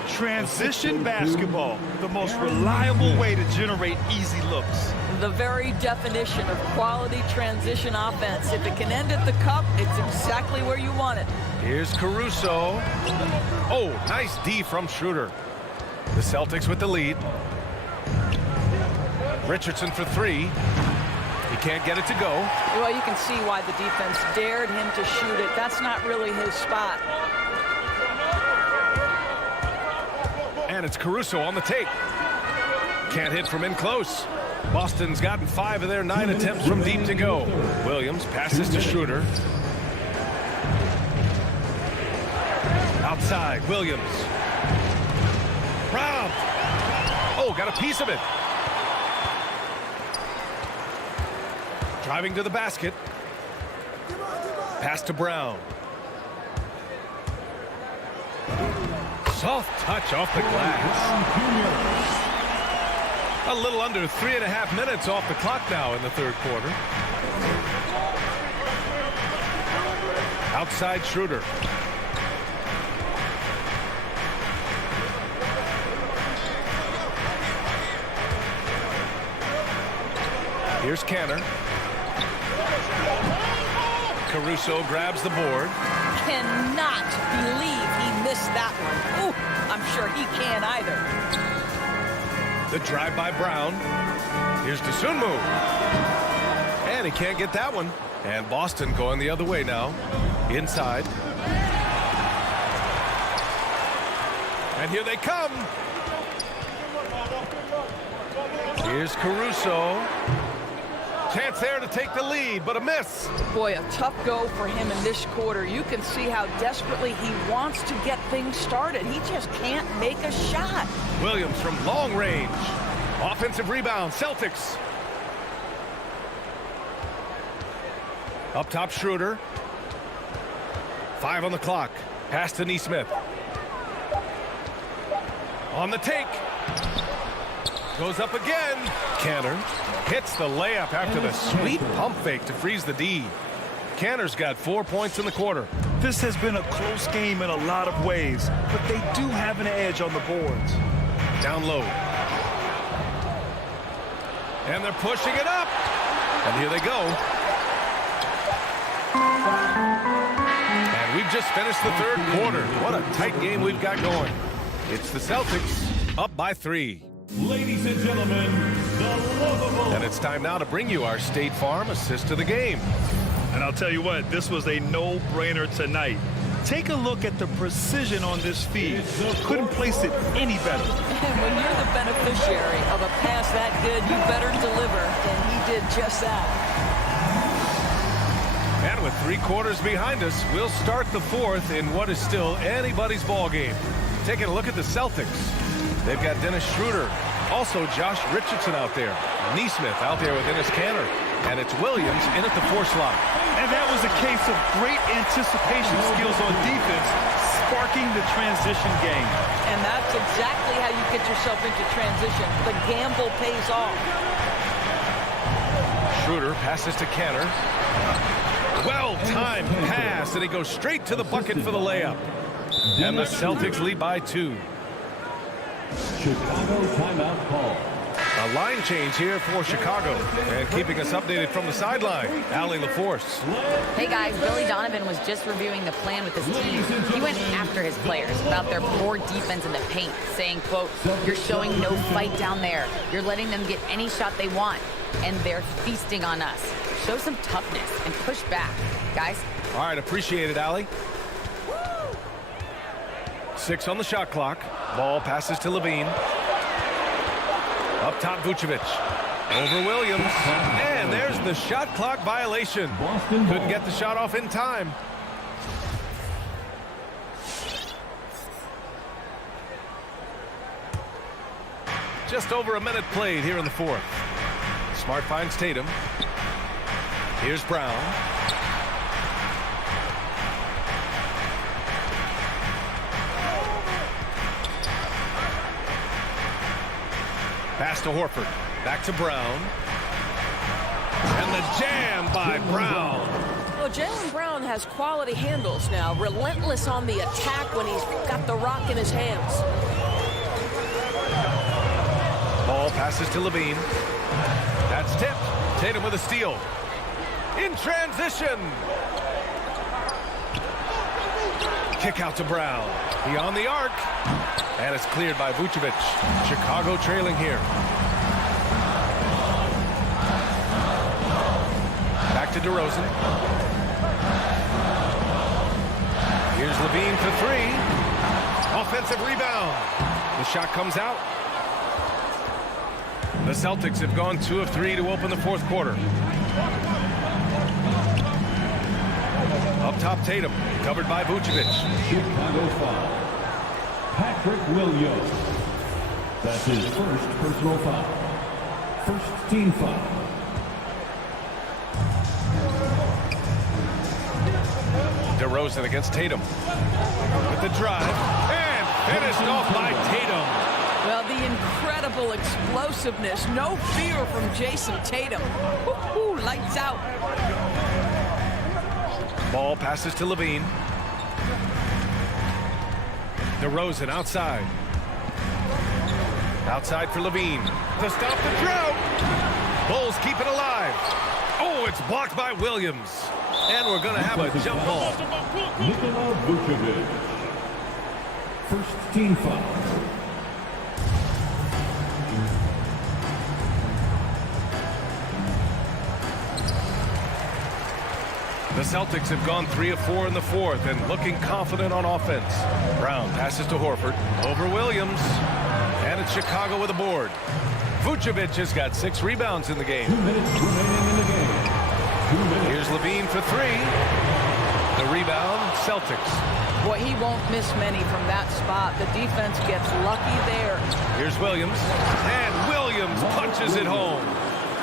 Transition basketball, the most reliable way to generate easy looks. The very definition of quality transition offense. If it can end at the cup, it's exactly where you want it. Here's Caruso. Oh, nice D from Schroeder. The Celtics with the lead. Richardson for 3. He can't get it to go. Well, you can see why the defense dared him to shoot it. That's not really his spot. And it's Caruso on the take. Can't hit from in close. Boston's gotten 5 of their 9 attempts from deep to go. Williams passes to Schroeder. Outside, Williams. Rob. Oh, got a piece of it. Driving to the basket. Pass to Brown. Soft touch off the glass. A little under 3.5 minutes off the clock now in the third quarter. Outside Schroeder. Here's Canner. Caruso grabs the board. Cannot believe he missed that one. Ooh, I'm sure he can't either. The drive by Brown. Here's Dosunmu. And he can't get that one. And Boston going the other way now. Inside. And here they come. Here's Caruso. Chance there to take the lead, but a miss. Boy, a tough go for him in this quarter. You can see how desperately he wants to get things started. He just can't make a shot. Williams from long range. Offensive rebound, Celtics. Up top, Schroeder. 5 on the clock. Pass to Nesmith. On the take. Goes up again. Canner hits the layup after the sweet pump fake to freeze the D. Canner's got 4 points in the quarter. This has been a close game in a lot of ways, but they do have an edge on the boards. Down low. And they're pushing it up. And here they go. And we've just finished the third quarter. What a tight game we've got going. It's the Celtics up by 3. Ladies and gentlemen, the lovable. And it's time now to bring you our State Farm assist to the game. And I'll tell you what, this was a no-brainer tonight. Take a look at the precision on this feed. Couldn't place it any better. And when you're the beneficiary of a pass that good, you better deliver. And he did just that. And with 3 quarters behind us, we'll start the fourth in what is still anybody's ball game. Taking a look at the Celtics. They've got Dennis Schroeder, also Josh Richardson out there. Nesmith out there with Enes Kanter. And it's Williams in at the 4 slot. And that was a case of great anticipation skills on defense, sparking the transition game. And that's exactly how you get yourself into transition. The gamble pays off. Schroeder passes to Kanter. Well-timed pass, and he goes straight to the bucket for the layup. And the Celtics lead by 2. Chicago timeout call. A line change here for Chicago. And keeping us updated from the sideline, Allie LaForce. Hey guys, Billy Donovan was just reviewing the plan with his team. He went after his players about their poor defense in the paint, saying, quote, "You're showing no fight down there. You're letting them get any shot they want. And they're feasting on us. Show some toughness and push back, guys." All right, appreciate it, Allie. 6 on the shot clock. Ball passes to Levine. Up top, Vucevic. Over Williams. And there's the shot clock violation. Couldn't get the shot off in time. Just over a minute played here in the fourth. Smart finds Tatum. Here's Brown. Pass to Horford. Back to Brown. And the jam by Brown. Well, Jaylen Brown has quality handles now. Relentless on the attack when he's got the rock in his hands. Ball passes to Levine. That's tipped. Tatum with a steal. In transition. Kick out to Brown. He on the arc. And it's cleared by Vucevic. Chicago trailing here. Back to DeRozan. Here's Levine for 3. Offensive rebound. The shot comes out. The Celtics have gone 2 of 3 to open the fourth quarter. Up top, Tatum. Covered by Vucevic. Chicago foul. Patrick Williams. That's his first personal foul. First team foul. DeRozan against Tatum. With the drive. And finished off by Tatum. Well, the incredible explosiveness, no fear from Jason Tatum. Woo-hoo, lights out. Ball passes to Levine. DeRozan outside. Outside for Levine to stop the drought. Bulls keep it alive. Oh, it's blocked by Williams. And we're going to have a jump ball. Nikola Vucevic. First team foul. The Celtics have gone 3 of 4 in the fourth and looking confident on offense. Brown passes to Horford. Over Williams. And it's Chicago with a board. Vucevic has got 6 rebounds in the game. 2 minutes remaining in the game. 2 minutes. Here's Levine for 3. The rebound, Celtics. Boy, he won't miss many from that spot. The defense gets lucky there. Here's Williams. And Williams punches it home.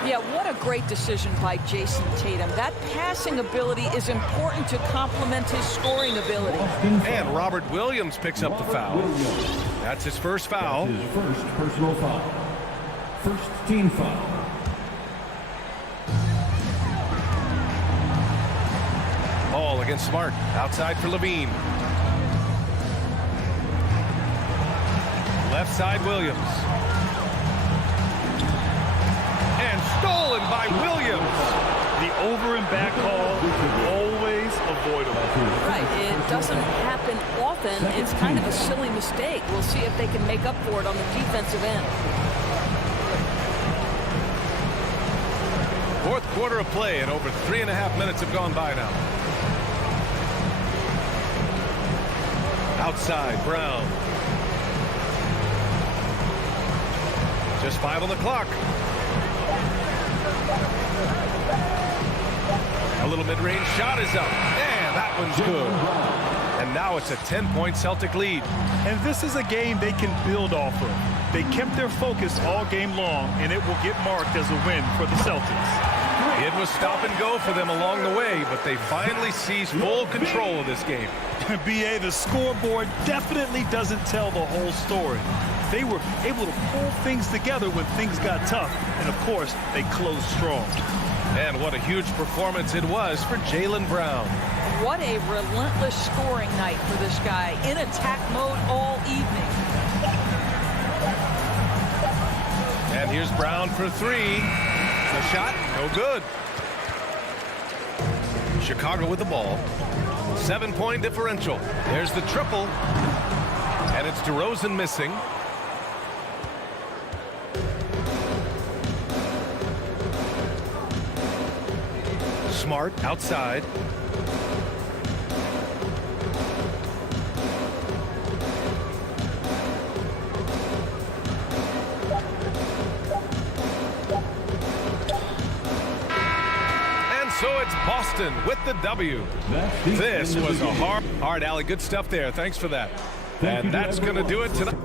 Yeah, what a great decision by Jason Tatum. That passing ability is important to complement his scoring ability. And Robert Williams picks up the foul. That's his first foul. His first personal foul. First team foul. Ball against Smart. Outside for Levine. Left side Williams. And stolen by Williams. The over and back call, always avoidable. Right, it doesn't happen often. It's kind of a silly mistake. We'll see if they can make up for it on the defensive end. Fourth quarter of play, and over 3.5 minutes have gone by now. Outside, Brown. Just 5 on the clock. A little mid-range shot is up. And that one's good. And now it's a 10-point Celtic lead. And this is a game they can build off of. They kept their focus all game long, and it will get marked as a win for the Celtics. It was stop and go for them along the way, but they finally seized full control of this game. BA, the scoreboard definitely doesn't tell the whole story. They were able to pull things together when things got tough, and of course, they closed strong. And what a huge performance it was for Jaylen Brown. What a relentless scoring night for this guy, in attack mode all evening. And here's Brown for 3. The shot, no good. Chicago with the ball. 7-point differential. There's the triple. And it's DeRozan missing. Smart outside. So it's Boston with the W. This was a hard alley. Good stuff there. Thanks for that. And that's going to do it tonight.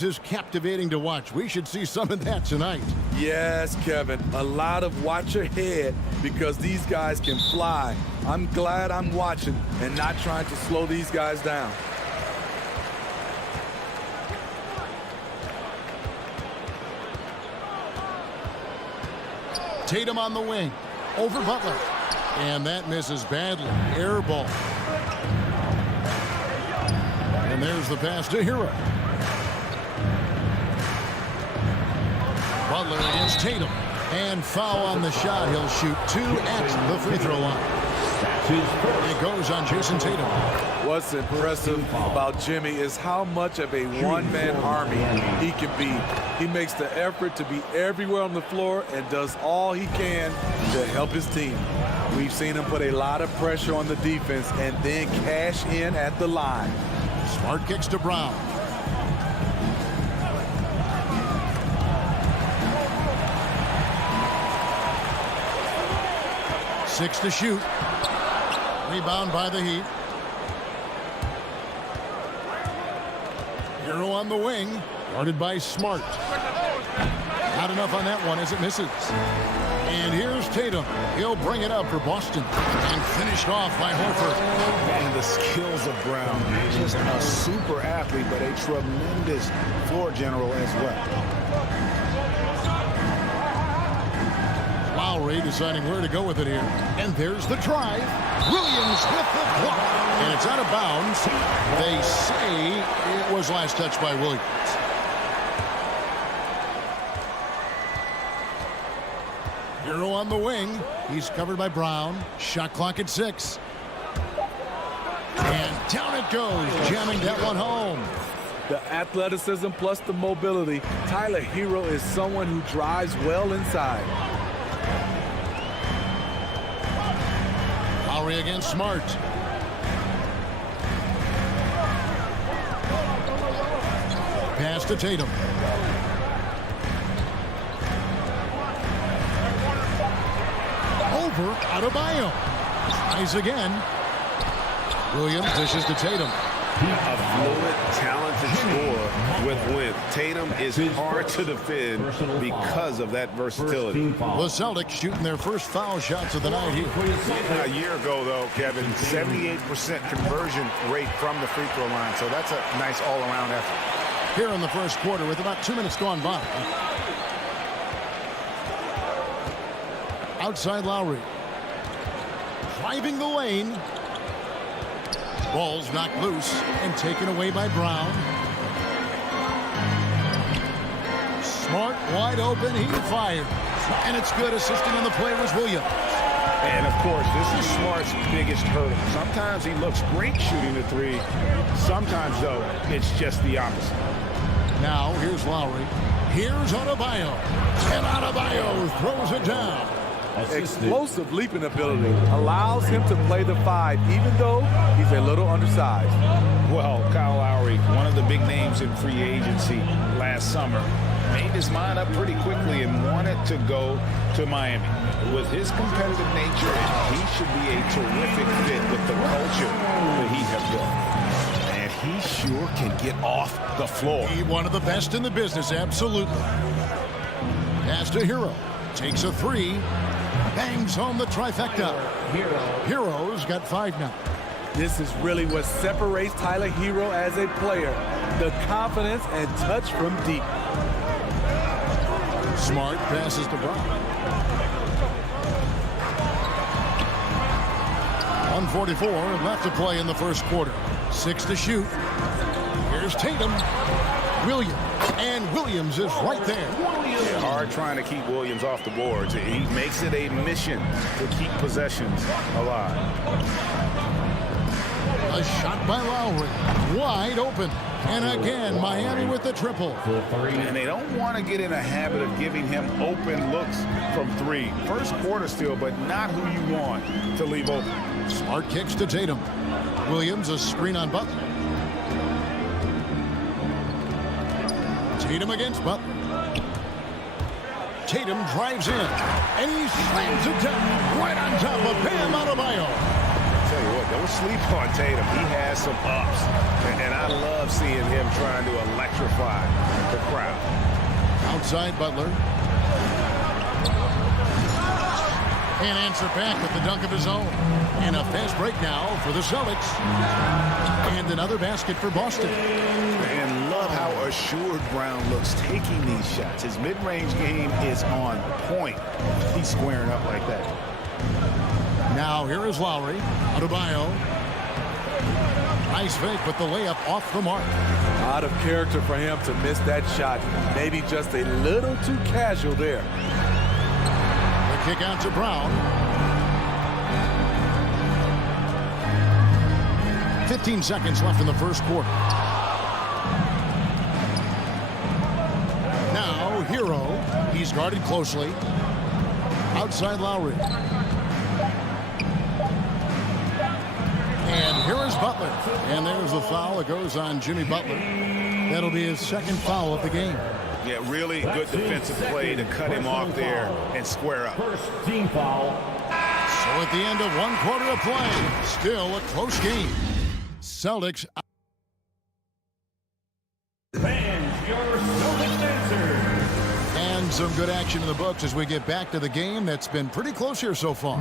This is captivating to watch. We should see some of that tonight. Yes, Kevin. A lot of watch ahead because these guys can fly. I'm glad I'm watching and not trying to slow these guys down. Tatum on the wing. Over Butler. And that misses badly. Air ball. And there's the pass to Hero. Butler against Tatum. And foul on the shot. He'll shoot 2 at the free throw line. It goes on Jason Tatum. What's impressive about Jimmy is how much of a one-man army he can be. He makes the effort to be everywhere on the floor and does all he can to help his team. We've seen him put a lot of pressure on the defense and then cash in at the line. Smart kicks to Brown. Six to shoot. Rebound by the Heat. Hero on the wing. Guarded by Smart. Not enough on that one as it misses. And here's Tatum. He'll bring it up for Boston. And finished off by Horford. And the skills of Brown. Just a super athlete, but a tremendous floor general as well. Lowry deciding where to go with it here. And there's the drive. Williams with the block. And it's out of bounds. They say it was last touched by Williams. Hero on the wing. He's covered by Brown. Shot clock at 6. And down it goes. Jamming that one home. The athleticism plus the mobility. Tyler Hero is someone who drives well inside. Lowry against Smart. Pass to Tatum. Over Adebayo. Tries again. Williams dishes to Tatum. A fluid, talented scorer with width. Tatum is hard to defend because of that versatility. The Celtics shooting their first foul shots of the night here. A year ago, though, Kevin, 78% conversion rate from the free throw line. So that's a nice all-around effort. Here in the first quarter with about 2 minutes gone by. Outside Lowry. Driving the lane. Ball's knocked loose and taken away by Brown. Smart wide open. He fires. And it's good. Assisting on the play was Williams. And, of course, this is Smart's biggest hurdle. Sometimes he looks great shooting the three. Sometimes, though, it's just the opposite. Now, here's Lowry. Here's Adebayo. And Adebayo throws it down. Explosive leaping ability allows him to play the 5, even though he's a little undersized. Well, Kyle Lowry, one of the big names in free agency last summer, made his mind up pretty quickly and wanted to go to Miami. With his competitive nature, he should be a terrific fit with the culture that he has built. And he sure can get off the floor. He's one of the best in the business, absolutely. Pass to Hero. Takes a 3. Bangs home the trifecta. Hero's got 5 now. This is really what separates Tyler Hero as a player. The confidence and touch from deep. Smart passes to Brown. 1:44 left to play in the first quarter. 6 to shoot. Here's Tatum. Williams. And Williams is right there. Yeah, hard trying to keep Williams off the boards. He makes it a mission to keep possessions alive. A shot by Lowry. Wide open. And again, Miami with the triple. And they don't want to get in a habit of giving him open looks from 3. First quarter still, but not who you want to leave open. Smart kicks to Tatum. Williams, a screen on Butler. Tatum against Butler. Tatum drives in, and he slams it down right on top of Bam Adebayo. Tell you what, don't sleep on Tatum. He has some ups. And I love seeing him trying to electrify the crowd. Outside Butler. And answer back with the dunk of his own. And a fast break now for the Celtics. And another basket for Boston. And love how assured Brown looks taking these shots. His mid-range game is on point. He's squaring up like that. Now here is Lowry. Adebayo. Nice fake, but the layup off the mark. Out of character for him to miss that shot. Maybe just a little too casual there. The kick out to Brown. 15 seconds left in the first quarter. Now Hero. He's guarded closely. Outside Lowry. And here is Butler. And there's the foul. It goes on Jimmy Butler. That'll be his second foul of the game. Yeah, really good defensive play to cut him off there and square up. First team foul. So at the end of 1 quarter of play, still a close game. Celtics. Fans, your Celtics answer. And some good action in the books as we get back to the game that's been pretty close here so far.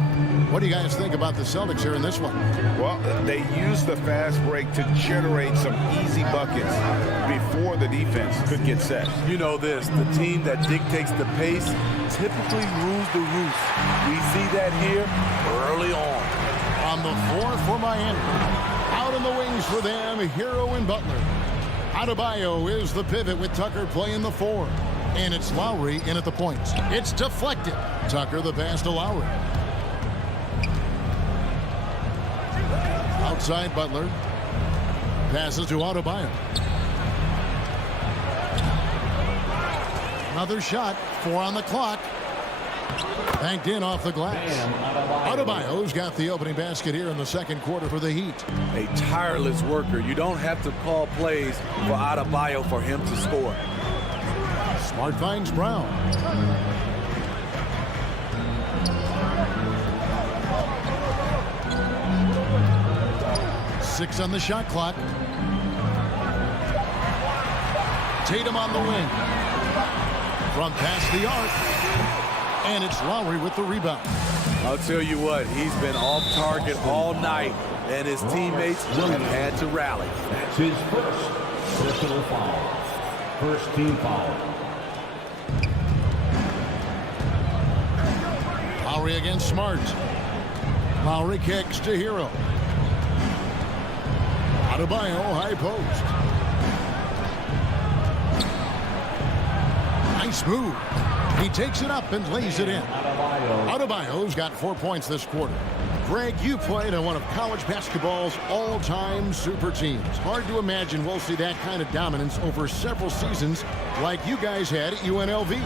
What do you guys think about the Celtics here in this one? Well, they used the fast break to generate some easy buckets before the defense could get set. You know this, the team that dictates the pace typically rules the roost. We see that here early on. On the floor for Miami. Out in the wings for them, Hero and Butler. Adebayo is the pivot with Tucker playing the 4. And it's Lowry in at the points. It's deflected. Tucker the pass to Lowry. Outside Butler. Passes to Adebayo. Another shot. 4 on the clock. Banked in off the glass. Adebayo's got the opening basket here in the second quarter for the Heat. A tireless worker. You don't have to call plays for Adebayo for him to score. Smart finds Brown. Six on the shot clock. Tatum on the wing. From past the arc. And it's Lowry with the rebound. I'll tell you what, he's been off target all night, and his teammates have had to rally. That's his first personal foul. First team foul. Lowry against Smart. Lowry kicks to Hero. Adebayo high post. Nice move. He takes it up and lays it in. Adebayo's got 4 points this quarter. Greg, you played on one of college basketball's all-time super teams. Hard to imagine we'll see that kind of dominance over several seasons like you guys had at UNLV.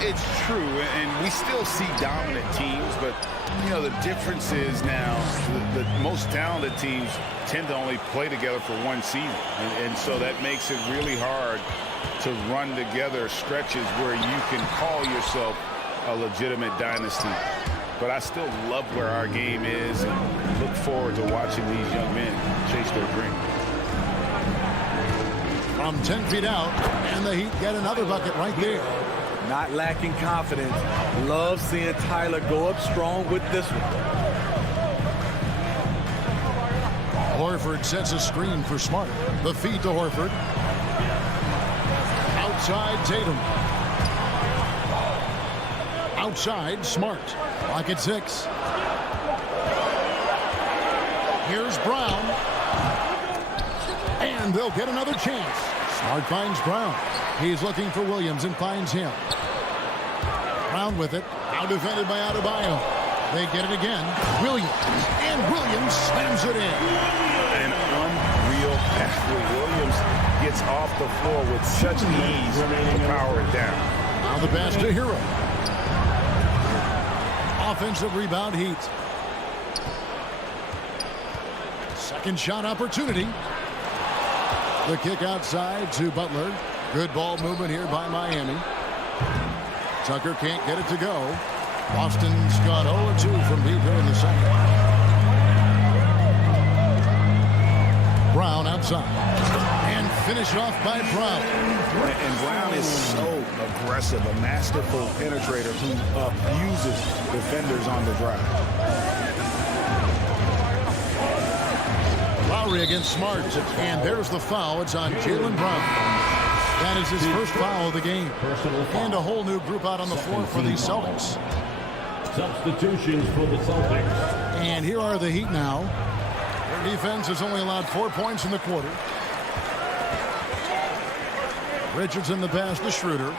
It's true, and we still see dominant teams, but, you know, the difference is now the most talented teams tend to only play together for one season, and so that makes it really hard to run together stretches where you can call yourself a legitimate dynasty. But I still love where our game is and look forward to watching these young men chase their dream. From 10 feet out, and the Heat get another bucket right there. Not lacking confidence. Love seeing Tyler go up strong with this one. Horford sets a screen for Smart. The feed to Horford. Outside Tatum. Outside Smart. Lock at 6. Here's Brown. And they'll get another chance. Smart finds Brown. He's looking for Williams and finds him. Brown with it. Now defended by Adebayo. They get it again. Williams. And Williams slams it in. An unreal athlete. Williams gets off the floor with such ease to power it down. Now the pass to Hero. Offensive rebound Heat. Second shot opportunity. The kick outside to Butler. Good ball movement here by Miami. Tucker can't get it to go. Boston's got 0-2 from deep here in the second. Brown outside. And finish off by Brown. And Brown is so aggressive, a masterful penetrator who abuses defenders on the drive. Lowry against Smart. And there's the foul. It's on Jaylen Brown. That is his first foul of the game. And a whole new group out on the floor for the Celtics. Substitutions for the Celtics. And here are the Heat now. Their defense has only allowed 4 points in the quarter. Richardson the pass to Schroeder.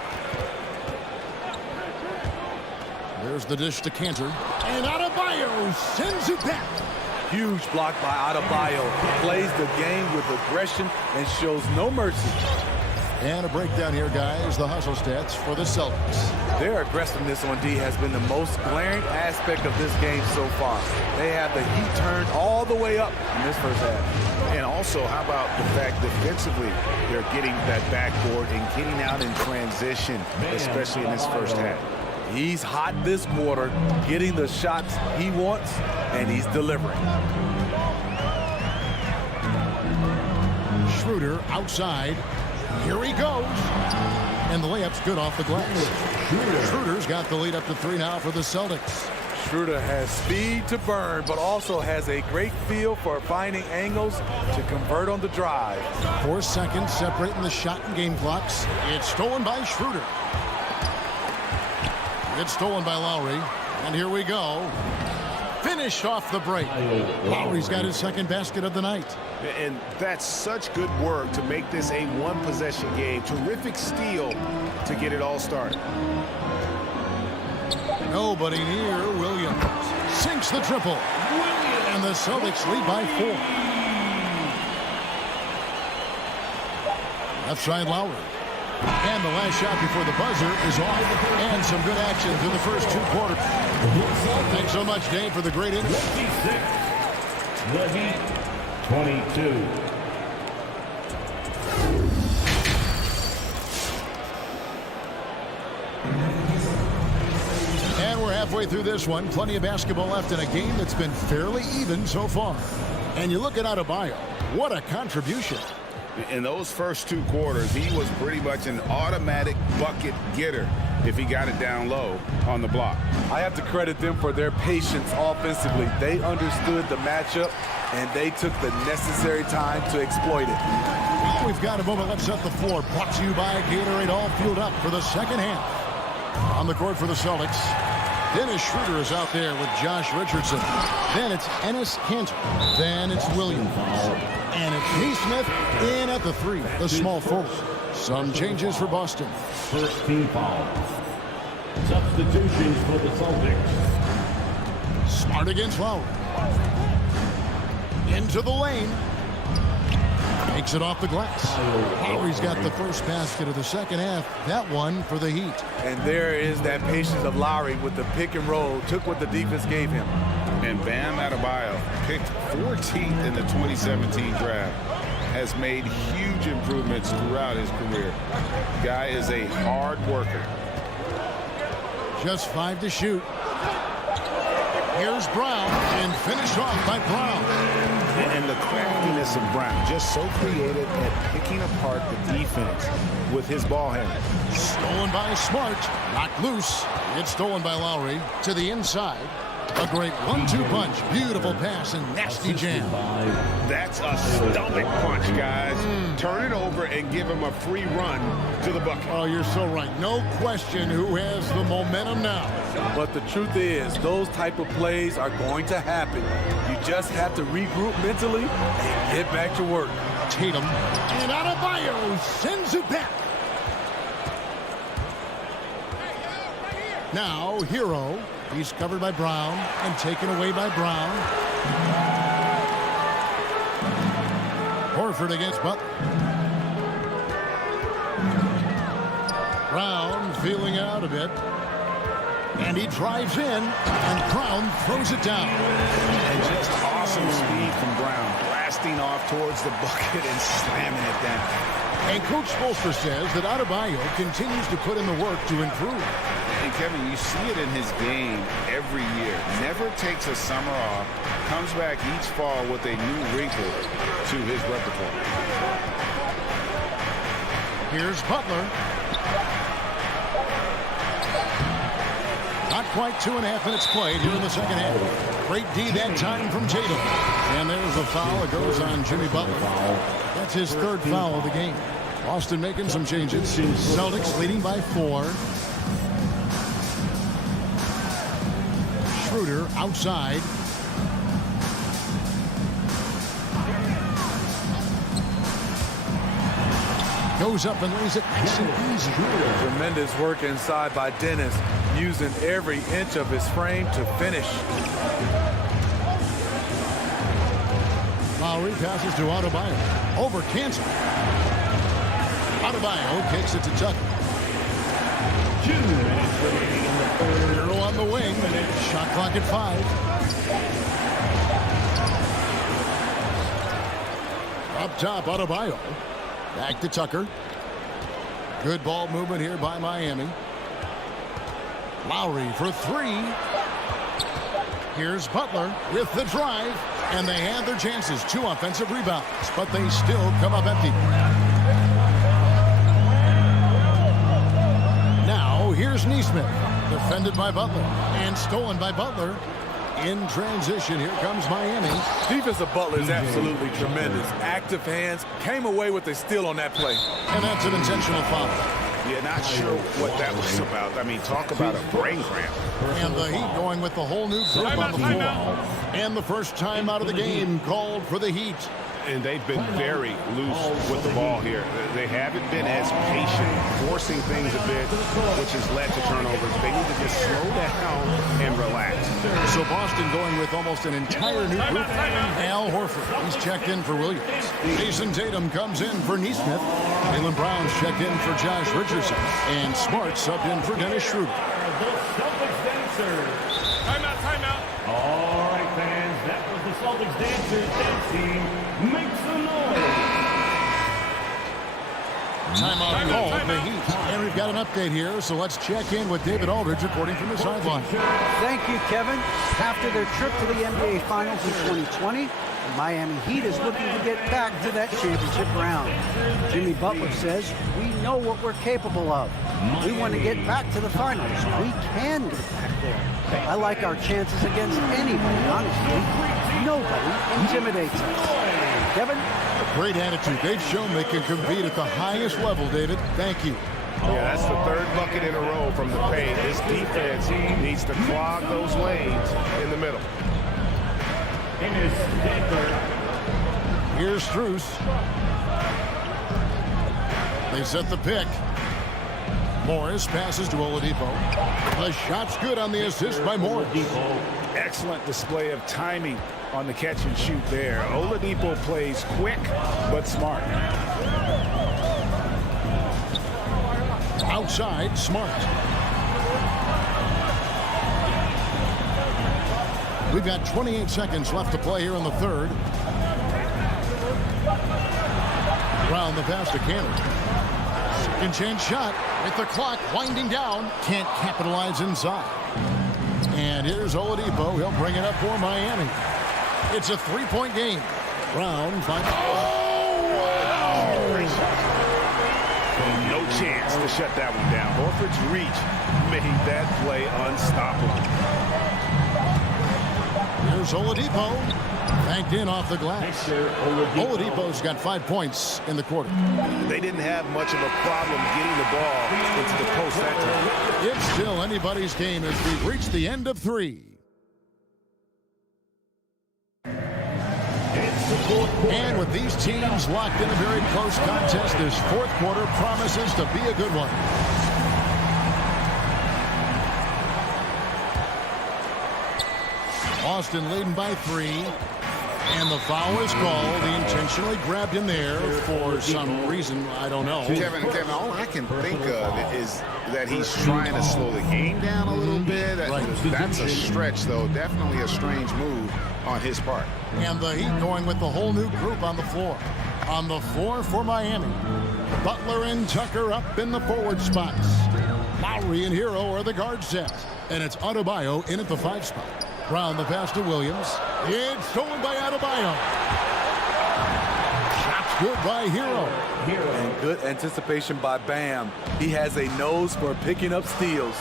There's the dish to Cantor. And Adebayo sends it back. Huge block by Adebayo. Plays the game with aggression and shows no mercy. And a breakdown here, guys. The hustle stats for the Celtics. Their aggressiveness on D has been the most glaring aspect of this game so far. They have the heat turned all the way up in this first half. And also, how about the fact defensively, they're getting that backboard and getting out in transition, especially in this first half. He's hot this quarter, getting the shots he wants, and he's delivering. Schroeder outside. Here he goes. And the layup's good off the glass. Schroeder's got the lead up to 3 now for the Celtics. Schroeder has speed to burn, but also has a great feel for finding angles to convert on the drive. 4 seconds separating the shot and game clocks. It's stolen by Schroeder. It's stolen by Lowry. And here we go. Finish off the break. Lowry's got his second basket of the night. And that's such good work to make this a one-possession game. Terrific steal to get it all started. Nobody near Williams. Sinks the triple. And the Celtics lead by 4. Left side Lowry. And the last shot before the buzzer is off. And some good action through the first 2 quarters. Thanks so much, Dave, for the great insight. The Heat, 22. And we're halfway through this one. Plenty of basketball left in a game that's been fairly even so far. And you look at Adebayo. What a contribution. In those first 2 quarters, he was pretty much an automatic bucket getter if he got it down low on the block. I have to credit them for their patience offensively. They understood the matchup, and they took the necessary time to exploit it. We've got a moment left set the floor. Brought to you by Gatorade, all fueled up for the second half. On the court for the Celtics, Dennis Schroeder is out there with Josh Richardson. Then it's Enes Kanter. Then it's Williams. And it's Neesmith in at the 3, the small forward. Some changes for Boston. First team foul. Substitutions for the Celtics. Smart against Lowry. Into the lane. Makes it off the glass. Lowry's got the first basket of the second half. That one for the Heat. And there is that patience of Lowry with the pick and roll. Took what the defense gave him. And Bam Adebayo, picked 14th in the 2017 draft, has made huge improvements throughout his career. Guy is a hard worker. Just 5 to shoot. Here's Brown, and finished off by Brown. And the craftiness of Brown, just so creative at picking apart the defense with his ball handling. Stolen by Smart, knocked loose. It's stolen by Lowry to the inside. A great 1-2 punch. Beautiful pass and nasty jam. That's a stomach punch, guys. Turn it over and give him a free run to the bucket. Oh, you're so right. No question who has the momentum now. But the truth is, those type of plays are going to happen. You just have to regroup mentally and get back to work. Tatum and Adebayo sends it back. Now, Hero. He's covered by Brown and taken away by Brown. Horford against Butler. Brown feeling out a bit. And he drives in, and Brown throws it down. And just awesome speed from Brown, blasting off towards the bucket and slamming it down. And Coach Spoelstra says that Adebayo continues to put in the work to improve. And Kevin, you see it in his game every year. Never takes a summer off. Comes back each fall with a new wrinkle to his repertoire. Here's Butler. Not quite 2.5 minutes played here in the second half. Great D that time from Tatum. And there's a foul. It goes on Jimmy Butler. That's his third foul of the game. Boston making some changes. Celtics leading by 4. Schroeder outside. Goes up and lays it nice and easy. Tremendous work inside by Dennis, using every inch of his frame to finish. Lowry passes to Adebayo. Over cancel. Adebayo kicks it to Tucker. 2 minutes remaining in the third. Hero on the wing. Shot clock at 5. Up top, Adebayo. Back to Tucker. Good ball movement here by Miami. Lowry for 3. Here's Butler with the drive. And they had their chances. 2 offensive rebounds. But they still come up empty. Now here's Nesmith. Defended by Butler. And stolen by Butler. In transition, here comes Miami. Defensive Butler is absolutely tremendous. Active hands, came away with a steal on that play. And that's an intentional foul. Yeah, not sure what that was about. I mean, talk about a brain cramp. And the Heat going with the whole new group on the floor. And the first time out of the game called for the Heat. And they've been very loose with the ball here. They haven't been as patient, forcing things a bit, which has led to turnovers. They need to just slow down and relax. So Boston going with almost an entire new group. Al Horford, he's checked in for Williams. Jason Tatum comes in for Nesmith. Jaylen Brown's checked in for Josh Richardson. And Smart subbed in for Dennis Schroeder. The Celtics dancers. Timeout. All right, fans, that was the Celtics dancers dancing. Make some noise. Timeout called the Heat. And we've got an update here, so let's check in with David Aldridge reporting from the sideline. Thank you, Kevin. After their trip to the NBA Finals in 2020, the Miami Heat is looking to get back to that championship round. Jimmy Butler says, we know what we're capable of. We want to get back to the finals. We can get back there. I like our chances against anybody, honestly. Nobody intimidates us. Kevin? Great attitude. They've shown they can compete at the highest level, David. Thank you. Yeah, that's the third bucket in a row from the paint. This defense needs to clog those lanes in the middle. Here's Strus. They set the pick. Morris passes to Oladipo. The shot's good on the assist by Morris. Excellent display of timing on the catch and shoot there. Oladipo plays quick but smart. Outside, Smart. We've got 28 seconds left to play here in the third. Round the pass to Cannon. Second chance shot with the clock winding down. Can't capitalize inside. And here's Oladipo. He'll bring it up for Miami. It's a 3-point game. Round 5. Oh, wow. No chance to shut that one down. Horford's reach made that play unstoppable. Here's Oladipo. Banked in off the glass. Oladipo's got 5 points in the quarter. They didn't have much of a problem getting the ball into the post that time. It's still anybody's game as we've reached the end of 3. And with these teams locked in a very close contest, this fourth quarter promises to be a good one. Boston leading by 3. And the foul is called. He intentionally grabbed him there for some reason. I don't know. Kevin, all I can think of is that he's trying to slow the game down a little bit. That's a stretch, though. Definitely a strange move on his part. And the Heat going with the whole new group on the floor. On the floor for Miami. Butler and Tucker up in the forward spots. Lowry and Hero are the guard set. And it's Adebayo in at the 5 spot. Brown the pass to Williams. It's stolen by Adebayo. Shot's good by Hero. And good anticipation by Bam. He has a nose for picking up steals.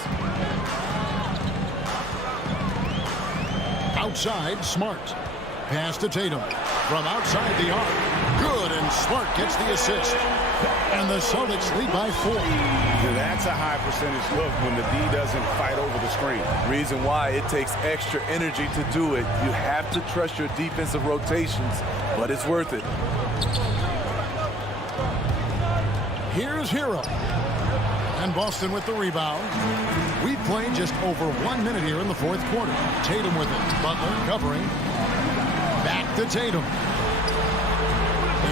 Outside, Smart. Pass to Tatum. From outside the arc. Good, and Smart gets the assist. And the Celtics lead by 4. That's a high percentage look when the D doesn't fight over the screen. Reason why it takes extra energy to do it. You have to trust your defensive rotations, but it's worth it. Here's Hero. And Boston with the rebound. We've played just over 1 minute here in the 4th quarter. Tatum with it. Butler covering. Back to Tatum.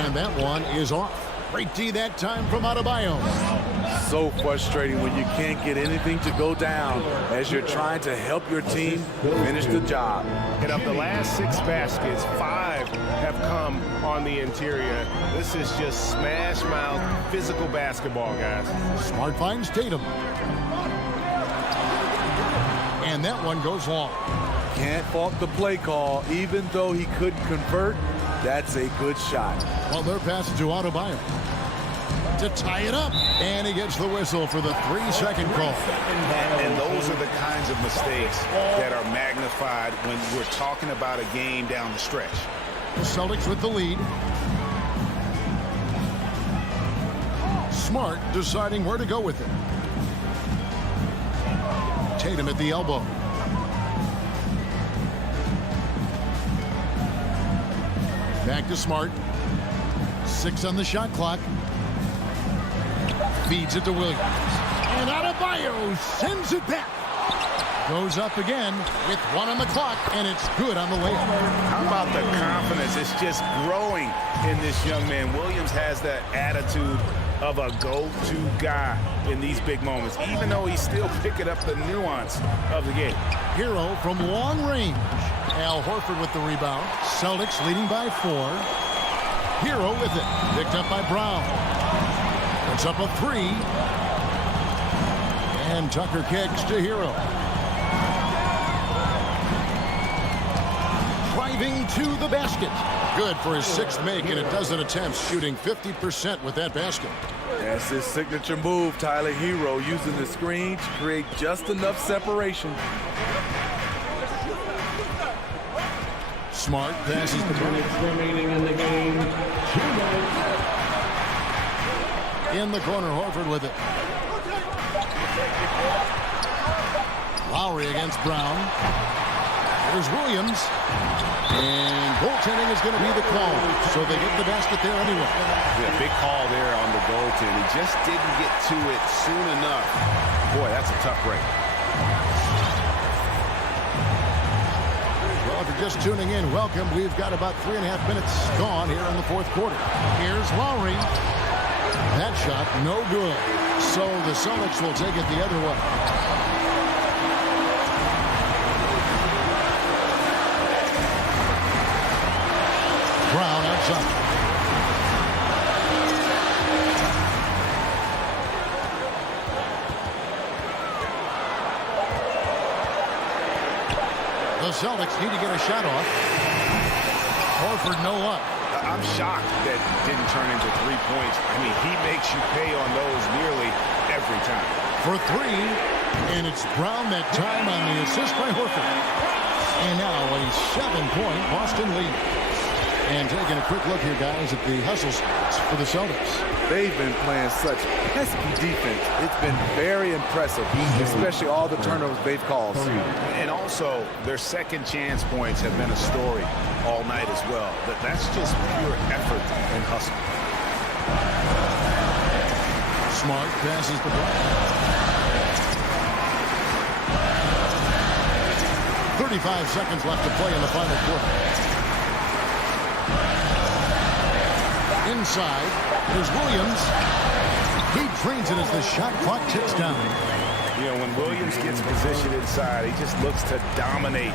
And that one is off. Great D that time from Adebayo. So frustrating when you can't get anything to go down as you're trying to help your team finish the job. And of the last 6 baskets, 5 have come on the interior. This is just smash mouth physical basketball, guys. Smart finds Tatum. And that one goes long. Can't fault the play call. Even though he couldn't convert, that's a good shot. Well, they're passing to Adebayo to tie it up. And he gets the whistle for the 3-second call. And those are the kinds of mistakes that are magnified when we're talking about a game down the stretch. The Celtics with the lead. Smart deciding where to go with it. Tatum at the elbow. Back to Smart. 6 on the shot clock. Feeds it to Williams. And Adebayo sends it back. Goes up again with 1 on the clock, and it's good on the layup. How about the confidence? It's just growing in this young man. Williams has that attitude of a go-to guy in these big moments, even though he's still picking up the nuance of the game. Hero from long range. Al Horford with the rebound. Celtics leading by 4. Hero with it. Picked up by Brown. It's up a 3. And Tucker kicks to Hero. Driving to the basket. Good for his 6th make in a dozen attempts, shooting 50% with that basket. That's his signature move, Tyler. Hero using the screen to create just enough separation. Smart passes the ball. Remaining in the game. In the corner, Horford with it. Lowry against Brown. There's Williams. And goaltending is going to be the call. So they get the basket there anyway. Yeah, big call there on the goaltend. He just didn't get to it soon enough. Boy, that's a tough break. Well, if you're just tuning in, welcome. We've got about 3.5 minutes gone here in the 4th quarter. Here's Lowry. That shot, no good. So the Celtics will take it the other way. Brown outside. The Celtics need to get a shot off. Horford no luck. I'm shocked that didn't turn into 3 points. I mean, he makes you pay on those nearly every time. For 3, and it's Brown that time on the assist by Horford. And now a 7-point Boston lead. And taking a quick look here, guys, at the hustle stats for the Celtics. They've been playing such pesky defense. It's been very impressive, especially all the turnovers they've caused. And also, their second chance points have been a story all night as well. That's just pure effort and hustle. Smart passes the ball. 35 seconds left to play in the final quarter. Inside, there's Williams. He drains it as the shot clock ticks down. You know, when Williams gets positioned inside, he just looks to dominate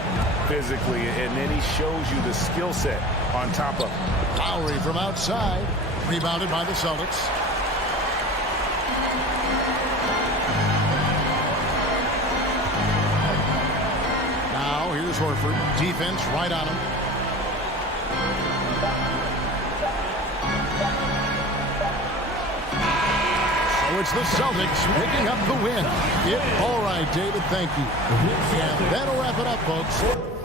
physically, and then he shows you the skill set on top of it. Lowry from outside, rebounded by the Celtics. Here's Horford. Defense right on him. So it's the Celtics picking up the win. All right, David, thank you. And that'll wrap it up, folks.